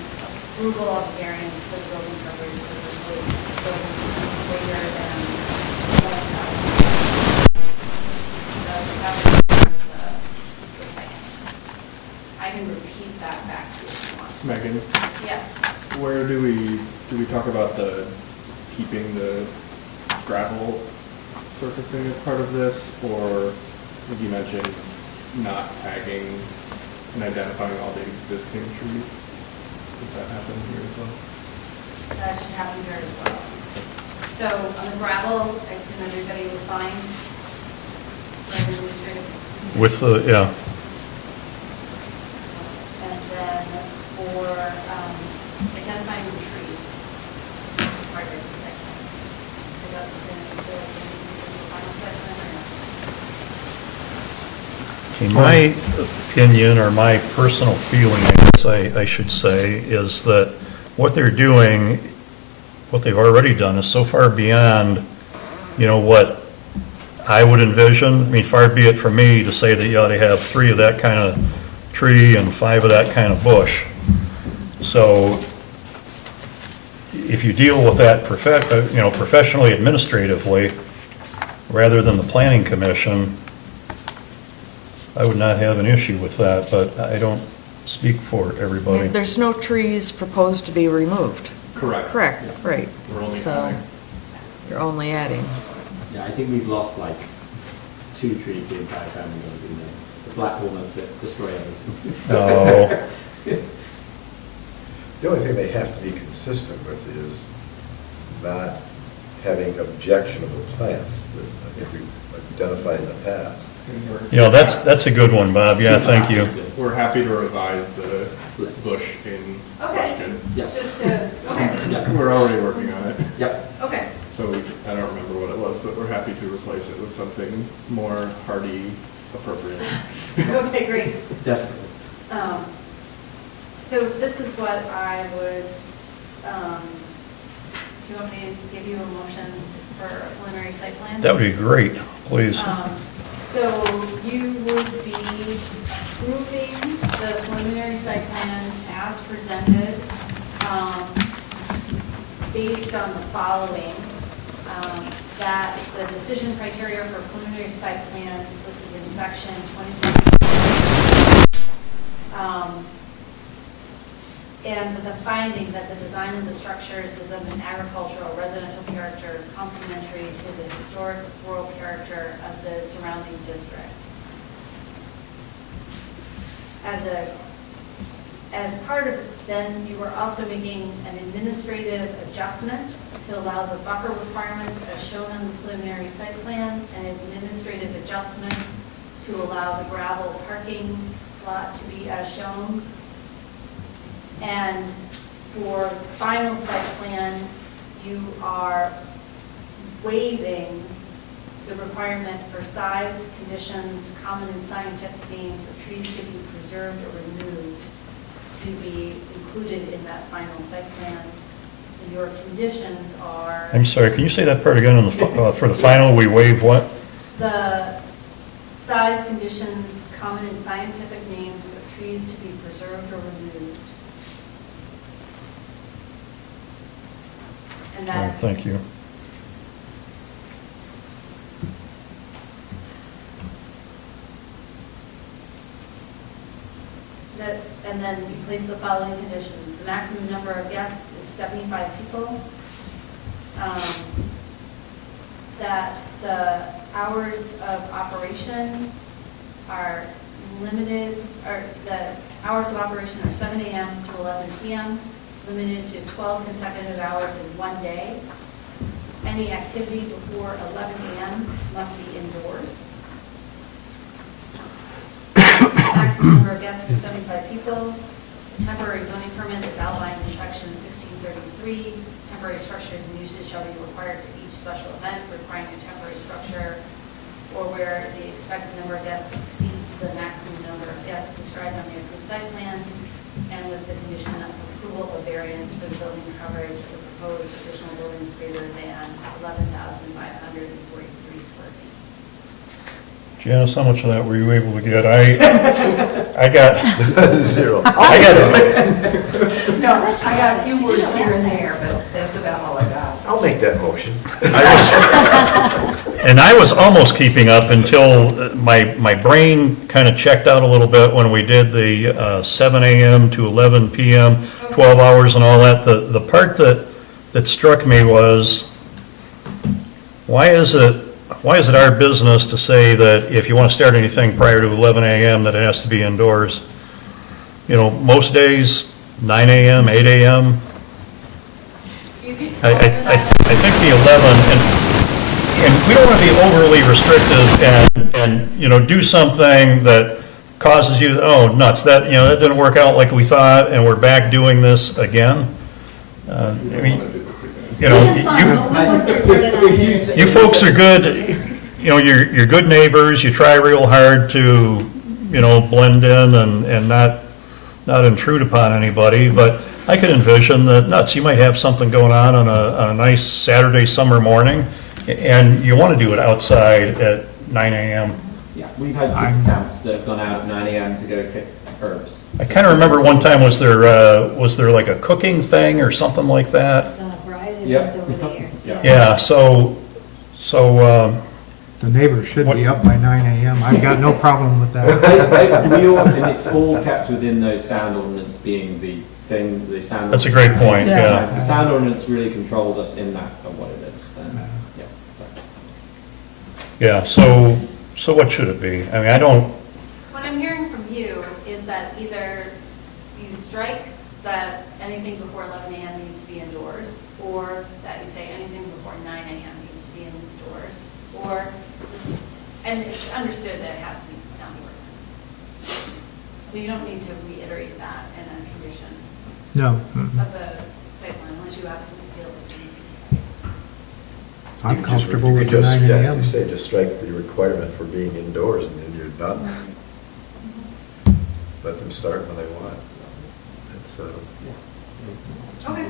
approval of variance for the building coverage for the building greater than 1,000. That was the site. I can repeat that back to you if you want. Megan, Yes. where do we talk about the keeping the gravel surfacing as part of this, or like you mentioned, not tagging and identifying all the existing trees? Does that happen here as well? That should happen here as well. So on the gravel, I assume everybody was fine? For administrative? With the, yeah. And then for identifying the trees, part of the site plan. So that's the final site plan or no? Okay, my opinion, or my personal feeling, I guess I should say, is that what they're doing, what they've already done is so far beyond, what I would envision. I mean, far be it from me to say that you ought to have 3 of that kind of tree and 5 of that kind of bush. So if you deal with that professionally, administratively, rather than the planning commission, I would not have an issue with that, but I don't speak for everybody. There's no trees proposed to be removed. Correct. Correct, right. We're only So- adding You're only adding. Yeah, I think we've lost like 2 trees the entire time we've been there. The black walnuts that destroy everything. Oh, The only thing they have to be consistent with is not having objectionable plants that I think we've identified in the past. that's a good one, Bob. Yeah, thank you. We're happy to revise the bush in Okay. question. Yeah. Just to, okay, Yeah. We're already working on it. Yep. okay. So I don't remember what it was, but we're happy to replace it with something more hardy, appropriate. Okay, great. Definitely. So this is what I would, do you want me to give you a motion for a preliminary site plan? That would be great, please. So you would be approving the preliminary site plan as presented, based on the following, that the decision criteria for preliminary site plan listed in section 27. And with a finding that the design of the structures is of an agricultural residential character complementary to the historic rural character of the surrounding district. As part of, then you were also making an administrative adjustment to allow the buffer requirements as shown on the preliminary site plan, an administrative adjustment to allow the gravel parking lot to be as shown. And for final site plan, you are waiving the requirement for size, conditions, common and scientific names of trees to be preserved or removed to be included in that final site plan. And your conditions are I'm sorry, can you say that part again on the, for the final, we waive what? the size, conditions, common and scientific names of trees to be preserved or removed. And All right, that, thank you. and then you place the following conditions. The maximum number of guests is 75 people. That the hours of operation are limited, or the hours of operation are 7 a.m. to 11 p.m., limited to 12 consecutive hours in one day. Any activity before 11 a.m. must be indoors. Maximum number of guests is 75 people. The temporary zoning permit is outlined in section 1633. Temporary structures and uses shall be required for each special event requiring a temporary structure, or where the expected number of guests exceeds the maximum number of guests described on the approved site plan, and with the condition of approval of variance for the building coverage of the proposed additional buildings greater than 11,543 square feet. Janice, how much of that were you able to get? I got, Zero. I got, No, I got a few words here and there, but that's about all I got. I'll make that motion. and I was almost keeping up until my brain kind of checked out a little bit when we did the 7 a.m. to 11 p.m., 12 hours and all that. The part that struck me was, why is it our business to say that if you want to start anything prior to 11 a.m. that it has to be indoors? You know, most days, 9 a.m., 8 a.m. I think the 11, and we don't want to be overly restrictive and do something that causes you, oh, nuts, that didn't work out like we thought, and we're back doing this again. I mean, you folks are good, you're good neighbors, you try real hard to, blend in and not intrude upon anybody, but I could envision that, nuts, you might have something going on a nice Saturday summer morning, and you want to do it outside at 9 a.m. Yeah, we've had kids camps that have gone out at 9 a.m. to go pick herbs. I kind of remember one time, was there like a cooking thing or something like that? Done a variety of Yep. things over the years. Yeah, so, The neighbors should be up by 9 a.m. I've got no problem with that. And it's all kept within those sound ordinance being the thing, the sound. That's a great point, yeah. The sound ordinance really controls us in that of what it is. Yeah, so what should it be? I mean, I don't, What I'm hearing from you is that either you strike that anything before 11 a.m. needs to be indoors, or that you say anything before 9 a.m. needs to be indoors, or just, and it's understood that it has to be the sound ordinance. So you don't need to reiterate that in a condition No. of the site plan unless you absolutely feel it needs to be. I'm You could just- comfortable you with could the just- 9 yeah, a.m. as you say, just strike the requirement for being indoors and then you're done. Let them start when they want. It's, Okay.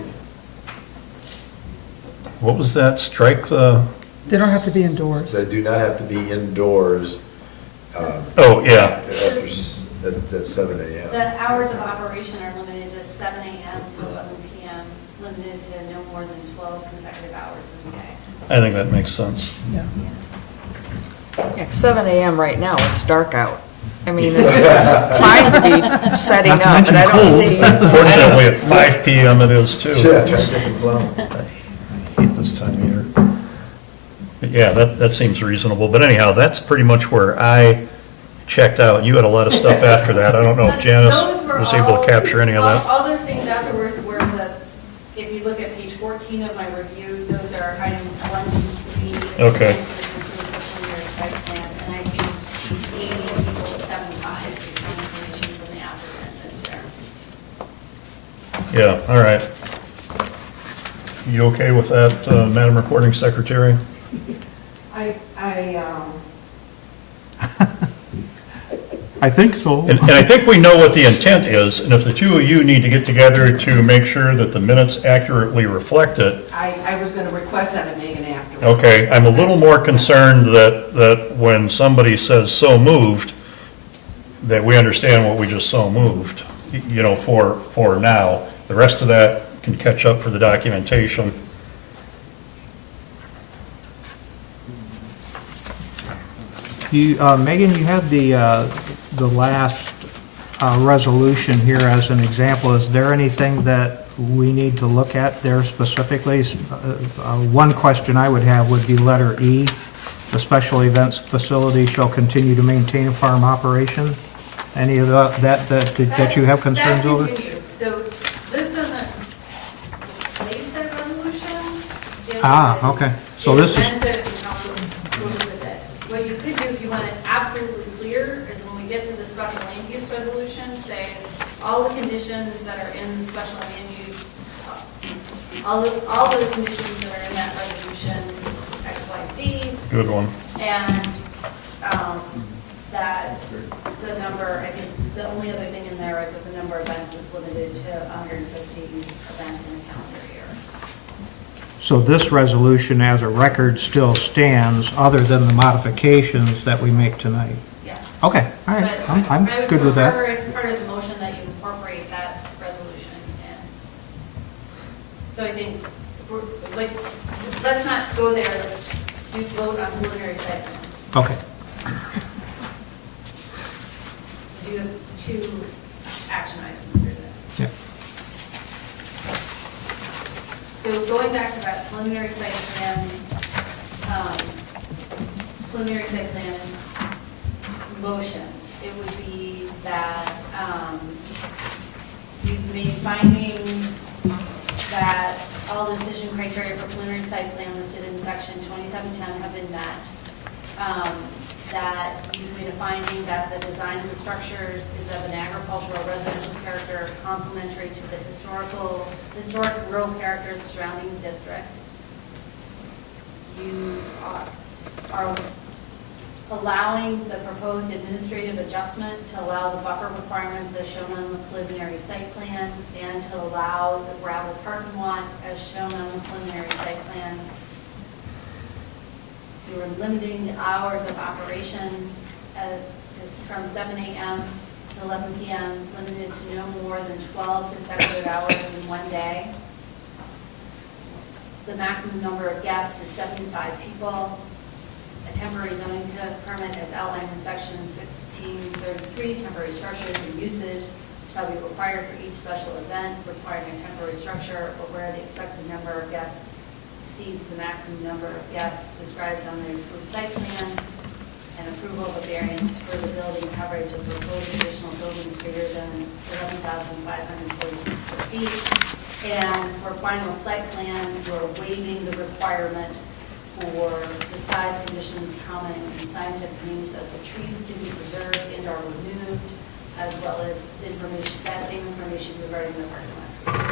what was that? Strike the, They don't have to be indoors. They do not have to be indoors. oh, yeah. At 7 a.m. The hours of operation are limited to 7 a.m. to 11 p.m., limited to no more than 12 consecutive hours in the day. I think that makes sense. Yeah. Yeah, 7 a.m. right now, it's dark out. I mean, it's fine to be setting Not to up, but I mention don't cold. see. Fortunately, at 5 PM it is too. Yeah, try to get them blown. I hate this time of year. But yeah, that seems reasonable. But anyhow, that's pretty much where I checked out. You had a lot of stuff after that. I don't know if Janice Those were was able all- to capture any of that. All those things afterwards were if you look at page 14 of my review, those are items 1, 2, 3. Okay. Site plan, and I changed 80 people to 75 based on information from the applicant that's there. Yeah, all right. You okay with that, Madam Recording Secretary? I think so. And I think we know what the intent is, and if the two of you need to get together to make sure that the minutes accurately reflect it, I was going to request that of Megan afterwards. okay, I'm a little more concerned that when somebody says "so moved," that we understand what we just so moved, you know, for now. The rest of that can catch up for the documentation. Megan, you had the last resolution here as an example. Is there anything that we need to look at there specifically? One question I would have would be letter E. The special events facility shall continue to maintain a farm operation. Any of that you have concerns over? That continues, so this doesn't replace that resolution. Okay. So this is, It amends it and how it goes with it. What you could do if you want it absolutely clear is when we get to the special land use resolution, say all the conditions that are in the special land use, all the conditions that are in that resolution, X, Y, Z, Good one. and that the number, I think, the only other thing in there is that the number of events is limited to 150 events in a calendar year. so this resolution as a record still stands, other than the modifications that we make tonight? Yes. Okay, all right, But I'm I would good with prefer that. as part of the motion that you incorporate that resolution in. So I think, let's not go there, let's do vote on preliminary site plan. Okay. Because you have 2 action items through this. Yeah. So going back to that preliminary site plan motion, it would be that you've made findings that all decision criteria for preliminary site plan listed in section 2710 have been met. That you've made a finding that the design of the structures is of an agricultural residential character complementary to the historic rural character of the surrounding district. You are allowing the proposed administrative adjustment to allow the buffer requirements as shown on the preliminary site plan and to allow the gravel parking lot as shown on the preliminary site plan. You are limiting the hours of operation from 7 a.m. to 11 p.m., limited to no more than 12 consecutive hours in one day. The maximum number of guests is 75 people. A temporary zoning permit as outlined in section 1633, temporary structures and usage shall be required for each special event requiring a temporary structure or where the expected number of guests exceeds the maximum number of guests described on the approved site plan, and approval of a variance for the building coverage of proposed additional buildings greater than 11,546 square feet. And for final site plan, we're waiving the requirement for the size conditions, common and scientific names of the trees to be preserved and are removed, as well as information, that same information regarding the parking lot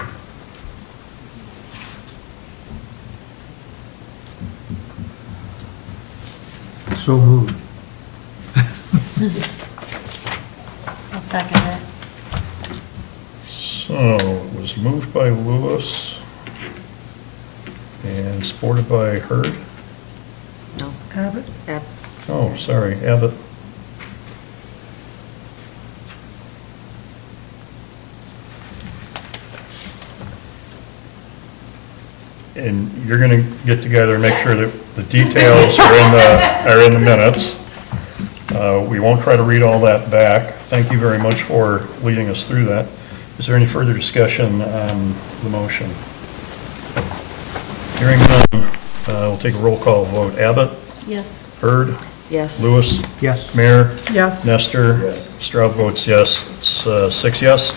trees. So moved. I'll second it. So, it was moved by Lewis and supported by Hurd. No. Abbott? Oh, sorry, Abbott. And you're gonna get together and make sure that the details are in the minutes. We won't try to read all that back. Thank you very much for leading us through that. Is there any further discussion on the motion? Hearing none, we'll take a roll call vote. Abbott? Yes. Hurd? Yes. Lewis? Yes. Mayor? Yes. Nestor? Yes. Straub votes yes. It's 6 yes,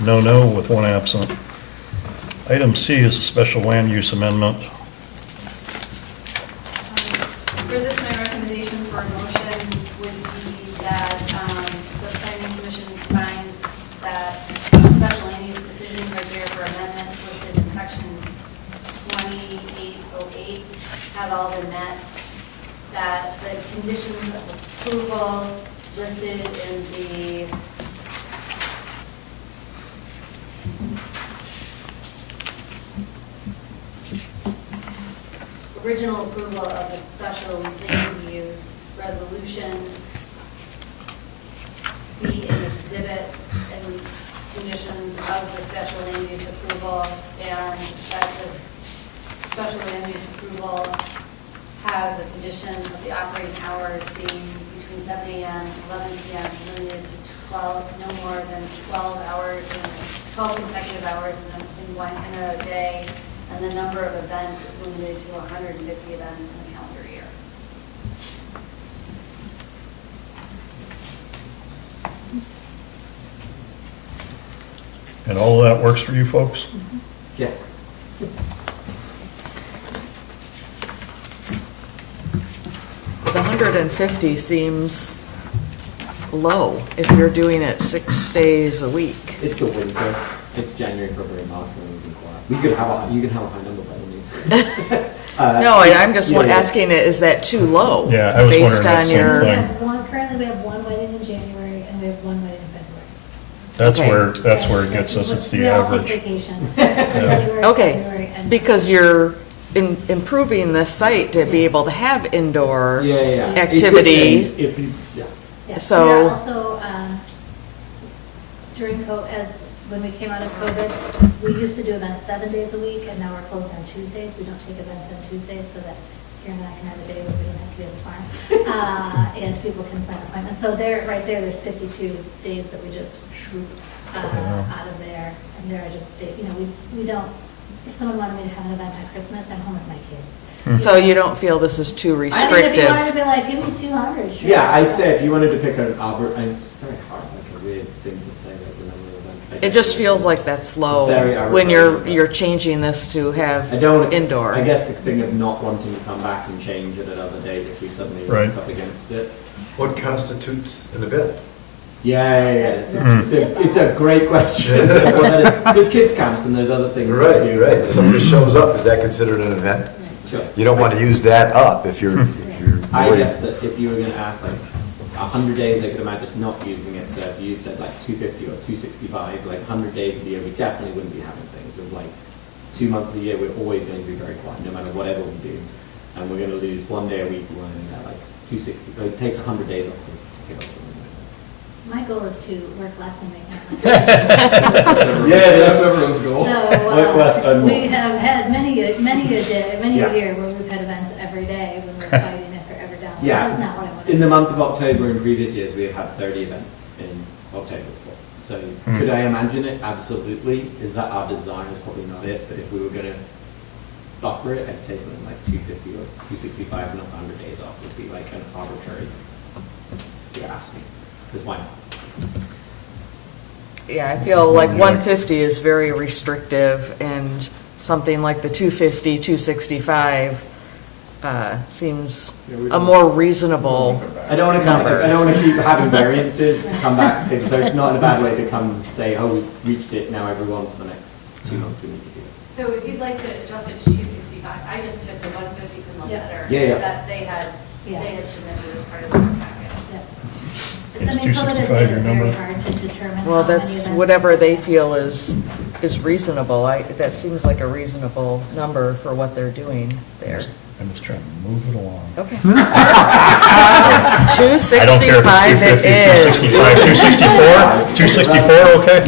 no with 1 absent. Item C is a special land use amendment. For this, my recommendation for a motion would be that the planning commission finds that special land use decision criteria for amendments listed in section 2808 have all been met, that the conditions of approval listed in the original approval of the special land use resolution be an exhibit and conditions of the special land use approval, and that the special land use approval has a condition of the operating hours being between 7 a.m. and 11 p.m. limited to 12, no more than 12 hours, and 12 consecutive hours in a day. And the number of events is limited to 150 events in a calendar year. And all of that works for you folks? Yes. The 150 seems low if you're doing it 6 days a week. It's the winter. It's January, February, March, when we've been quiet. You can have a high number by all means. No, I'm just yeah. asking it, is that too low? Yeah, I was based wondering that on same your- thing. Currently, we have one wedding in January, and we have one wedding in February. That's where it gets us, it's the We all take average. vacation. January, February, Okay, and because you're improving the site to be able to have indoor Yeah. It could activity. change if you, yeah. Yeah. So- We are also, when we came out of COVID, we used to do events 7 days a week, and now we're closed on Tuesdays. We don't take events on Tuesdays, so that Karen and I can have a day where we don't have to be at the farm, and people can plan appointments. So there, right there's 52 days that we just shroop out of there, and there are just, we don't, if someone wanted me to have an event on Christmas, I'm home with my kids. So you don't feel this is too I mean, if you wanted to restrictive? be like, give me 200, sure. Yeah, I'd say if you wanted to pick an arbor, and it's very hard, like a weird thing to say, like the number of events. It just feels like that's low Very when arbitrary. you're changing this to have I don't. indoor. I guess the thing of not wanting to come back and change at another date if we suddenly Right. went up against it. What constitutes an event? Yeah. It's a great question. There's kids camps and there's other things. that Right, you- right. If somebody shows up, is that considered an event? Sure. You don't want to use that up if you're I worried. guess that if you were going to ask like 100 days, I could imagine just not using it. So if you said like 250 or 265, like 100 days a year, we definitely wouldn't be having things. Of like 2 months a year, we're always going to be very quiet, no matter whatever we do. And we're going to lose 1 day a week running at like 260. But it takes 100 days off to get us something My goal is to work less and make more money. like that. Yeah, that's everyone's goal. Work less So, and more. we have had many a Yeah. year where we've had events every day when we're fighting if they're ever down. Yeah. That's not what I want to In do. the month of October in previous years, we have had 30 events in October before. So could I imagine it? Absolutely. Is that our desire? Is probably not it. But if we were going to buffer it, I'd say something like 250 or 265 and not 100 days off would be like an arbitrary, if you're asking, because why not? Yeah, I feel like 150 is very restrictive, and something like the 250, 265 seems a more reasonable I don't want to number. I don't want to keep having variances to come back, not in a bad way, to come say, oh, we've reached it, now everyone for the next 2 months we need to do it. So if you'd like to adjust it to 265, I just took the 150 from the Yeah. letter Yeah. that they had Yeah. submitted as part of the packet. I Is mean, public has 265 made your it number? very hard to determine. Well, how many that's events- whatever they feel is reasonable. That seems like a reasonable number for what they're doing there. I'm just trying to move it along. Okay. I don't care if 265 it's 250, 265, 264, okay?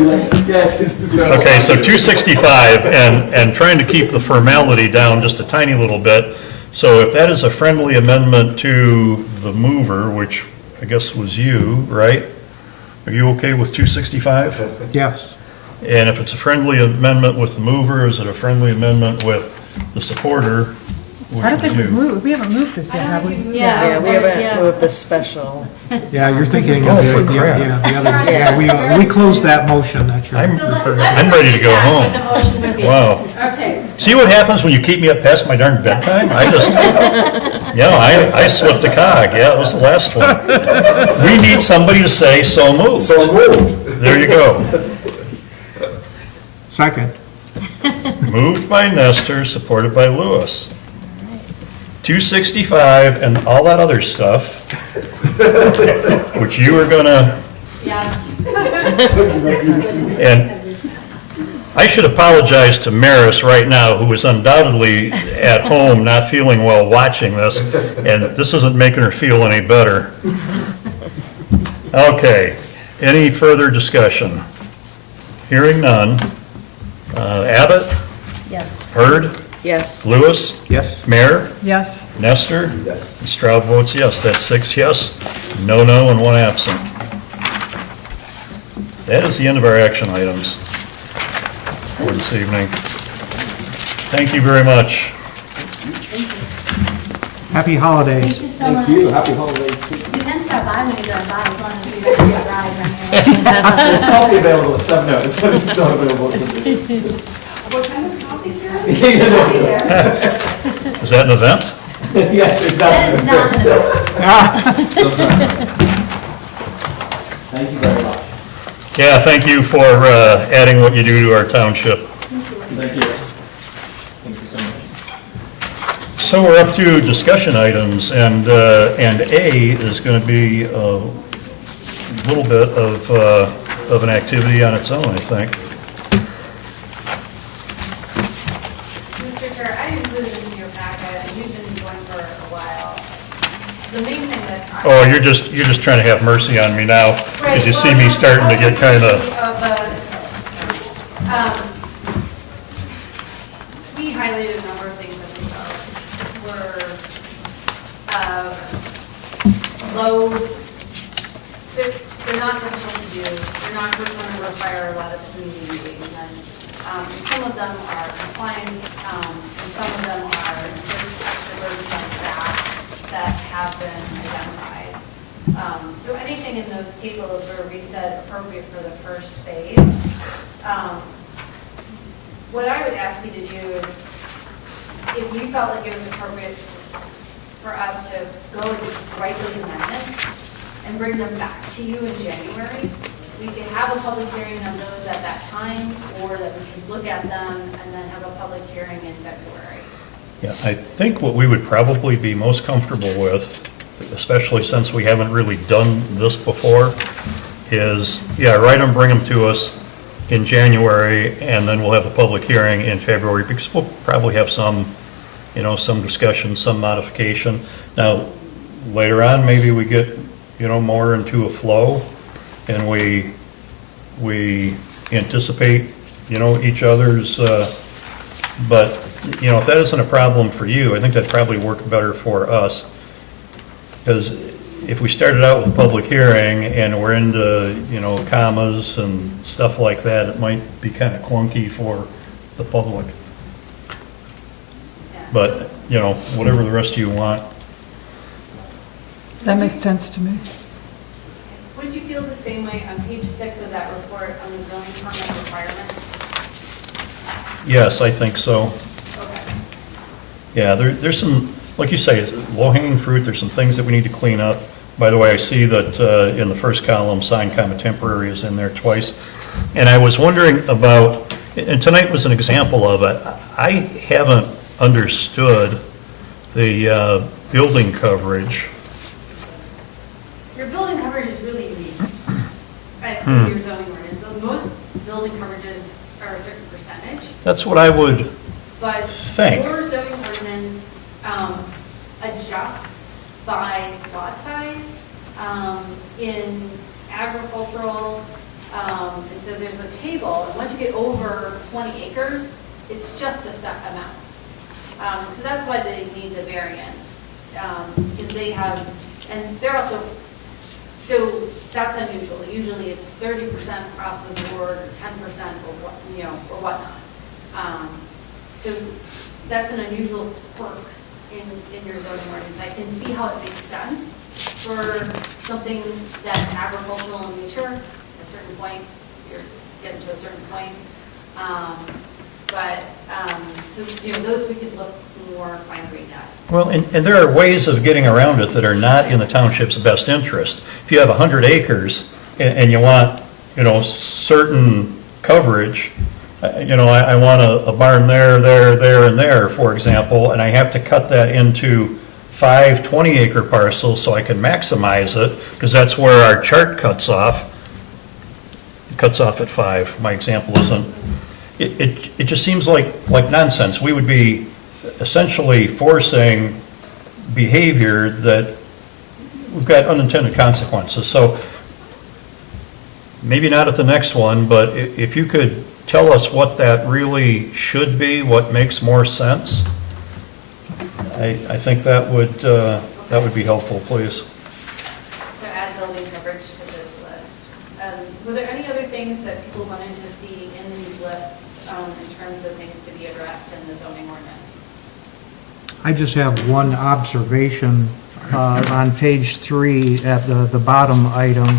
Okay, so 265, and trying to keep the formality down just a tiny little bit. So if that is a friendly amendment to the mover, which I guess was you, right? Are you okay with 265? Yes. And if it's a friendly amendment with the mover, is it a friendly amendment with the supporter, which I don't think was we've you? moved, we haven't moved this yet, have we? Yeah, we haven't moved the special. Yeah, you're thinking of Oh, the, for the crap. other, yeah, we closed that motion, that's right. I'm ready to go home. Wow. Okay. See what happens when you keep me up past my darn bedtime? I just, I slipped a cog. Yeah, that was the last one. We need somebody to say, so moved. So moved. There you go. Second. Moved by Nestor, supported by Lewis. 265 and all that other stuff, which you are gonna, Yes. and I should apologize to Maris right now, who is undoubtedly at home not feeling well watching this, and this isn't making her feel any better. Okay, any further discussion? Hearing none. Abbott? Yes. Hurd? Yes. Lewis? Yes. Mayor? Yes. Nestor? Yes. Stroud votes yes. That's 6 yes, no, and 1 absent. That is the end of our action items for this evening. Thank you very much. Happy holidays. Thank you so much. Thank you, happy holidays. You can stop by when you drive by, as long as you guys see a ride around here. There's coffee available at 7, no, it's not available at 7. What time is coffee here? Is that an event? Yes, it's That is not an event. Thank you very much. Yeah, thank you for adding what you do to our township. Thank you. Thank you so much. So we're up to discussion items, and A is going to be a little bit of an activity on its own, I think. Mr. Chair, I included this in your packet, and you've been going for a while. The main thing that Oh, you're just trying to have mercy on me now, because you see me starting to get kind of, We highlighted a number of things that we felt were low, they're not difficult to do, they're not going to require a lot of community engagement. And some of them are compliance, and some of them are extra burdens on staff that have been identified. So anything in those tables where we said appropriate for the first phase, what I would ask you to do is, if you felt like it was appropriate for us to go and just write those amendments and bring them back to you in January, we could have a public hearing on those at that time, or that we could look at them and then have a public hearing in February. yeah, I think what we would probably be most comfortable with, especially since we haven't really done this before, is, yeah, write them, bring them to us in January, and then we'll have the public hearing in February, because we'll probably have some, some discussion, some modification. Now, later on, maybe we get, more into a flow, and we anticipate, each other's, but, if that isn't a problem for you, I think that'd probably work better for us. Because if we started out with a public hearing and we're into, commas and stuff like that, it might be kind of clunky for the public. but, you know, whatever the rest of you want. That makes sense to me. Would you feel the same way on page 6 of that report on the zoning permit requirements? Yes, I think so. Okay. Yeah, there's some, like you say, low-hanging fruit, there's some things that we need to clean up. By the way, I see that in the first column, sign comma temporary is in there twice. And I was wondering about, and tonight was an example of it, I haven't understood the building coverage. Your building coverage is really unique in your zoning ordinance. So most building coverages are a certain percentage, That's what I would but think. your zoning ordinance adjusts by lot size in agricultural, and so there's a table, and once you get over 20 acres, it's just a set amount. And so that's why they need the variance, because they have, and they're also, so that's unusual. Usually it's 30% across the board, or 10%, or what, you know, or whatnot. So that's an unusual quirk in your zoning ordinance. I can see how it makes sense for something that's agricultural in nature. At a certain point, you're getting to a certain point. So, you know, those we could look more fine-grained at. Well, and there are ways of getting around it that are not in the township's best interest. If you have 100 acres and you want, you know, certain coverage, you know, I want a barn there, and there, for example, and I have to cut that into 5 20-acre parcels so I can maximize it, because that's where our chart cuts off. It cuts off at 5. My example isn't. It just seems like nonsense. We would be essentially forcing behavior that we've got unintended consequences. So maybe not at the next one, but if you could tell us what that really should be, what makes more sense, I think that would be helpful, please. So add building coverage to this list. Were there any other things that people wanted to see in these lists in terms of things to be addressed in the zoning ordinance? I just have one observation on page 3 at the bottom item.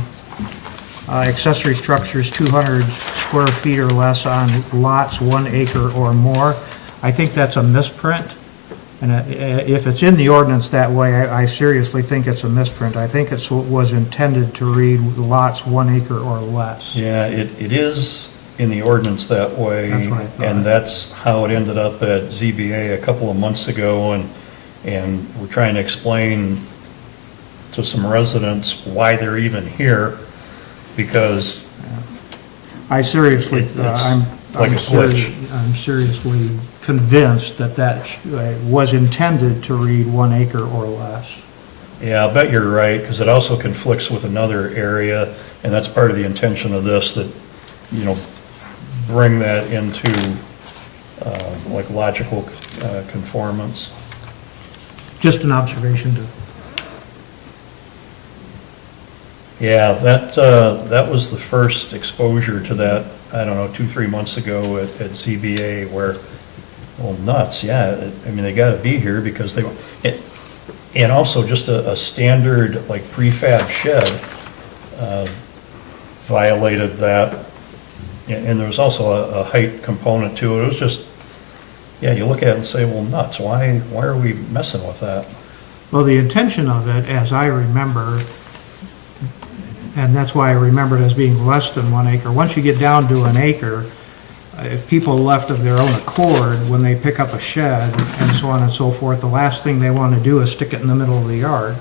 Accessory structures 200 square feet or less on lots 1 acre or more. I think that's a misprint. And if it's in the ordinance that way, I seriously think it's a misprint. I think it was intended to read lots 1 acre or less. Yeah, it is in the ordinance that way. That's what I thought. And that's how it ended up at ZBA a couple of months ago, and we're trying to explain to some residents why they're even here, because I seriously, it's like a glitch. I'm seriously convinced that was intended to read 1 acre or less. Yeah, I bet you're right, because it also conflicts with another area, and that's part of the intention of this, that, you know, bring that into like logical conformance. Just an observation to. Yeah, that was the first exposure to that, I don't know, 2-3 months ago at ZBA, where, well, nuts, yeah, I mean, they got to be here because and also just a standard, like, prefab shed violated that, and there was also a height component to it. It was just, yeah, you look at it and say, well, nuts, why are we messing with that? Well, the intention of it, as I remember, and that's why I remember it as being less than 1 acre. Once you get down to 1 acre, if people left of their own accord, when they pick up a shed and so on and so forth, the last thing they want to do is stick it in the middle of the yard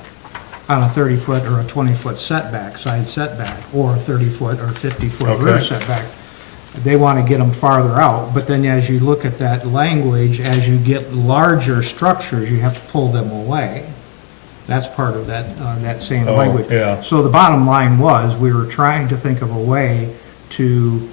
on a 30-foot or a 20-foot setback, side setback, or a 30-foot or 50-foot rear setback. They want to get them farther out. But then as you look at that language, as you get larger structures, you have to pull them away. That's part of that same language. Yeah. So the bottom line was, we were trying to think of a way to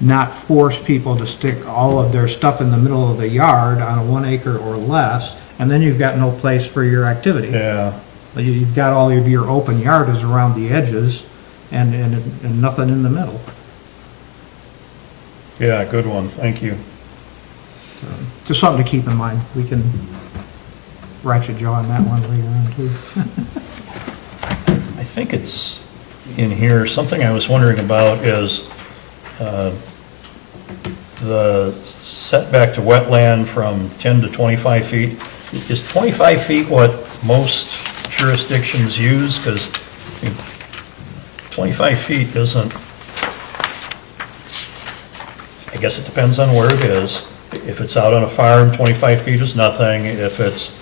not force people to stick all of their stuff in the middle of the yard on a 1 acre or less, and then you've got no place for your activity. Yeah. You've got all of your open yard is around the edges and nothing in the middle. Yeah, good one, thank you. Just something to keep in mind. We can ratchet jaw on that one later on, too. I think it's in here, something I was wondering about is the setback to wetland from 10 to 25 feet. Is 25 feet what most jurisdictions use? Because 25 feet isn't, I guess it depends on where it is. If it's out on a farm, 25 feet is nothing. If it's,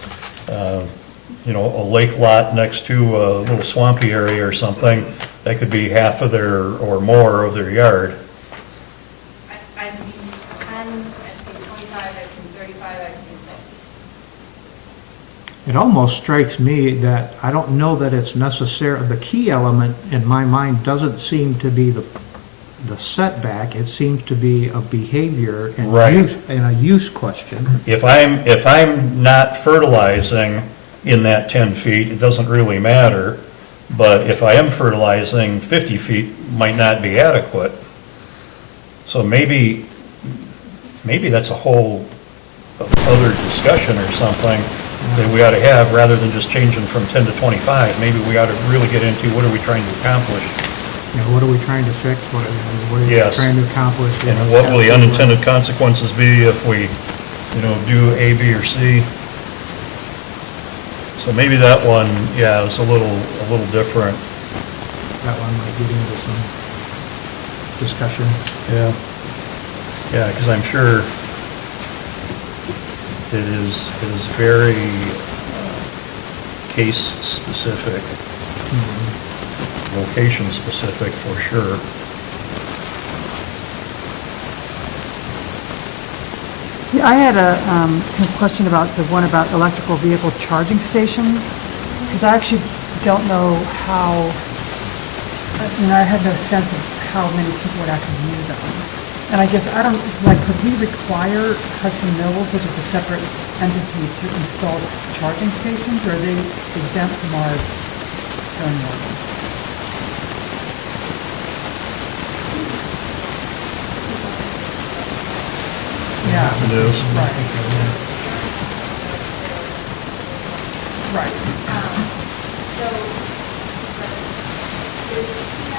a lake lot next to a little swampy area or something, that could be half of their, or more of their yard. I've seen 10, I've seen 25, I've seen 35, I've seen 50. It almost strikes me that I don't know that it's necessary, the key element in my mind doesn't seem to be the setback, it seems to be a behavior and Right. a use question. If I'm not fertilizing in that 10 feet, it doesn't really matter. But if I am fertilizing, 50 feet might not be adequate. So maybe that's a whole other discussion or something that we ought to have, rather than just changing from 10 to 25. Maybe we ought to really get into what are we trying to accomplish? What are we trying to fix? What are we Yes. trying to accomplish? And what will the unintended consequences be if we, do A, B, or C? So maybe that one, is a little different. That one might get into some discussion. Yeah. Yeah, because I'm sure it is very case specific, location specific for sure. Yeah, I had a question about the one about electrical vehicle charging stations, because I actually don't know how, I had no sense of how many people would actually use them. And I guess, could we require Hudson Mills, which is a separate entity, to install charging stations, or are they exempt from our zoning ordinance? Yeah. It is. Right. Right. So, they require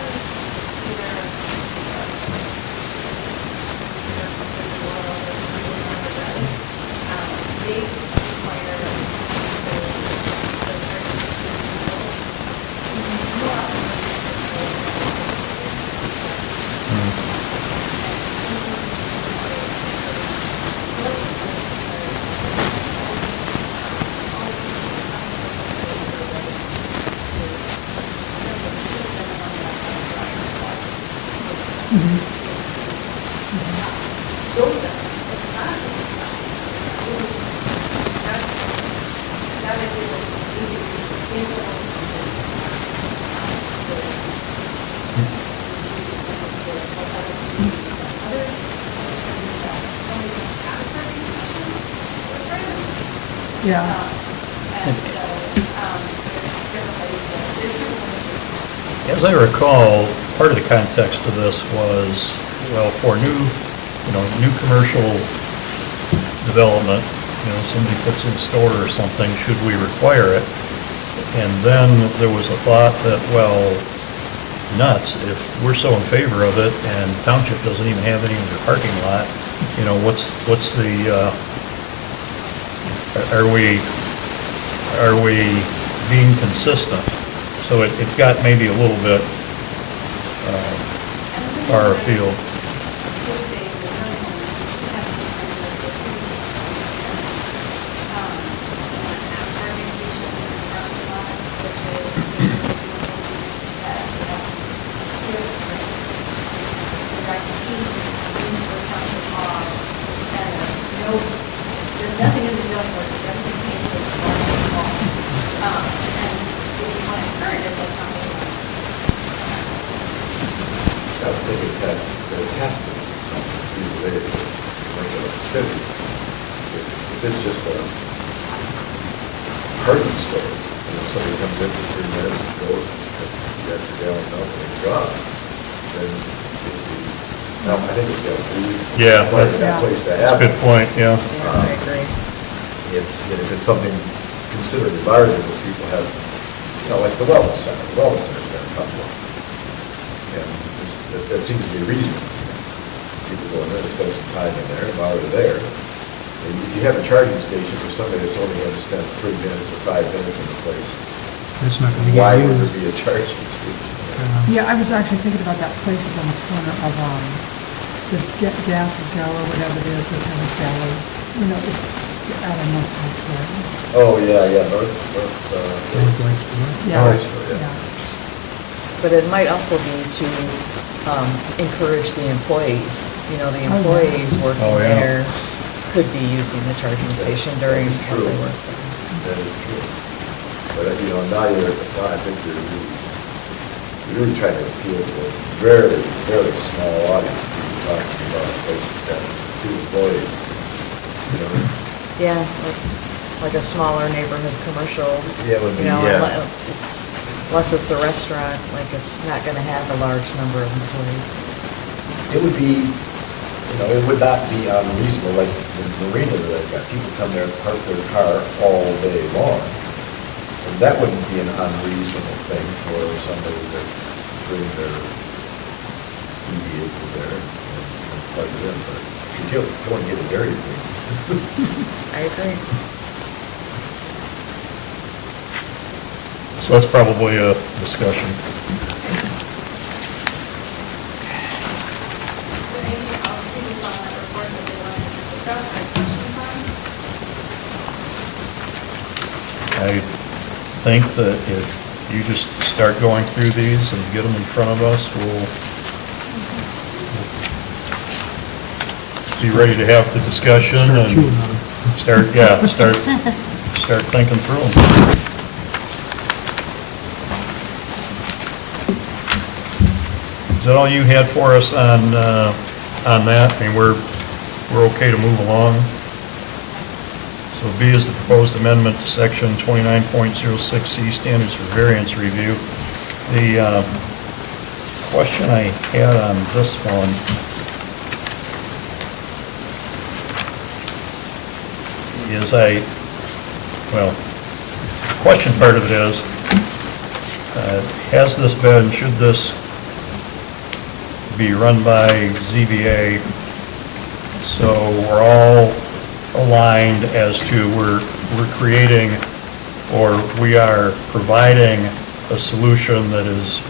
Yeah. As I recall, part of the context of this was, well, for new commercial development, somebody puts in a store or something, should we require it? And then there was a thought that, well, nuts, if we're so in favor of it and township doesn't even have any in their parking lot, what's the, are we being consistent? So it got maybe a little bit far afield. There's nothing in the zoning ordinance, everything came from the zoning law. And if you want to encourage it, that's not what you want. I would think it would have to be related to commercial activity. If it's just a carton store, somebody comes in for 3 minutes and goes, you got your gallon of milk and you're gone, then it'd be No, I think it's, Yeah, like that place to That's a have good it. point, yeah. Yeah, I agree. If it's something considered desirable, that people have, like the wellness center's going to come to them. And that seems to be reasonable. People go in there, they spend some time in there, while they're there. And if you have a charging station for somebody that's only going to spend 3 minutes or 5 minutes in the place, It's not going to why get would used. there be a charging station? Yeah, I was actually thinking about that place is on the corner of, the Gas and Go or whatever it is, with the Valley. You know, it's out of North Park. Oh, yeah, North, Yeah, North Shore, yeah. yeah. But it might also be to encourage the employees. You know, the Oh, yeah. employees working Oh, yeah. there could be using the charging station during That is when true. they work. That is true. But, now I think you're really trying to appeal to a very, very small audience. You're talking about a place that's got 2 employees, Yeah, like a smaller neighborhood commercial. Yeah, it would be, You know, yeah. unless it's a restaurant, like it's not gonna have a large number of employees. It would be, it would not be unreasonable, like the marina that I've got, people come there and park their car all day long. And that wouldn't be an unreasonable thing for somebody to bring their vehicle there and plug it in, but you don't want to get it very big. I agree. So that's probably a discussion. So anything else students on that report that they wanted to discuss or have questions on? I think that if you just start going through these and get them in front of us, we'll be ready to have the discussion Start chewing and on it. start thinking through them. Is that all you had for us on that? I mean, we're okay to move along? So B is the proposed amendment to section 29.06C, standards for variance review. The question I had on this one is the question part of it is, should this be run by ZBA so we're all aligned as to we're creating or we are providing a solution that is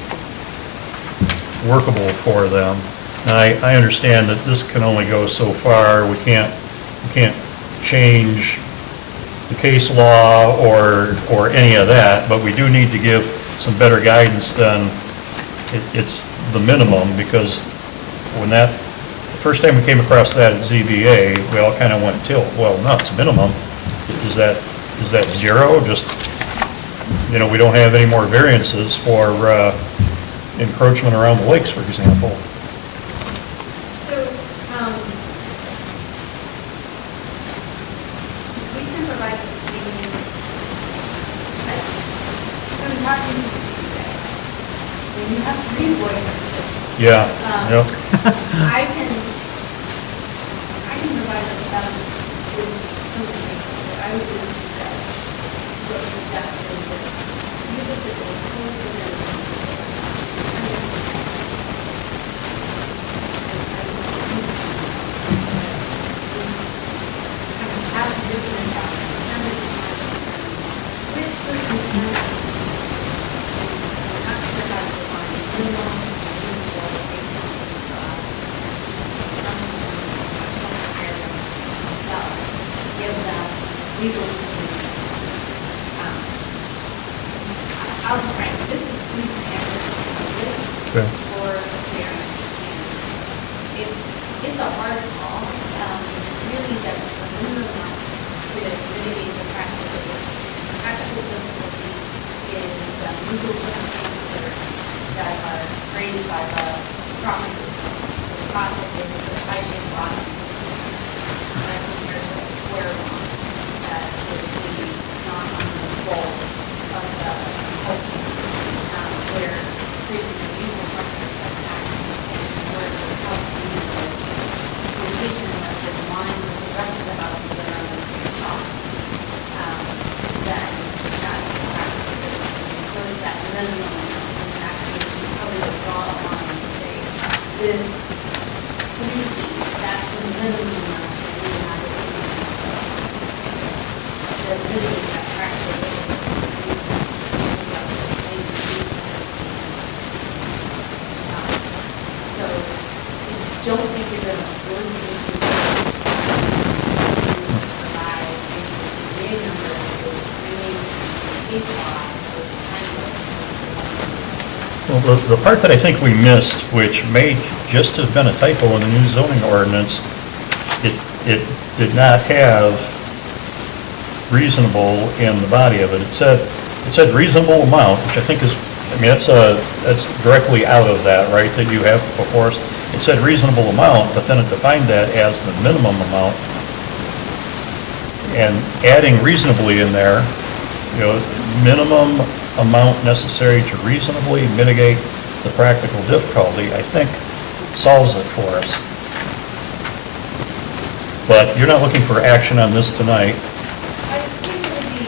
workable for them. Now, I understand that this can only go so far. We can't change the case law or any of that, but we do need to give some better guidance than it's the minimum, because when the first time we came across that at ZBA, we all kind of went well, no, it's a minimum. Is that zero? Just, we don't have any more variances for encroachment around the lakes, for example. So, we can provide the same, so I'm talking to the ZBA. When you have 3 lawyers, Yeah, yep. I can provide them with some cases that I would do that what was suggested that you look at those close to with the consent give them legal I'll be frank, this is pretty standard Okay. for variance, and it's a hard call. Really, the minimum amount to mitigate the practical difficulty is the usual circumstances that are created by the property. The project is the high-shaped lot as compared to a square one that is the non-conformable of the house, where creates an unusual structure setback and where the house is don't think you're going to force it to provide the ZBA number is really case law or kind of. Well, the part that I think we missed, which may just have been a typo in the new zoning ordinance, it did not have reasonable in the body of it. It said reasonable amount, which I think is, I mean, that's directly out of that, right, that you have before us. It said reasonable amount, but then it defined that as the minimum amount. And adding reasonably in there, minimum amount necessary to reasonably mitigate the practical difficulty, I think solves it for us. But you're not looking for action on this tonight. I think it would be,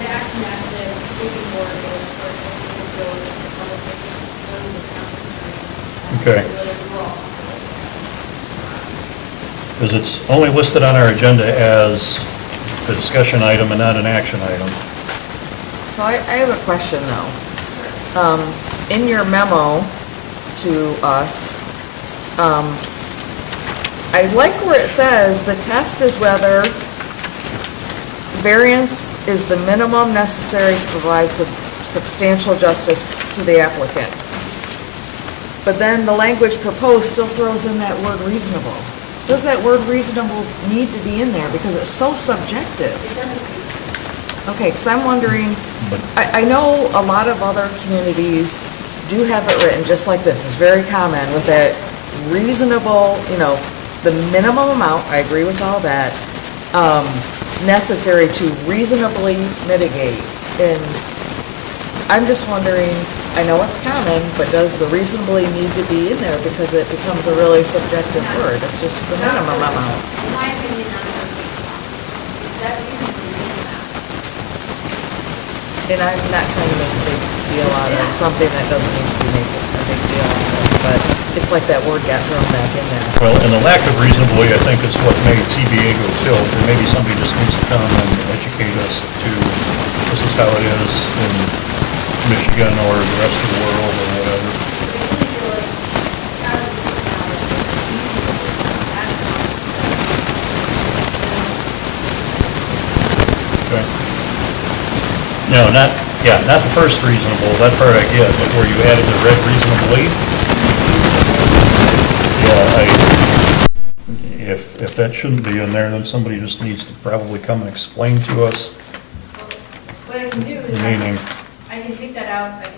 the action that they're looking for is for it to go to the public, go to the town. Okay. Because it's only listed on our agenda as a discussion item and not an action item. So I have a question, though. In your memo to us, I like where it says, the test is whether variance is the minimum necessary to provide substantial justice to the applicant. But then the language proposed still throws in that word reasonable. Does that word reasonable need to be in there? Because it's so subjective. Okay, because I'm wondering, I know a lot of other communities do have it written just like this. It's very common with that reasonable, the minimum amount, I agree with all that, necessary to reasonably mitigate. And I'm just wondering, I know it's common, but does the reasonably need to be in there? Because it becomes a really subjective word. It's just the minimum amount. In my opinion, on the that reasonably is enough. And I'm not trying to make a big deal out of something that doesn't need to be making a big deal out of, but it's like that word got thrown back in there. Well, and the lack of reasonably, I think, is what made CBA go tilt, and maybe somebody just needs to come and educate us to, this is how it is in Michigan or the rest of the world or whatever. Okay. No, not the first reasonable, that part I get, but where you added the red reasonably. Yeah, if that shouldn't be in there, then somebody just needs to probably come and explain to us What I can do is, the meaning. I can take that out,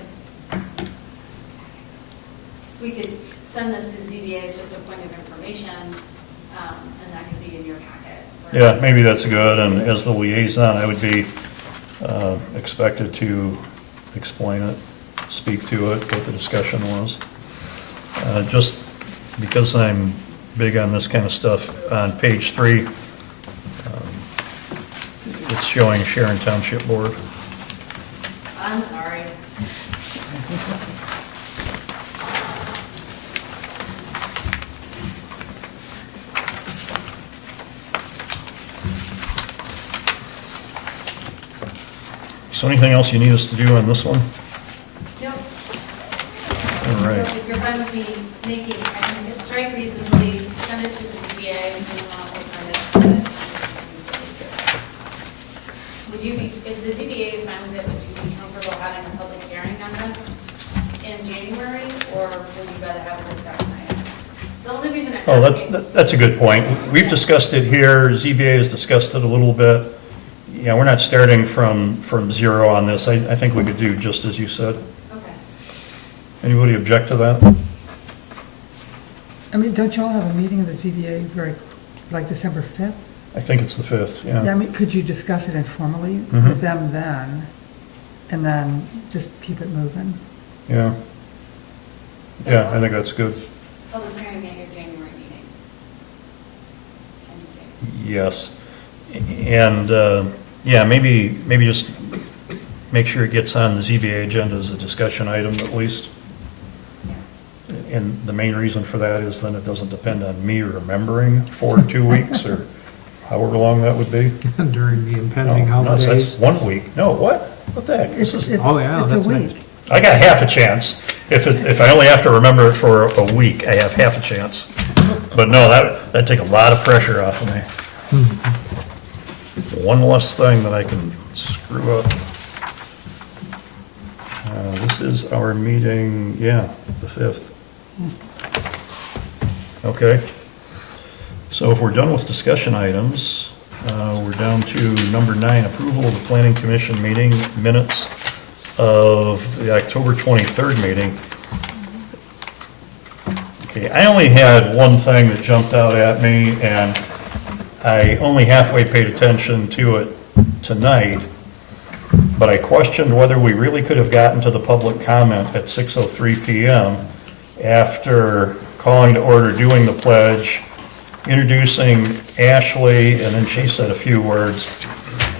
we could send this to ZBA as just a point of information, and that could be in your packet. Yeah, maybe that's good, and as the liaison, I would be expected to explain it, speak to it, what the discussion was. Just because I'm big on this kind of stuff, on page 3, it's showing Sharon Township Board. I'm sorry. So anything else you need us to do on this one? Nope. All right. If you're fine with me making, I can hit strike reasonably, send it to the ZBA, and then I'll also send it. Would you be, if the ZBA is fine with it, would you be comfortable having a public hearing on this in January, or would you rather have a discussion item? The only reason I'm Oh, asking. that's a good point. We've discussed it here, ZBA has discussed it a little bit. Yeah, we're not starting from zero on this. I think we could do just as you said. Okay. Anybody object to that? I mean, don't you all have a meeting of the ZBA like December 5th? I think it's the 5th, Yeah, I yeah. mean, could you discuss it informally Mhm. with them then, and then just keep it moving? Yeah, yeah, I think that's good. Public hearing at your January meeting. Yes. And, yeah, maybe just make sure it gets on the ZBA agenda as a discussion item at least. And the main reason for that is then it doesn't depend on me remembering for 2 weeks or however long that would be. During the impending No, holidays. that's 1 week. No, what? What the heck? This is- Oh, yeah, It's a that's week. next. I got half a chance. If I only have to remember it for a week, I have half a chance. But no, that'd take a lot of pressure off of me. One less thing that I can screw up. This is our meeting, yeah, the 5th. Okay. So if we're done with discussion items, we're down to number 9, approval of the planning commission meeting minutes of the October 23rd meeting. Okay, I only had one thing that jumped out at me, and I only halfway paid attention to it tonight, but I questioned whether we really could have gotten to the public comment at 6:03 PM after calling to order, doing the pledge, introducing Ashley, and then she said a few words.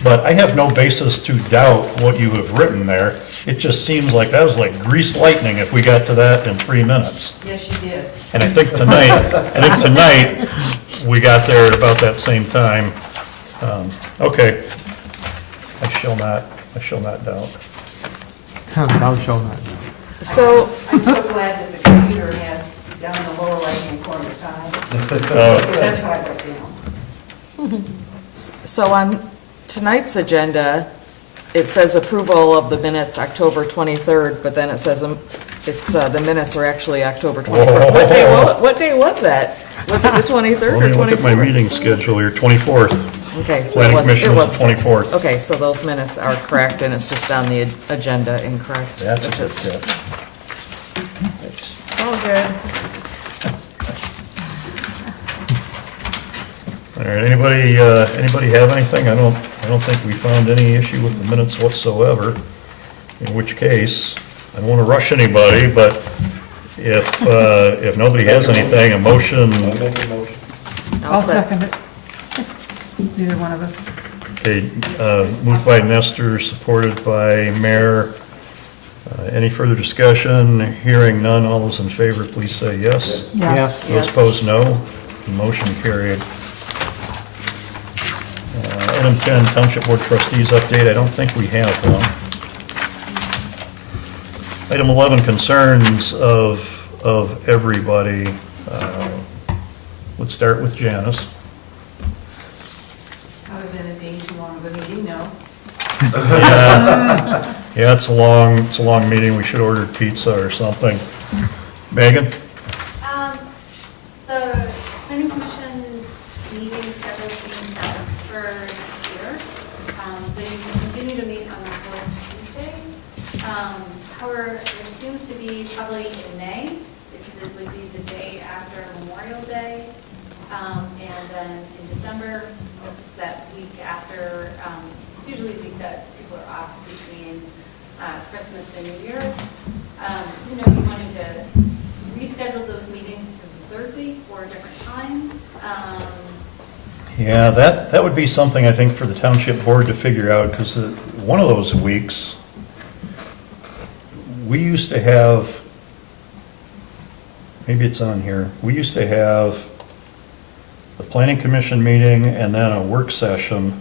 But I have no basis to doubt what you have written there. It just seems like that was like greased lightning if we got to that in 3 minutes. Yes, you did. And I think tonight, we got there at about that same time. Okay. I shall not doubt. Thou shalt not. So, I'm so glad that the computer has down in the lower right-hand corner time, because that's what I wrote down. so on tonight's agenda, it says approval of the minutes October 23rd, but then it says the minutes are actually October 24th. What day was that? Was it the 23rd Let or me look at my 24th? meeting schedule here, 24th. Okay, so Planning it commission was was, the 24th. okay, so those minutes are correct, and it's just on the agenda incorrect. That's a which good is- catch. It's all good. All right, anybody have anything? I don't think we found any issue with the minutes whatsoever, in which case, I don't want to rush anybody, but if nobody has anything, a motion, I'll second it. Neither one of us. okay, moved by Nestor, supported by Mayor. Any further discussion? Hearing none, all those in favor, please say yes. Yes. Those opposed, no. Motion carried. Item 10, Township Board Trustees update. I don't think we have one. Item 11, concerns of everybody. Let's start with Janice. Other than it being too long of a meeting, no. Yeah, it's a long meeting. We should order pizza or something. Megan? The planning commission's meeting schedule is being set for next year. So you can continue to meet on the fourth Tuesday. However, there seems to be probably in May, it would be the day after Memorial Day. And then in December, it's that week after, usually the week that people are off between Christmas and New Year's. You wanted to reschedule those meetings to the third week or a different time. Yeah, that would be something, I think, for the Township Board to figure out, because one of those weeks, we used to have, maybe it's on here, we used to have the Planning Commission meeting and then a work session.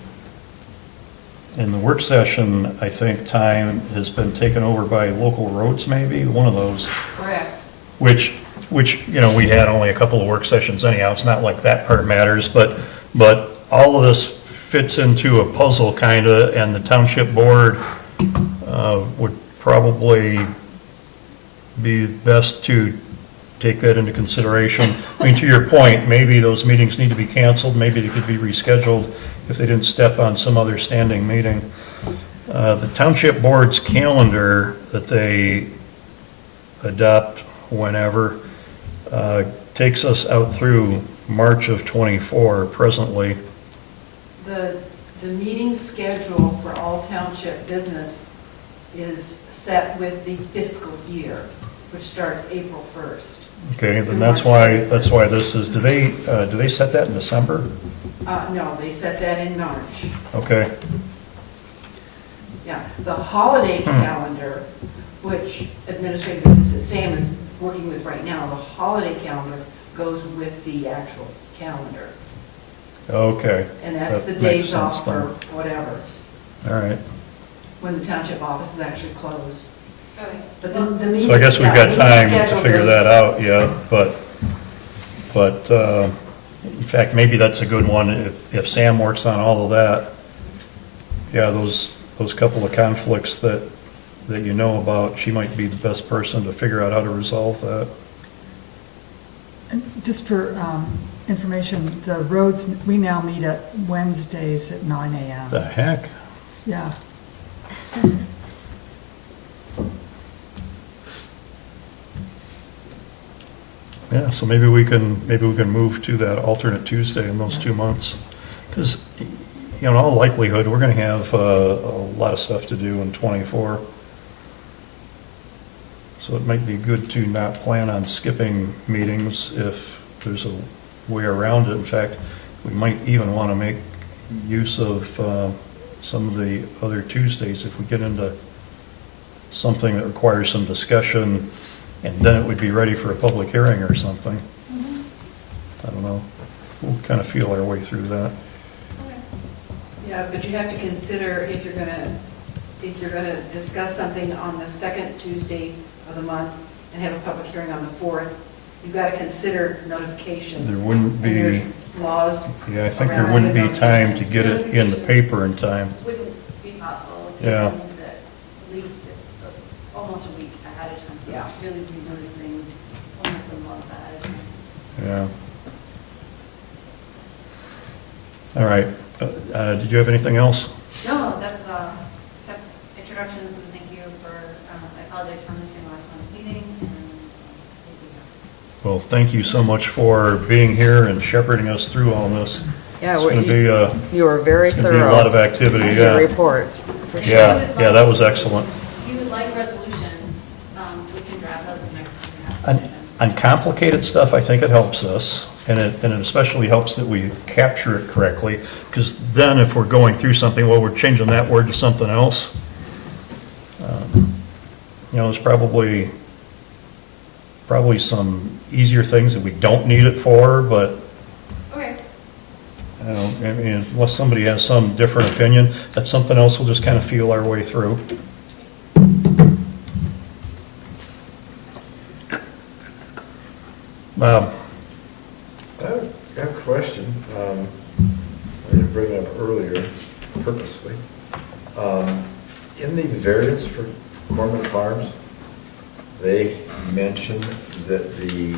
In the work session, I think time has been taken over by local roads, maybe, one of those. Correct. Which, we had only a couple of work sessions anyhow, it's not like that part matters, but all of this fits into a puzzle kinda, and the Township Board would probably be best to take that into consideration. I mean, to your point, maybe those meetings need to be canceled, maybe they could be rescheduled if they didn't step on some other standing meeting. The Township Board's calendar that they adopt whenever takes us out through March of '24 presently. The meeting schedule for all township business is set with the fiscal year, which starts April 1st. Okay, then that's why this is, do they set that in December? No, they set that in March. Okay, Yeah, the holiday calendar, which administrative assistant Sam is working with right now, the holiday calendar goes with the actual calendar. okay. And that's That the makes days off sense for then. whatever, All right, when the township office is actually closed. Okay. But the meeting. so I guess we've yeah, got meeting time to schedule figure goes- that out, yeah, but But, in fact, maybe that's a good one, if Sam works on all of that. Yeah, those couple of conflicts that you know about, she might be the best person to figure out how to resolve that. And just for information, the roads, we now meet at Wednesdays at 9 a.m. The heck? Yeah. Yeah, so maybe we can move to that alternate Tuesday in those 2 months. Because, in all likelihood, we're going to have a lot of stuff to do in '24. So it might be good to not plan on skipping meetings if there's a way around it. In fact, we might even want to make use of some of the other Tuesdays if we get into something that requires some discussion, and then it would be ready for a public hearing or something. I don't know. We'll kind of feel our way through that. Yeah, but you have to consider if you're gonna discuss something on the second Tuesday of the month and have a public hearing on the 4th, you've got to consider notification. There wouldn't And be, there's laws. yeah, I think there around wouldn't be it. time to get it in the paper in time. Wouldn't be possible. Yeah. It means that at least almost a week ahead of time, so Yeah. really we notice things almost a month ahead of time. Yeah. All right. Did you have anything else? No, that was, except introductions, and thank you for, I apologize for missing last month's meeting, and thank you. Well, thank you so much for being here and shepherding us through all this. Yeah, It's going to be, you were very it's going to be a thorough. lot of activity, in yeah. your report, for sure. Yeah, yeah, that was excellent. If you would like resolutions, we can draft those the next time we have On decisions. on complicated stuff, I think it helps us, and it especially helps that we capture it correctly, because then if we're going through something, well, we're changing that word to something else. There's probably some easier things that we don't need it for, but, Okay. I mean, unless somebody has some different opinion, that's something else we'll just kind of feel our way through. I have a question. I didn't bring it up earlier purposely. In the variance for Corman Farms, they mentioned that the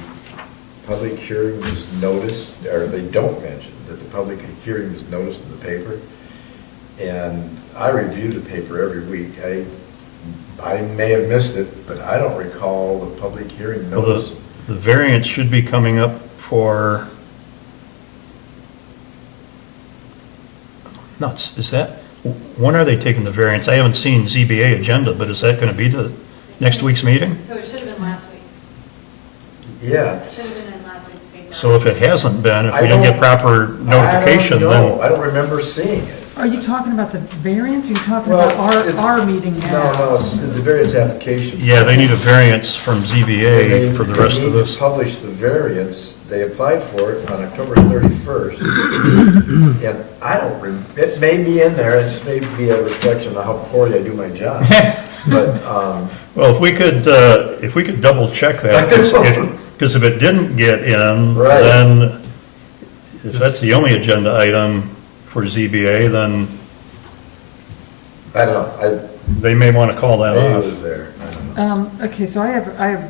public hearing was noticed, or they don't mention that the public hearing was noticed in the paper. And I review the paper every week. I may have missed it, but I don't recall the public hearing Well, notice. the variance should be coming up for, nuts, is that, when are they taking the variance? I haven't seen ZBA agenda, but is that going to be the next week's meeting? So it should have been last week. Yeah. It should have been in last week's paper. So if it hasn't been, if I we didn't get don't- proper notification, I don't know. then, I don't remember seeing it. Are you talking about the variance, or are you talking Well, about it's- our meeting now? No, it's the variance application. yeah, they need a variance from ZBA for the rest of They need this. to publish the variance. They applied for it on October 31st. And I don't, it may be in there, it just may be a reflection of how poorly I do my job. But, Well, if we could double check that, because if it didn't get in, Right. then if that's the only agenda item for ZBA, then I don't know, they may want to call that maybe it off. was there. I don't know. Okay, so I have,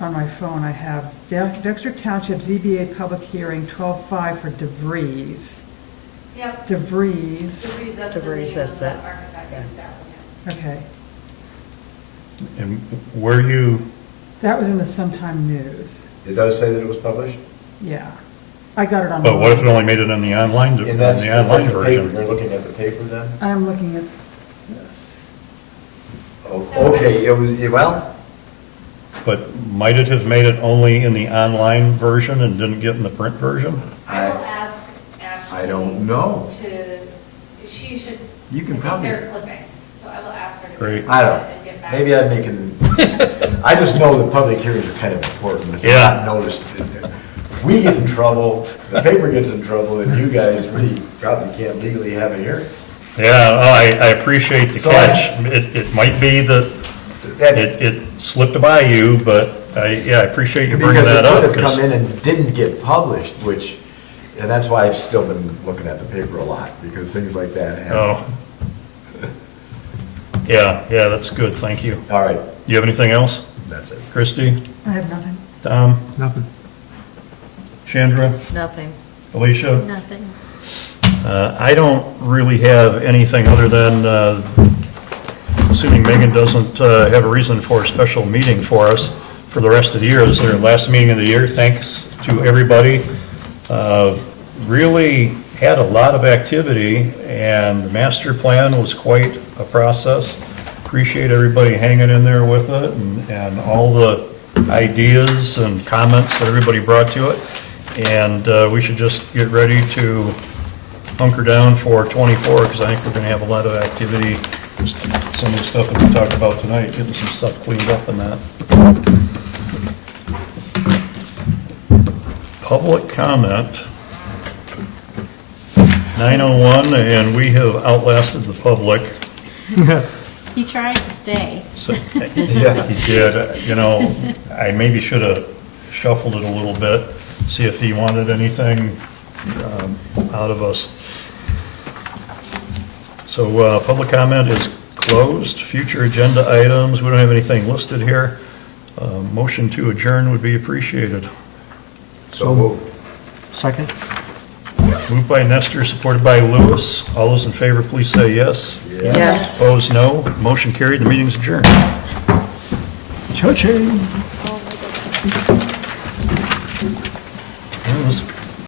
on my phone, I have Dexter Township ZBA public hearing 12/5 for DeVries. Yep. DeVries, DeVries, that's the DeVries, name that's of the it. architect who's the applicant. okay. And were you, That was in the Sometime News, It does say that it was published? yeah. I got it on. but what if it only made it on the online, And that's the paper, version? you're looking at the paper then? I'm looking at this. Oh, okay, it was, well, But might it have made it only in the online version and didn't get in the print version? I will ask Ashley. I don't know. She should. You can I think probably- they're clippings, so I will ask her to. Great. get I that don't, and get back maybe to I'm making, I just know the public hearings are kind of important. If you're Yeah. not noticed, we get in trouble, the paper gets in trouble, and you guys really probably can't legally have a hearing. Yeah, oh, I appreciate the So catch. It might be that That- it slipped by you, but I appreciate you bringing Because that it up. could have 'cause- come in and didn't get published, and that's why I've still been looking at the paper a lot, because things like that happen. Oh. Yeah, that's good, thank you. All right, You have anything else? that's it. Christie? I have nothing. Tom? Nothing. Chandra? Nothing. Alicia? Nothing. I don't really have anything other than, assuming Megan doesn't have a reason for a special meeting for us for the rest of the year. This is our last meeting of the year. Thanks to everybody. Really had a lot of activity, and the master plan was quite a process. Appreciate everybody hanging in there with it and all the ideas and comments that everybody brought to it. And we should just get ready to hunker down for 24, because I think we're going to have a lot of activity. Just some of the stuff that we talked about tonight, getting some stuff cleaned up and that. Public comment, 9:01, and we have outlasted the public. He tried to stay. So, he did, you know, I maybe should have shuffled it a little bit, see if he wanted anything out of us. So, public comment is closed. Future agenda items, we don't have anything listed here. Motion to adjourn would be appreciated. So moved. Second? Moved by Nestor, supported by Lewis. All those in favor, please say yes. Yes. Opposed, no. Motion carried, the meeting's adjourned. Cha-ching.